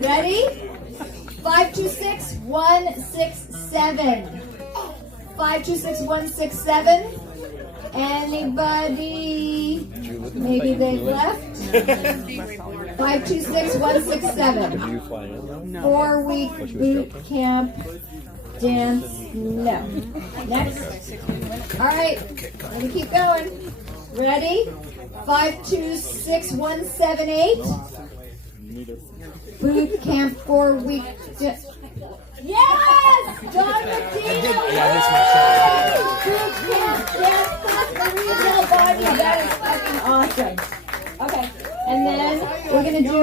Ready? 526-167. 526-167. Anybody? Maybe they've left. 526-167. 4-week boot camp dance. No. Next. All right. Let me keep going. Ready? 526-178. Boot camp 4-week. Yes! Don Medina! Boot camp dance class Maria Del Bagno. That is fucking awesome. Okay. And then we're going to do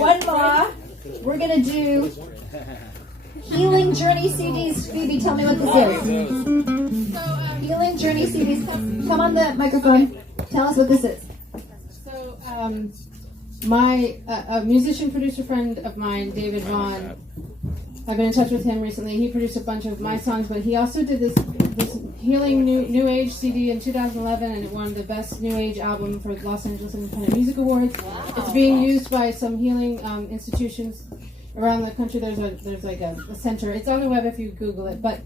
one more. We're going to do Healing Journey CDs. Phoebe, tell me what this is. Healing Journey CDs. Come on the microphone. Tell us what this is. So, my a musician producer friend of mine, David Vaughn, I've been in touch with him recently. He produced a bunch of my songs, but he also did this Healing New Age CD in 2011, and it won the Best New Age Album for Los Angeles Independent Music Awards. Wow. It's being used by some healing institutions around the country. There's like a center. It's on the web if you Google it. But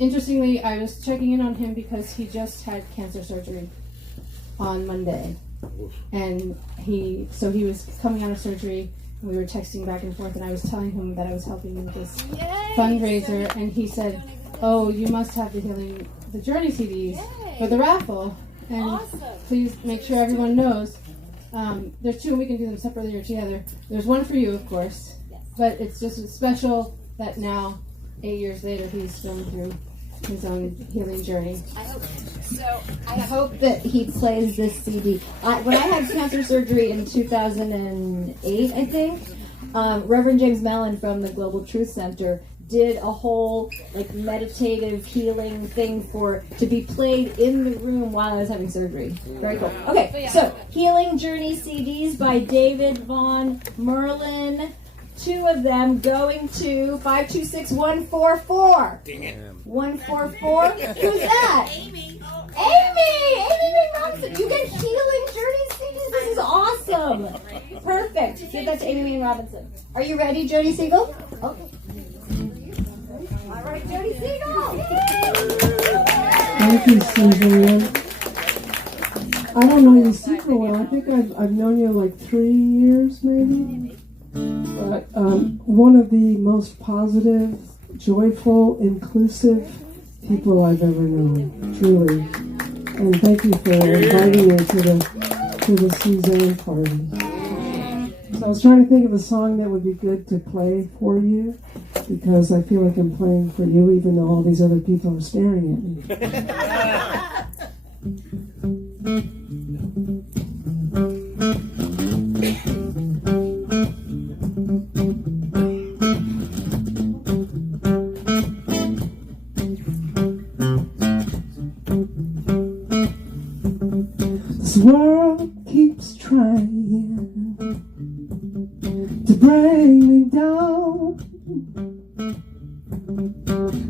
interestingly, I was checking in on him because he just had cancer surgery on Monday, and he was coming out of surgery. We were texting back and forth, and I was telling him that I was helping him with this fundraiser, and he said, "Oh, you must have the Journey CDs for the raffle, and please make sure everyone knows. There's 2, and we can do them separately or together. There's one for you, of course, but it's just special that now, 8 years later, he's going through his own healing journey." I hope that he plays this CD. When I had cancer surgery in 2008, I think, Reverend James Mellon from the Global Truth Center did a whole meditative healing thing to be played in the room while I was having surgery. Very cool. Okay, so Healing Journey CDs by David Vaughn Merlin. 2 of them going to 526-144. Dang it. 144. Who's that? Amy. Amy McRobinson. You get Healing Journey CDs. This is is awesome. Perfect. Give that to Amy and Robinson. Are you ready, Jody Siegel? Okay. All right, Jody Siegel. Thank you, Suzanne. I don't know you super well. I think I've known you like 3 years, maybe. But one of the most positive, joyful, inclusive people I've ever known, truly. And thank you for inviting me to the Suzanne party. So I was trying to think of a song that would be good to play for you, because I feel like I'm playing for you, even though all these other people are staring at me. This world keeps trying to bring me down,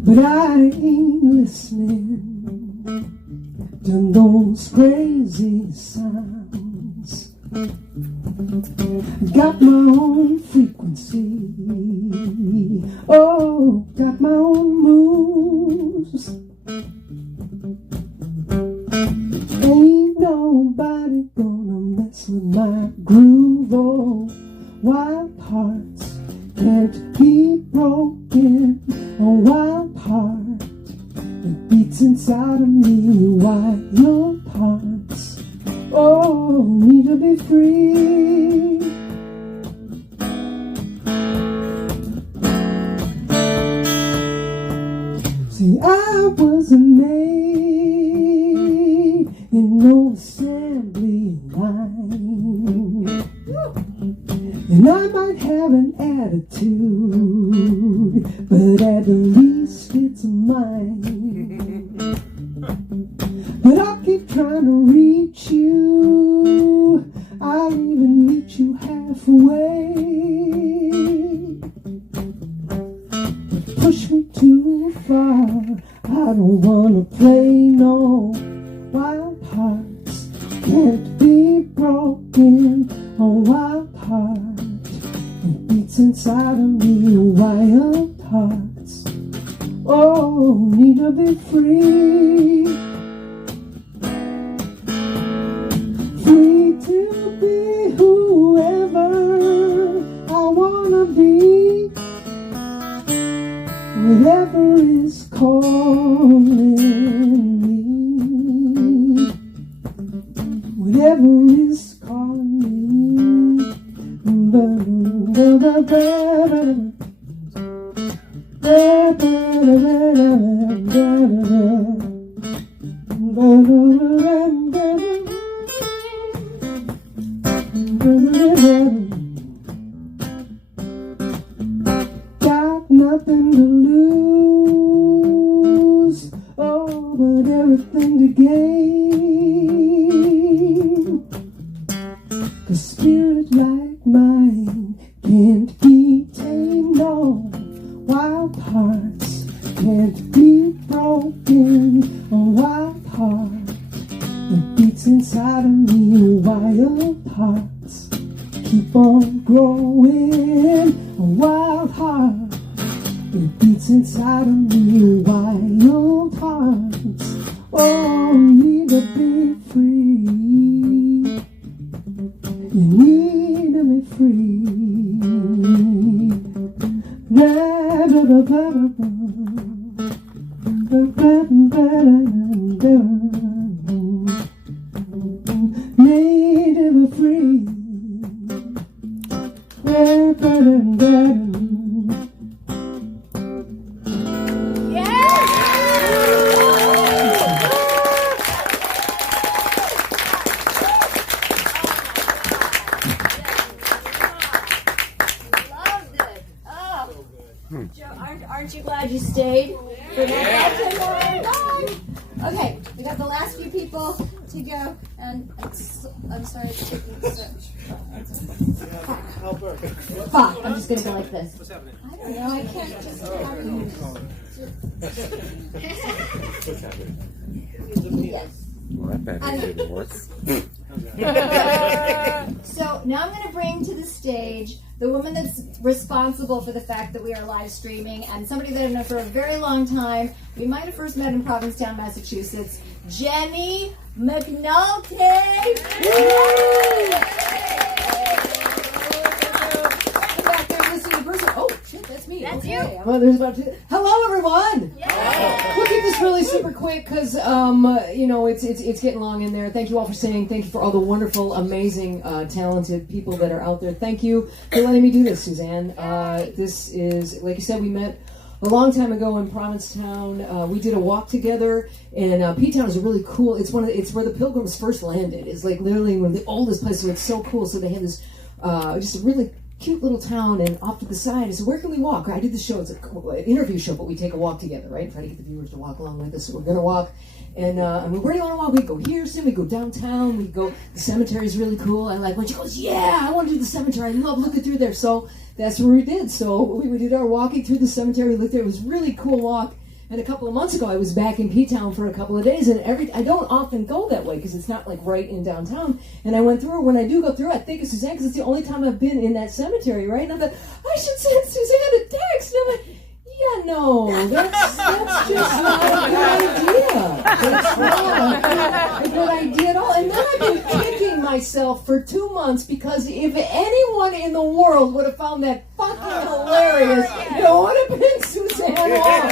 but I ain't listening to those crazy sounds. Got my own frequency, oh, got my own moves. Ain't nobody gonna mess with my groove, oh, wild hearts can't be broken, a wild heart, it beats inside of me, wild hearts, oh, need to be free. See, I wasn't made in no assembly line, and I might have an attitude, but at least it's mine. But I'll keep trying to reach you, I'll even meet you halfway. Push me too far, I don't wanna play no wild hearts can't be broken, a wild heart, it beats inside of me, wild hearts, oh, need to be free, free to be whoever I wanna be, whatever is calling me, whatever is calling me. Got nothing to lose, oh, but everything to gain. 'Cause spirit like mine can't be tamed, no, wild hearts can't be broken, a wild heart, it beats inside of me, wild hearts keep on growing, a wild heart, it beats inside of me, wild hearts, oh, need to be free, you need to be free. Need to be free. Aren't you glad you stayed? Okay, we got the last few people to go, and I'm sorry it's taking so. Fuck, I'm just gonna go like this. What's happening? I don't know, I can't just have you. What's happening? Yes. Well, that bad didn't work. So now I'm going to bring to the stage the woman that's responsible for the fact that we are live streaming, and somebody that I've known for a very long time. We might have first met in Provincetown, Massachusetts. Jenny McNulty. Back there listening in person. Oh shit, that's me. That's okay. you. Hello, everyone. We'll keep this really super quick because it's getting long in there. Thank you all for staying. Thank you for all the wonderful, amazing, talented people that are out there. Thank you for letting me do this, Suzanne. This is, like you said, we met a long time ago in Provincetown. We did a walk together, and P-Town is a really cool. It's where the Pilgrims first landed. It's like literally one of the oldest places. So it's so cool. So they have this just a really cute little town, and off to the side is where can we walk? I did this show. It's an interview show, but we take a walk together, right? Try to get the viewers to walk along with us. So we're gonna walk, and where do you want to walk? We go here, we go downtown. We go. The cemetery is really cool. I like when she goes, yeah, I want to do the cemetery. I love looking through there. So that's what we did. So we did our walking through the cemetery. We looked there. It was a really cool walk. And a couple of months ago, I was back in P-Town for a couple of days, and I don't often go that way because it's not like right in downtown. And I went through. When I do go through, I think of Suzanne because it's the only time I've been in that cemetery, right? And I'm like, I should send Suzanne a text. And I'm like, yeah, no, that's just not a good idea. That's not a good idea at all. And then I've been kicking myself for 2 months because if anyone in the world would have found that fucking hilarious, it would have been Suzanne Wong.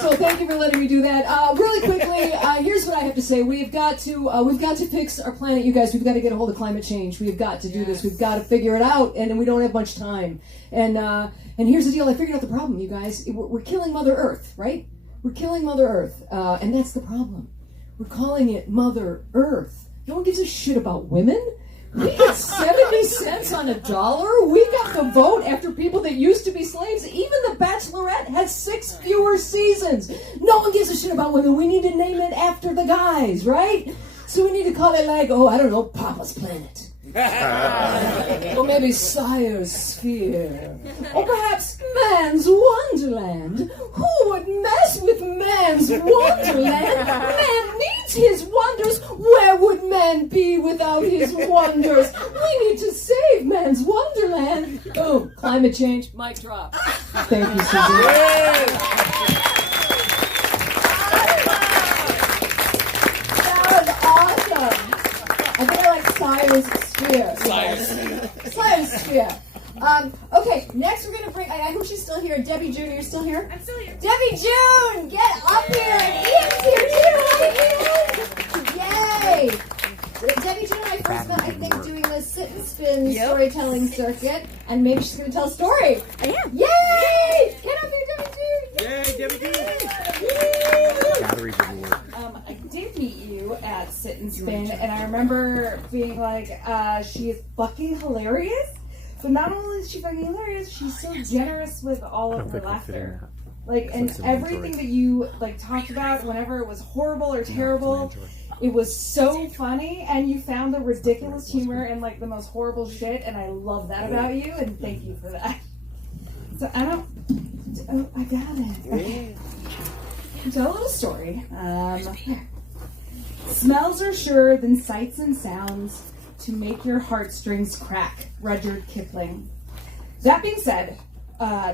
So thank you for letting me do that. Really quickly, here's what I have to say. We've got to fix our planet, you guys. We've got to get a hold of climate change. We've got to do this. We've got to figure it out, and we don't have much time. And here's the deal. I figured out the problem, you guys. We're killing Mother Earth, right? We're killing Mother Earth, and that's the problem. We're calling it Mother Earth. No one gives a shit about women. We get 70 cents on $1. We got the vote after people that used to be slaves. Even The Bachelorette has 6 fewer seasons. No one gives a shit about women. We need to name it after the guys, right? So we need to call it like, I don't know, Papa's Planet. Or maybe Sire's Sphere. Or perhaps Man's Wonderland. Who would mess with Man's Wonderland? Man needs his wonders. Where would man be without his wonders? We need to save Man's Wonderland. Boom. Climate change. Mic drop. Thank you, Suzanne. That was awesome. I think I like Sire's Sphere. Sire's Sphere. Okay, next we're going to bring, I hope she's still here. Debbie June, you're still here? I'm still here. Debbie June, get up here. And Ian's here too. Yay. Debbie June and I first met, I think, doing the sit and spin storytelling circuit. And maybe she's going to tell a story. I am. Yay. Get up here, Debbie June. Yay, Debbie June. Battery didn't work. I did meet you at Sit and Spin, and I remember being like, she is fucking hilarious. But not only is she fucking hilarious, she's so generous with all of her laughter. Like, and everything that you like talked about, whenever it was horrible or terrible, it was so funny, and you found the ridiculous humor and like the most horrible shit, and I love that about you, and thank you for that. So I got it. Okay. Tell a little story. Smells are surer than sights and sounds to make your heartstrings crack. Rudyard Kipling. That being said,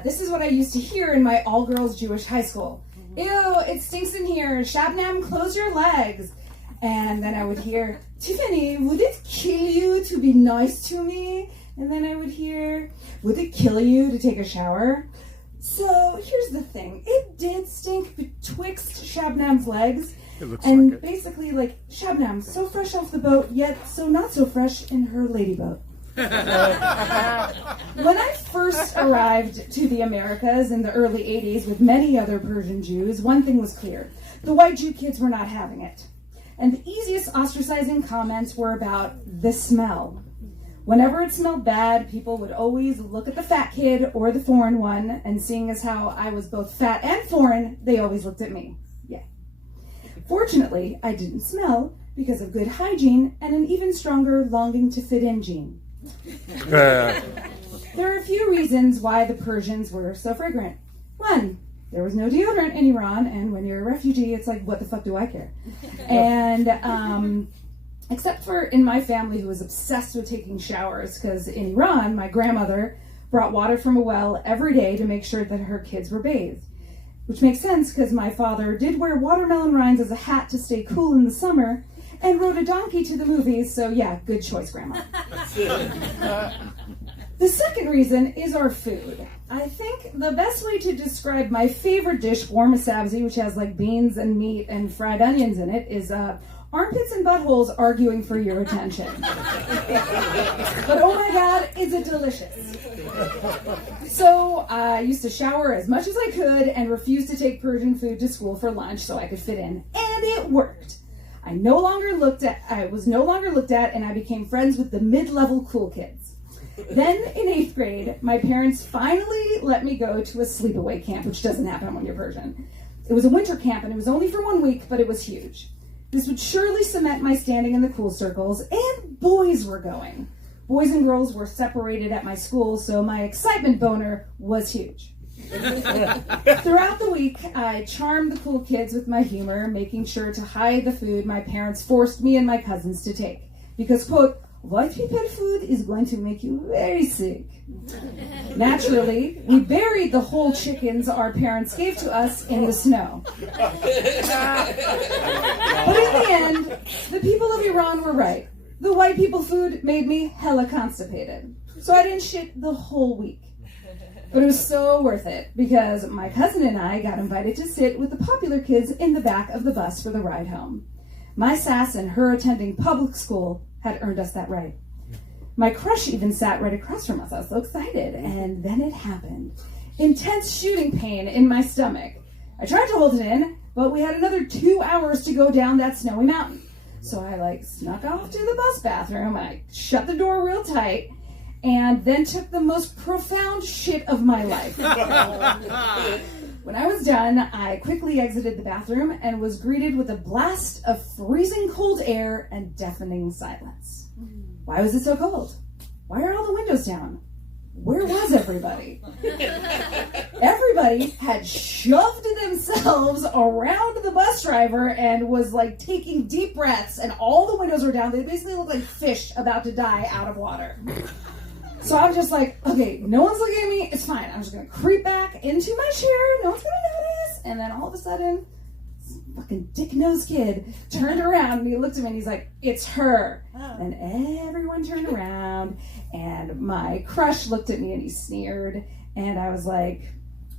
this is what I used to hear in my all-girls Jewish high school. Ew, it stinks in here. Shabnam, close your legs. And then I would hear, Tiffany, would it kill you to be nice to me? And then I would hear, would it kill you to take a shower? So here's the thing. It did stink betwixt Shabnam's legs. And basically, like, Shabnam, so fresh off the boat, yet so not so fresh in her lady boat. When I first arrived to the Americas in the early 80s with many other Persian Jews, one thing was clear. The white Jew kids were not having it. And the easiest ostracizing comments were about the smell. Whenever it smelled bad, people would always look at the fat kid or the foreign one, and seeing as how I was both fat and foreign, they always looked at me. Yeah. Fortunately, I didn't smell because of good hygiene and an even stronger longing to fit in gene. There are a few reasons why the Persians were so fragrant. 1, there was no deodorant in Iran, and when you're a refugee, it's like, what the fuck do I care? And except for in my family, who was obsessed with taking showers, because in Iran, my grandmother brought water from a well every day to make sure that her kids were bathed. Which makes sense, because my father did wear watermelon rinds as a hat to stay cool in the summer, and rode a donkey to the movies, so yeah, good choice, Grandma. The second reason is our food. I think the best way to describe my favorite dish, warma sabzi, which has like beans and meat and fried onions in it, is armpits and buttholes arguing for your attention. But oh my god, is it delicious. So I used to shower as much as I could and refused to take Persian food to school for lunch so I could fit in, and it worked. I was no longer looked at, and I became friends with the mid-level cool kids. Then in 8th grade, my parents finally let me go to a sleepaway camp, which doesn't happen when you're Persian. It was a winter camp, and it was only for 1 week, but it was huge. This would surely cement my standing in the cool circles, and boys were going. Boys and girls were separated at my school, so my excitement boner was huge. Throughout the week, I charmed the cool kids with my humor, making sure to hide the food my parents forced me and my cousins to take. Because, quote, white people food is going to make you very sick. Naturally, we buried the whole chickens our parents gave to us in the snow. But in the end, the people of Iran were right. The white people food made me hella constipated. So I didn't shit the whole week. But it was so worth it, because my cousin and I got invited to sit with the popular kids in the back of the bus for the ride home. My sass and her attending public school had earned us that right. My crush even sat right across from us. I was so excited. And then it happened. Intense shooting pain in my stomach. I tried to hold it in, but we had another 2 hours to go down that snowy mountain. So I snuck off to the bus bathroom. I shut the door real tight, and then took the most profound shit of my life. When I was done, I quickly exited the bathroom and was greeted with a blast of freezing cold air and deafening silence. Why was it so cold? Why are all the windows down? Where was everybody? Everybody had shoved themselves around the bus driver and was taking deep breaths, and all the windows were down. They basically looked like fish about to die out of water. So I was just okay, no one's looking at me, it's fine. I'm just gonna creep back into my chair, no one's gonna notice. And then all of a sudden, this fucking dick-nosed kid turned around and he looked at me and he's like, it's her. And everyone turned around, and my crush looked at me and he sneered. And I was like,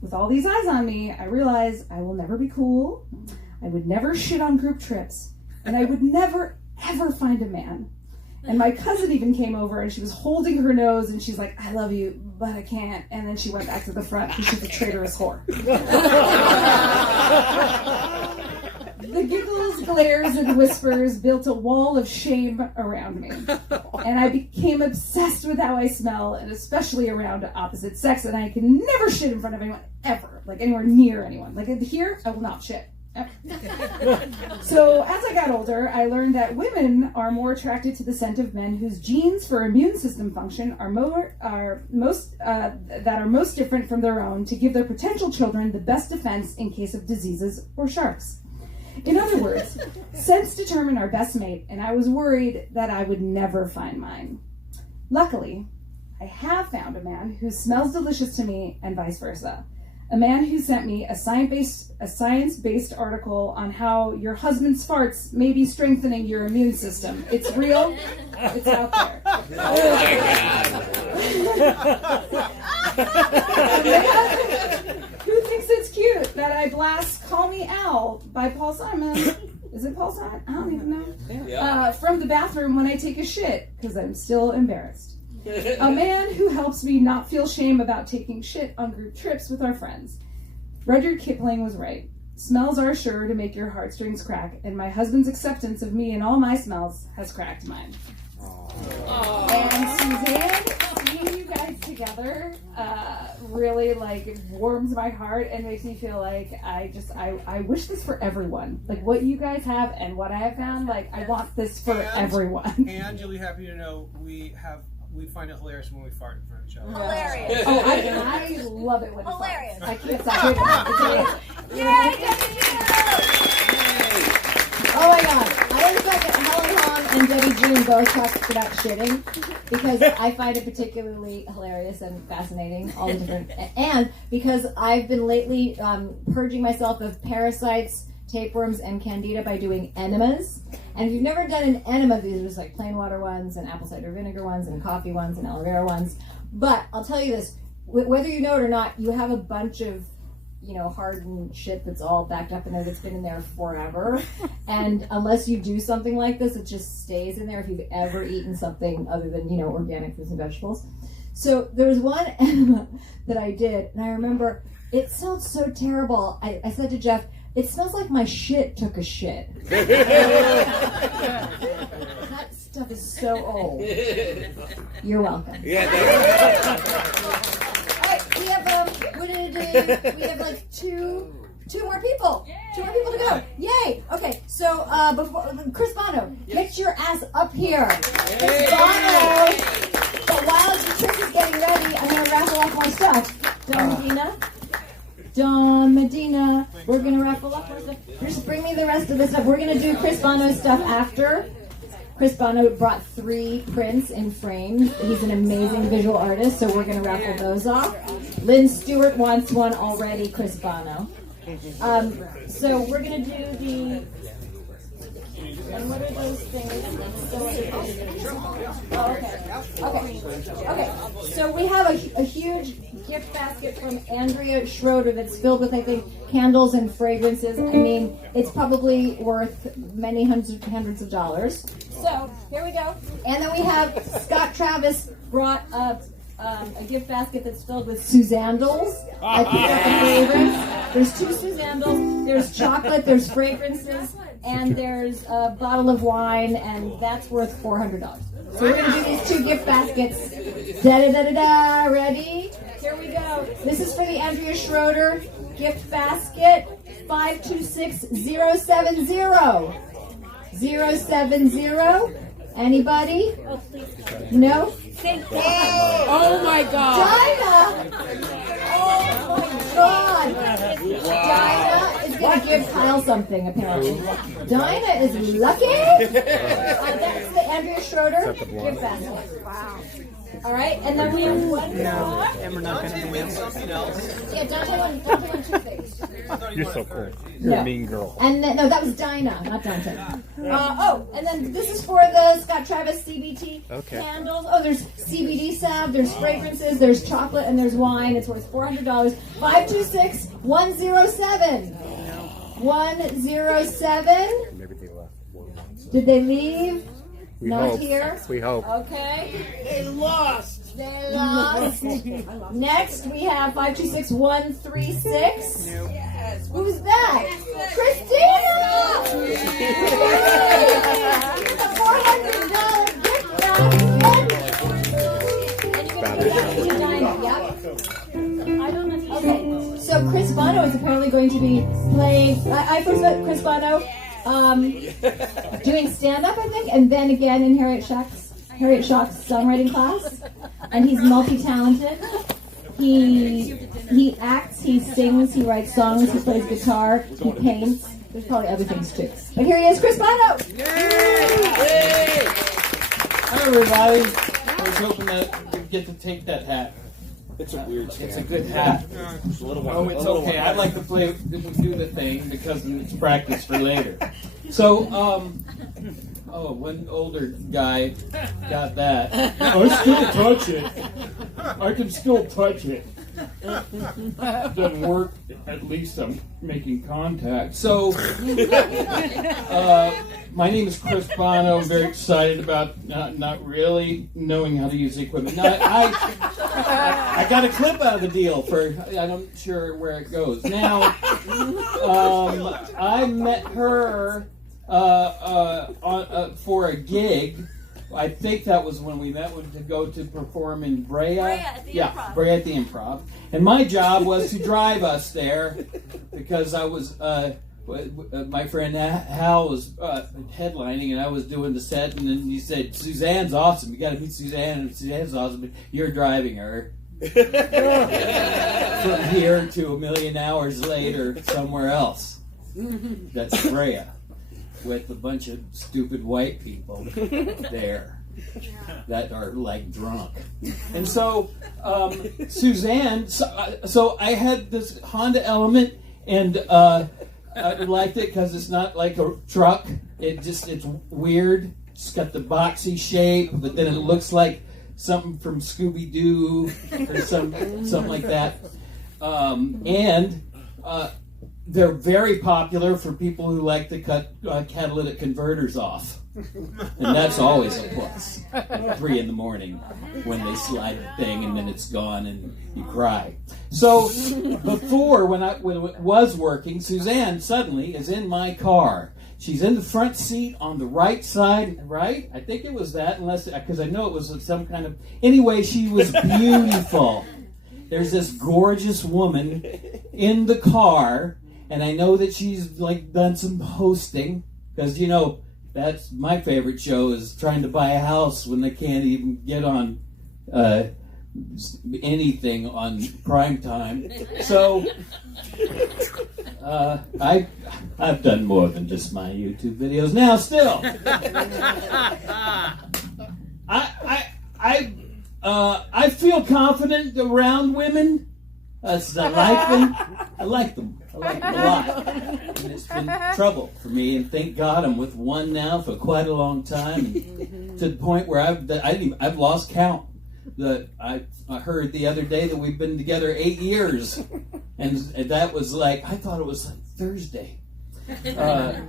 with all these eyes on me, I realized I will never be cool. I would never shit on group trips. And I would never, ever find a man. And my cousin even came over and she was holding her nose and she's like, I love you, but I can't. And then she went back to the front because she's a traitorous whore. The giggles, glares, and whispers built a wall of shame around me. And I became obsessed with how I smell, and especially around opposite sex. And I can never shit in front of anyone, ever. Anywhere near anyone. Here, I will not shit. So as I got older, I learned that women are more attracted to the scent of men whose genes for immune system function are most different from their own, to give their potential children the best defense in case of diseases or sharks. In other words, scents determine our best mate, and I was worried that I would never find mine. Luckily, I have found a man who smells delicious to me, and vice versa. A man who sent me a science-based article on how your husband's farts may be strengthening your immune system. It's real. It's out there. Who thinks it's cute that I blast Call Me Al by Paul Simon? Is it Paul Simon? I don't even know. From the bathroom when I take a shit, because I'm still embarrassed. A man who helps me not feel shame about taking shit on group trips with our friends. Rudyard Kipling was right. Smells are sure to make your heartstrings crack, and my husband's acceptance of me and all my smells has cracked mine. Aww. And Suzanne, seeing you guys together really warms my heart and makes me feel like I wish this for everyone. What you guys have and what I have found, I want this for everyone. And you'll be happy to know we have we find it hilarious when we fart in front of each other. Hilarious. Oh, I love it when it's Hilarious. I can't stop it. Oh my god. I like the fact that Helen Hong and Debbie Jean both talked about shitting because I find it particularly hilarious and fascinating, all the different, and because I've been lately purging myself of parasites, tapeworms, and candida by doing enemas. And if you've never done an enema, these are just like plain water ones and apple cider vinegar ones and coffee ones and aloe vera ones. But I'll tell you this, whether you know it or not, you have a bunch of hardened shit that's all backed up in there that's been in there forever. And unless you do something like this, it just stays in there if you've ever eaten something other than, organic fruits and vegetables. So there was one enema that I did, and I remember it smelled so terrible. I said to Jeff, it smells like my shit took a shit. That stuff is so old. You're welcome. We have what did it do? We have like two more people. Two more people to go. Yay! Okay, so before Chris Bono, get your ass up here. Chris Bono. But while Chris is getting ready, I'm gonna raffle off more stuff. Don Medina, we're gonna raffle off more stuff. Just bring me the rest of the stuff. We're gonna do Chris Bono's stuff after. Chris Bono brought 3 prints in frames. He's an amazing visual artist, so we're going to raffle those off. Lynn Stewart wants one already, Chris Bono. So we're going to do the... And what are those things? Okay. So we have a huge gift basket from Andrea Schroeder that's filled with, I think, candles and fragrances. I mean, it's probably worth many hundreds of dollars. So here we go. And then we have Scott Travis brought a gift basket that's filled with Suzandles. I picked up the favorites. There's 2 Suzandles. There's chocolate. There's fragrances. And there's a bottle of wine, and that's worth $400. So we're going to do these 2 gift baskets. Da-da-da-da-da. Ready? Here we go. This is for the Andrea Schroeder gift basket. 526070. 070. Anybody? No? Oh my God. Dinah! Oh my God! Dinah is going to give Kyle something, apparently. Dinah is lucky! That's the Andrea Schroeder gift basket. Wow. All right, and then we have one more. And we're not going to win something else. Yeah, Dante won 2 things. You're so cool. You're a mean girl. And then, no, that was Dinah, not Dante. And then this is for the Scott Travis CBT candles. Oh, there's CBD salve, there's fragrances, there's chocolate, and there's wine. It's worth $400. 526-107. 107. Maybe they left. Did they leave? We Not hope. here? We hope. Okay. They lost. They lost. Next, we have 526-136. Yes. Who's that? Kristina! $400 gift basket. Okay, so Chris Bono is apparently going to be playing. I first met Chris Bono doing stand-up, I think, and then again in Harriet Schach's songwriting class. And he's multi-talented. He acts, he sings, he writes songs, he plays guitar, he paints. There's probably other things too. But here he is, Chris Bono! Yay! Hi everybody. I was hoping that we'd get to take that hat. It's a weird stand. It's a good hat. It's a little one. Oh, it's okay. I'd like to do the thing because it's practice for later. So, one older guy got that. I still touch it. I can still touch it. Doesn't work. At least I'm making contact. So, my name is Chris Bono. I'm very excited about not really knowing how to use the equipment. Now, I got a clip out of the deal for. I'm not sure where it goes. Now, I met her for a gig. I think that was when we met to go to perform in Brea. Brea at the Improv. Brea at the Improv. And my job was to drive us there because I was my friend Hal was headlining, and I was doing the set, and then he said, "Suzanne's awesome. You got to meet Suzanne, and Suzanne's awesome. But you're driving her from here to a million hours later somewhere else." That's Freya with a bunch of stupid white people there that are like drunk. And so Suzanne, so I had this Honda Element, and I liked it because it's not like a truck. It's weird. It's got the boxy shape, but then it looks like something from Scooby-Doo or something like that. And they're very popular for people who like to cut catalytic converters off. And that's always a plus at 3 in the morning when they slide the thing and then it's gone and you cry. So before, when it was working, Suzanne suddenly is in my car. She's in the front seat on the right side, right? I think it was that, because I know it was some kind of... Anyway, she was beautiful. There's this gorgeous woman in the car, and I know that she's like done some hosting, because that's my favorite show, is trying to buy a house when they can't even get on anything on prime time. So I've done more than just my YouTube videos. Now, still, I feel confident around women. I like them a lot. And it's been trouble for me, and thank God I'm with one now for quite a long time, and to the point where I've lost count. I heard the other day that we've been together 8 years, and that was like, I thought it was like Thursday. But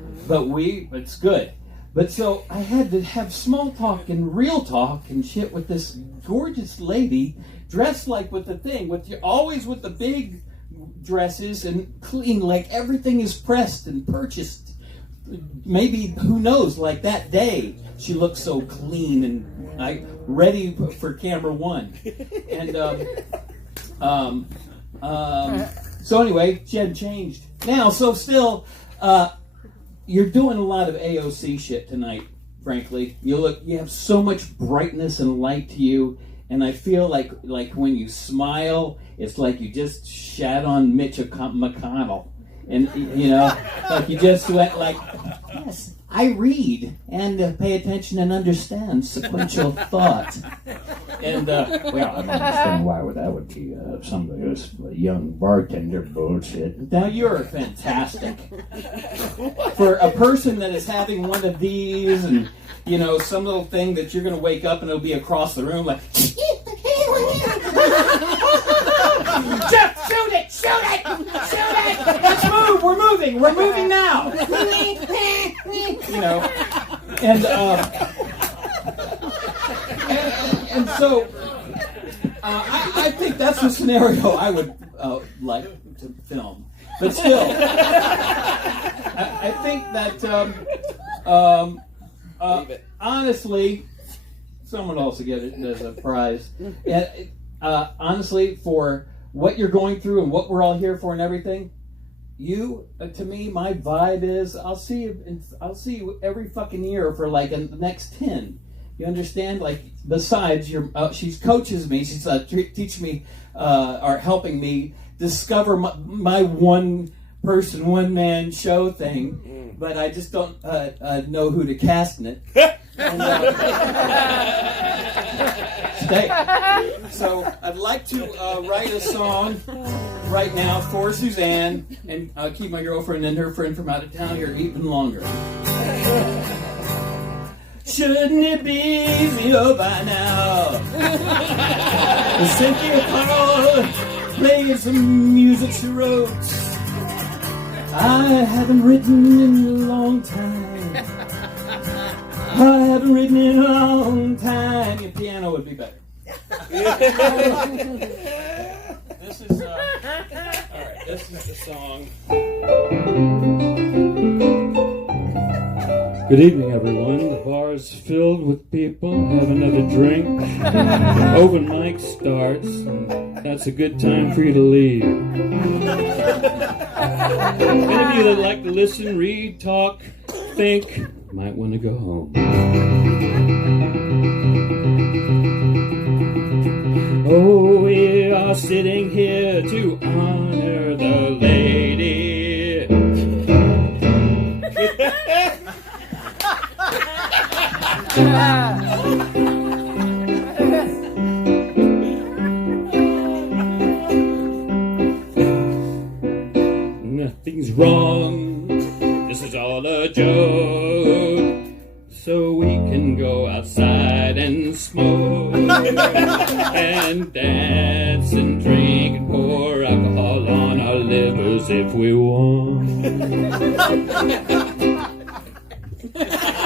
it's good. But so I had to have small talk and real talk and shit with this gorgeous lady dressed like with the thing, always with the big dresses and clean, like everything is pressed and purchased. Maybe, who knows, like that day she looked so clean and ready for camera one. And so anyway, she hadn't changed. Now, so still, you're doing a lot of AOC shit tonight, frankly. You have so much brightness and light to you, and I feel like when you smile, it's like you just shat on Mitch McConnell. And, like you just went like, yes, I read and pay attention and understand sequential thought. And, well, I don't understand why that would be some of this young bartender bullshit. Now, you're fantastic. For a person that is having one of these and, some little thing that you're going to wake up and it'll be across the room like, Jeff, shoot it! Let's move! We're moving now! And so I think that's a scenario I would like to film. But still, I think that honestly, someone else will get it as a prize. Honestly, for what you're going through and what we're all here for and everything, you, to me, my vibe is I'll see you every fucking year for like the next 10. You understand? Like, besides she coaches me, she's teaching me or helping me discover my one person, one man show thing, but I just don't know who to cast in it. And, stay. So I'd like to write a song right now for Suzanne and keep my girlfriend and her friend from out of town here even longer. Shouldn't it be easier by now? Cynthia Connell playing some music she wrote. I haven't written in a long time. I haven't written in a long time. Your piano would be better. This is alright, this is the song. Good evening, everyone. The bar is filled with people. Have another drink. Open mic starts, and that's a good time for you to leave. Any of you that like to listen, read, talk, think, might want to go home. Oh, we are sitting here to honor the lady. Nothing's wrong, this is all a joke, so we can go outside and smoke and dance and drink and pour alcohol on our livers if we want.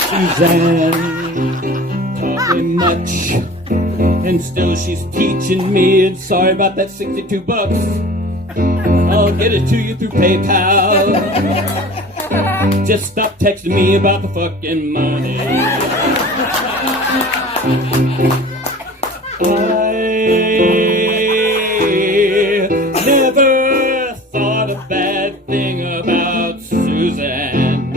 Suzanne taught me much, and still she's teaching me, and sorry about that $62. I'll get it to you through PayPal. Just stop texting me about the fucking money. I never thought a bad thing about Suzanne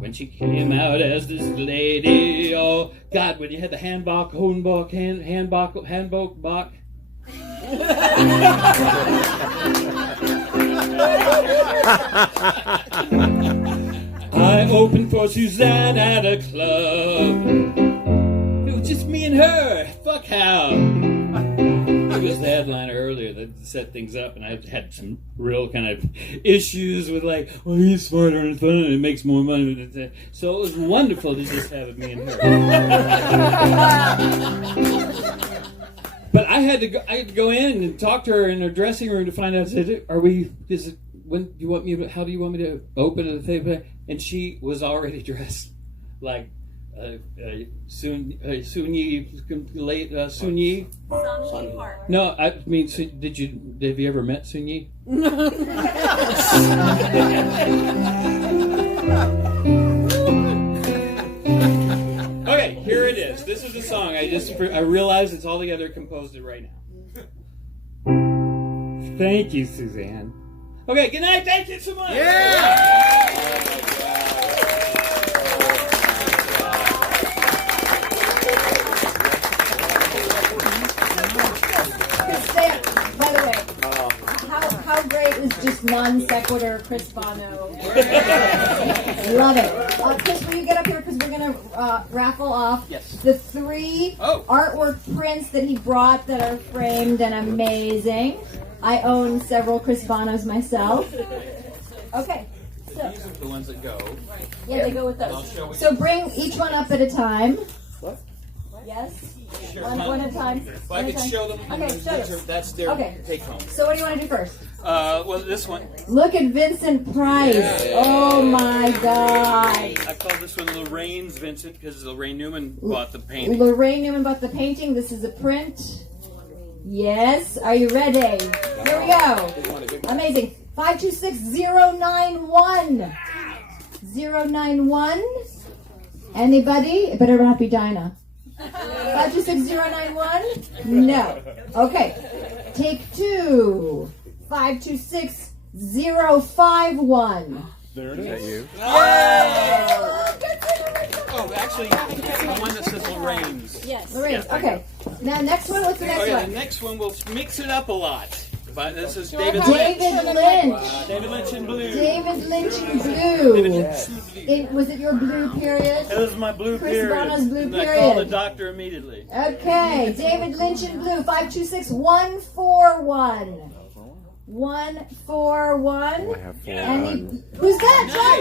when she came out as this lady. Oh God, when you had the handbok, I opened for Suzanne at a club. It was just me and her. Fuck how. It was the headliner earlier that set things up, and I had some real kind of issues with like, well, he's smarter and fun and it makes more money. So it was wonderful to just have it me and her. But I had to go in and talk to her in her dressing room to find out, how do you want me to open it? And she was already dressed like Sunyi Park. No, I mean, have you ever met Sunyi? Okay, here it is. This is the song. I realize it's all together composed right now. Thank you, Suzanne. Okay, good night. Thank you so much. By the way, how great is just non sequitur Chris Bono? Love it. Chris, will you get up here because we're going to raffle off the 3 artwork prints that he brought that are framed and amazing. I own several Chris Bonos myself. Okay. So, these are the ones that go. Yeah, they go with those. So bring each one up at a time. What? Yes? Sure. One at a time. If I could show them, okay, that's their take home. So what do you want to do first? Well, this one. Look at Vincent Price. Yeah. Oh my God. I call this one Lorraine's Vincent because Lorraine Newman bought the painting. Lorraine Newman bought the painting. This is a print. Yes. Are you ready? Here we go. Amazing. 526-091. 091. Anybody? It better not be Dinah. 526-091? No. Okay. Take 2. 526-051. There it is. Is that you? Oh, actually, the one that says Lorraine's. Yes. Lorraine's. Okay. Now, next one. What's the next one? The next one will mix it up a lot. But this is David Lynch. David Lynch in blue. David Lynch in blue. Was it your blue period? It was my blue period. Chris Bono's blue period. I called the doctor immediately. Okay, David Lynch in blue. 526-141. 141. Oh, I have 4. Who's that? John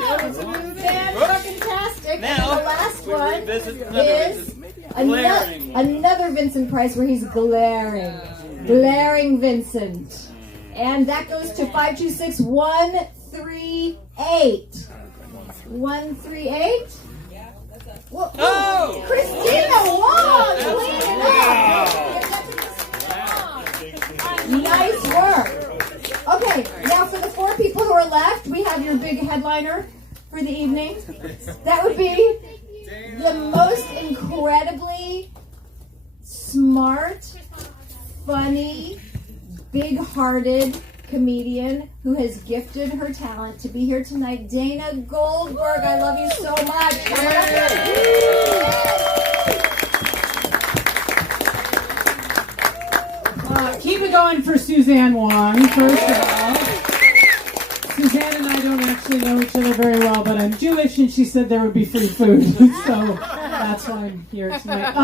Nice. Lennon. Fantastic. Now, and the last one is glaring. another Vincent Price where he's glaring. Glaring Vincent. And that goes to 526-138. 138? Well, oh! Kristina Wong! Nice work. Okay, now for the 4 people who are left, we have your big headliner for the evening. That would be the most incredibly smart, funny, big-hearted comedian who has gifted her talent to be here tonight, Dana Goldberg. I love you so much. Come on up here. Keep it going for Suzanne Wong, first of all. Suzanne and I don't actually know each other very well, but I'm Jewish, and she said there would be free food, so that's why I'm here tonight.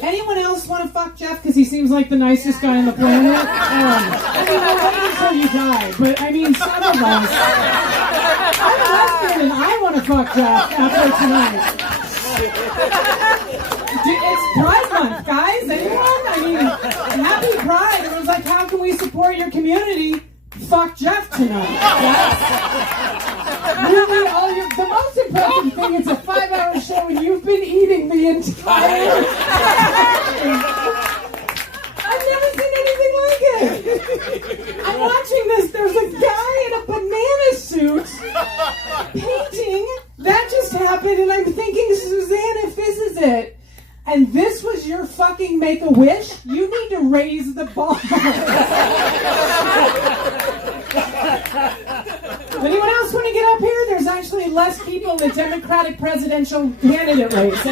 Anyone else want to fuck Jeff? Because he seems like the nicest guy on the planet. I mean, I'll wait until you die, but I mean, some of us. I'm a lesbian, and I want to fuck Jeff after tonight. It's Pride Month, guys. Anyone? I mean, happy Pride. Everyone's like, how can we support your community? Fuck Jeff tonight. Really, the most important thing, it's a 5-hour show and you've been eating the entire I've never seen anything like it. I'm watching this. There's a guy in a banana suit painting. That just happened, and I'm thinking, Suzanne, if this is it, and this was your fucking Make-A-Wish, you need to raise the bar. Anyone else want to get up here? There's actually less people in the Democratic presidential candidate race.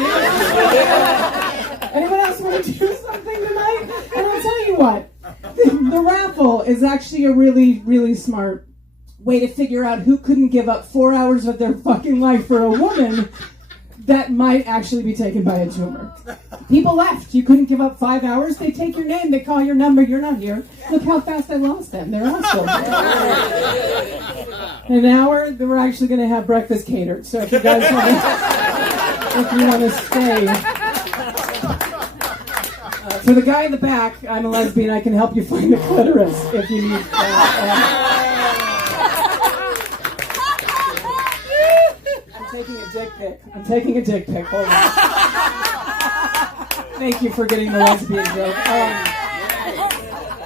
Anyone else want to do something tonight? And I'll tell you what, the raffle is actually a really, really smart way to figure out who couldn't give up 4 hours of their fucking life for a woman that might actually be taken by a tumor. People left. You couldn't give up 5 hours. They take your name. They call your number. You're not here. Look how fast I lost them. They're also here. In an hour, we're actually going to have breakfast catered. So if you guys want to stay. For the guy in the back, I'm a lesbian. I can help you find the clitoris if you need I'm taking a dick pic. Hold on. Thank you for getting the lesbian joke.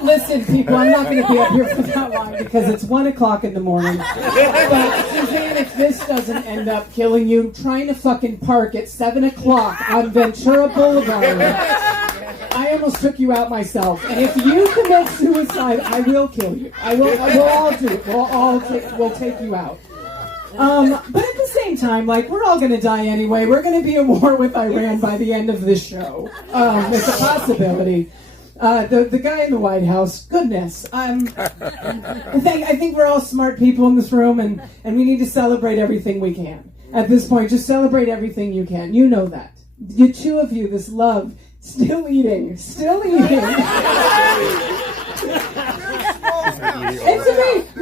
Listen, people, I'm not going to be up here for that long because it's 1 o'clock in the morning. But Suzanne, if this doesn't end up killing you, trying to fucking park at 7 o'clock on Ventura Boulevard, I almost took you out myself. And if you commit suicide, I will kill you. We'll all do it. We'll take you out. But at the same time, like, we're all going to die anyway. We're going to be at war with Iran by the end of this show. It's a possibility. The guy in the White House, goodness. I think we're all smart people in this room, and we need to celebrate everything we can. At this point, just celebrate everything you can. You know that. The two of you, this love, still eating. It's me,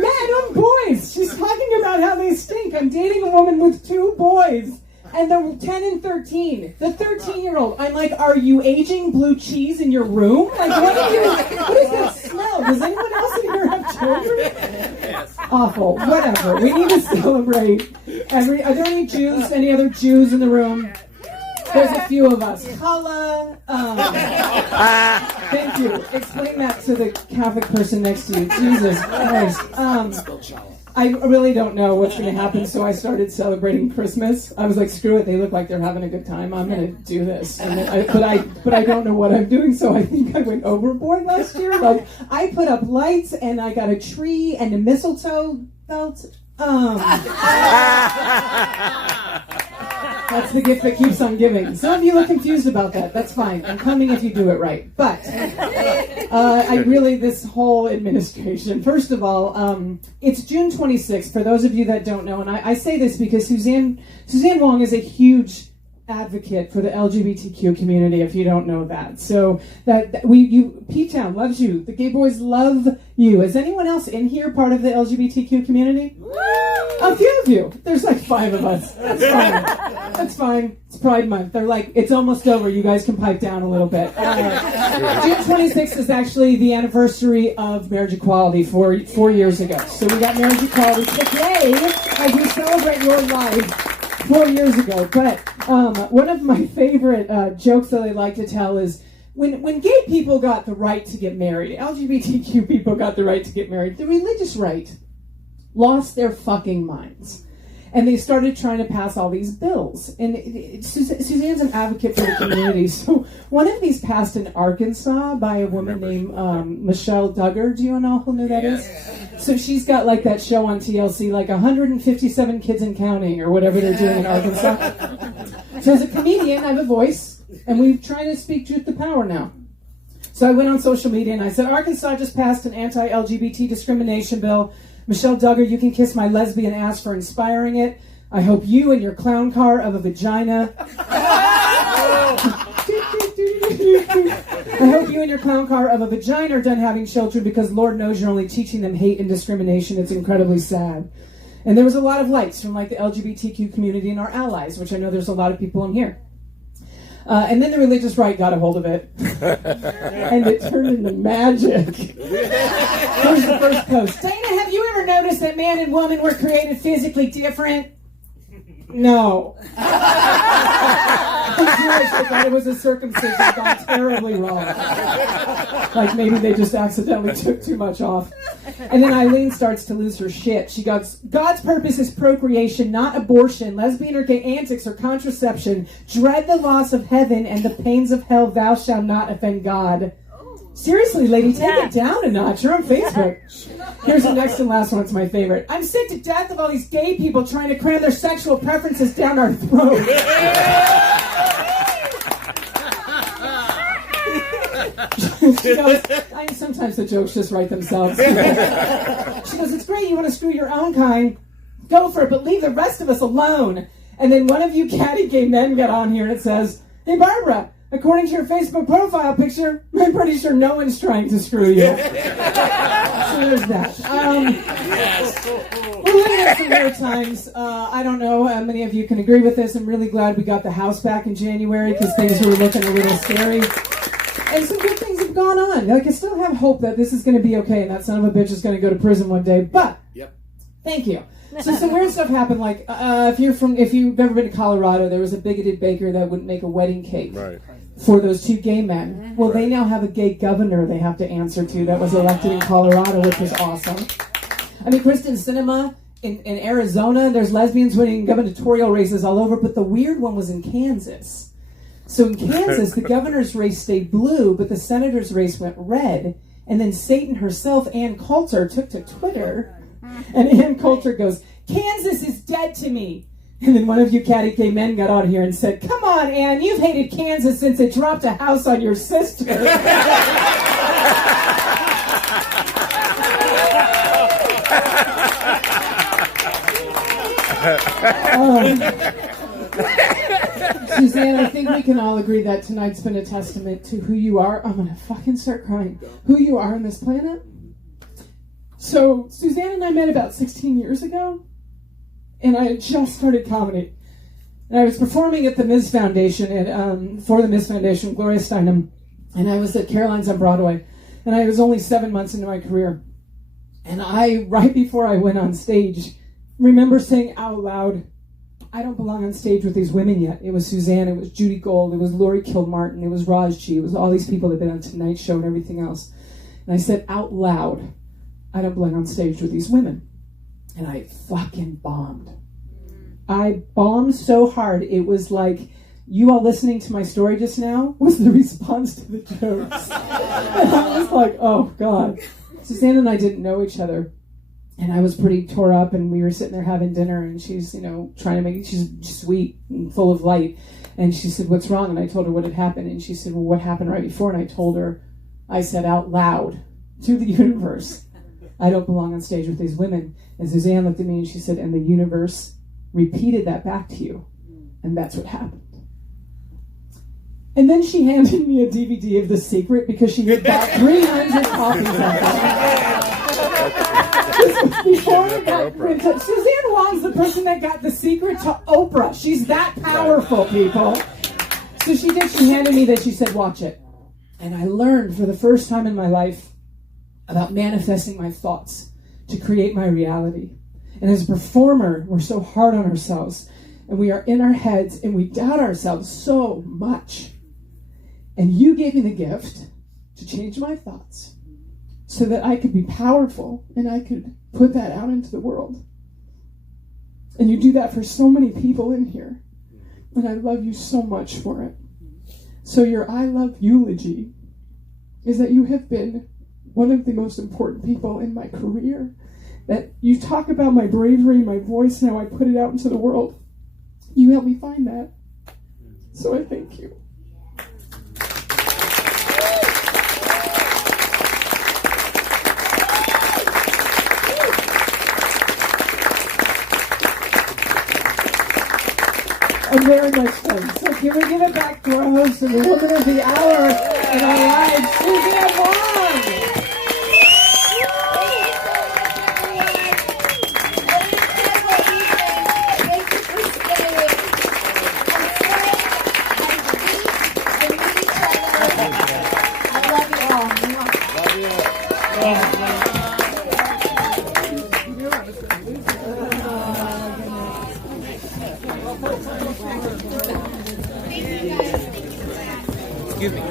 man, I'm boys. She's talking about how they stink. I'm dating a woman with 2 boys, and they're 10 and 13. The 13-year-old, I'm like, are you aging blue cheese in your room? Like, what is that smell? Does anyone else in here have children? Awful. Whatever. We need to celebrate. Are there any Jews? Any other Jews in the room? There's a few of us. Kala. Thank you. Explain that to the Catholic person next to you. Jesus Christ. I really don't know what's going to happen, so I started celebrating Christmas. I was like, screw it. They look like they're having a good time. I'm going to do this. And then but I don't know what I'm doing, so I think I went overboard last year. Like, I put up lights, and I got a tree and a mistletoe belt. That's the gift that keeps on giving. Some of you look confused about that. That's fine. I'm coming if you do it right. But this whole administration, first of all, it's June 26th, for those of you that don't know, and I say this because Suzanne Wong is a huge advocate for the LGBTQ community, if you don't know that. So P-Town loves you. The gay boys love you. Is anyone else in here part of the LGBTQ community? A few of you. There's like 5 of us. That's fine. That's fine. It's Pride Month. They're like, it's almost over. You guys can pipe down a little bit. June 26th is actually the anniversary of marriage equality 4 years ago. So we got marriage equality today as we celebrate your life 4 years ago. But one of my favorite jokes that I like to tell is when gay people got the right to get married, LGBTQ people got the right to get married, the religious right lost their fucking minds. And they started trying to pass all these bills. And Suzanne's an advocate for the community. So one of these passed in Arkansas by a woman named Michelle Duggar. Do you know who that is? So she's got like that show on TLC, like 157 kids and counting, or whatever they're doing in Arkansas. So as a comedian, I have a voice, and we're trying to speak truth to power now. So I went on social media and I said, Arkansas just passed an anti-LGBT discrimination bill. Michelle Duggar, you can kiss my lesbian ass for inspiring it. I hope you and your clown car of a vagina. I hope you and your clown car of a vagina are done having children, because Lord knows you're only teaching them hate and discrimination. It's incredibly sad. And there was a lot of likes from like the LGBTQ community and our allies, which I know there's a lot of people in here. And then the religious right got a hold of it. And it turned into magic. Here's the first post. Dana, have you ever noticed that man and woman were created physically different? No. I'm Jewish, I thought it was a circumcision gone terribly wrong. Like maybe they just accidentally took too much off. And then Eileen starts to lose her shit. She goes, God's purpose is procreation, not abortion, lesbian or gay antics, or contraception. Dread the loss of heaven and the pains of hell. Thou shalt not offend God. Seriously, lady, take it down a notch. You're on Facebook. Here's the next and last one. It's my favorite. I'm sick to death of all these gay people trying to cram their sexual preferences down our throats. She goes, sometimes the jokes just write themselves. She goes, it's great you want to screw your own kind. Go for it, but leave the rest of us alone. And then one of you catty gay men got on here and it says, hey, Barbara, according to your Facebook profile picture, I'm pretty sure no one's trying to screw you. So there's that. We're living in some weird times. I don't know how many of you can agree with this. I'm really glad we got the house back in January, because things were looking a little scary. And some good things have gone on. Like, I still have hope that this is going to be okay and that son of a bitch is going to go to prison one day. But, thank you. So some weird stuff happened. Like, if you've ever been to Colorado, there was a bigoted baker that wouldn't make a wedding cake for those two gay men. Well, they now have a gay governor they have to answer to that was elected in Colorado, which was awesome. I mean, Kristen Sinema in Arizona, there's lesbians winning gubernatorial races all over, but the weird one was in Kansas. So in Kansas, the governor's race stayed blue, but the senator's race went red. And then Satan herself, Ann Coulter, took to Twitter, and Ann Coulter goes, Kansas is dead to me. And then one of you catty gay men got out here and said, come on, Ann, you've hated Kansas since it dropped a house on your sister. Suzanne, I think we can all agree that tonight's been a testament to who you are. I'm going to fucking start crying. Who you are on this planet. So, Suzanne and I met about 16 years ago, and I had just started comedy. And I was performing at the Ms. Foundation, for the Ms. Foundation, Gloria Steinem, and I was at Caroline's on Broadway, and I was only 7 months into my career. And I, right before I went on stage, remember saying out loud, I don't belong on stage with these women yet. It was Suzanne, it was Judy Gold, it was Laurie Kilmartin, it was Raj G, it was all these people that had been on Tonight Show and everything else. And I said out loud, I don't belong on stage with these women. And I fucking bombed. I bombed so hard, it was like, you all listening to my story just now was the response to the jokes. And I was like, oh God. Suzanne and I didn't know each other. And I was pretty tore up, and we were sitting there having dinner, and she's, she's sweet and full of light. And she said, what's wrong? And I told her what had happened. And she said, well, what happened right before? And I told her, I said out loud to the universe, I don't belong on stage with these women. And Suzanne looked at me and she said, and the universe repeated that back to you. And that's what happened. And then she handed me a DVD of The Secret because she had bought 300 copies of it. Before it got printed. Suzanne Wong's the person that got The Secret to Oprah. She's that powerful, people. So she did. She handed me that. She said, watch it. And I learned for the first time in my life about manifesting my thoughts to create my reality. And as a performer, we're so hard on ourselves. And we are in our heads and we doubt ourselves so much. And you gave me the gift to change my thoughts so that I could be powerful and I could put that out into the world. And you do that for so many people in here. And I love you so much for it. So your I love eulogy is that you have been one of the most important people in my career. That you talk about my bravery, my voice, and how I put it out into the world. You helped me find that. So I thank you. I'm very much fun. So can we give it back to our host and the woman of the hour in our lives, Suzanne Wong. Excuse me.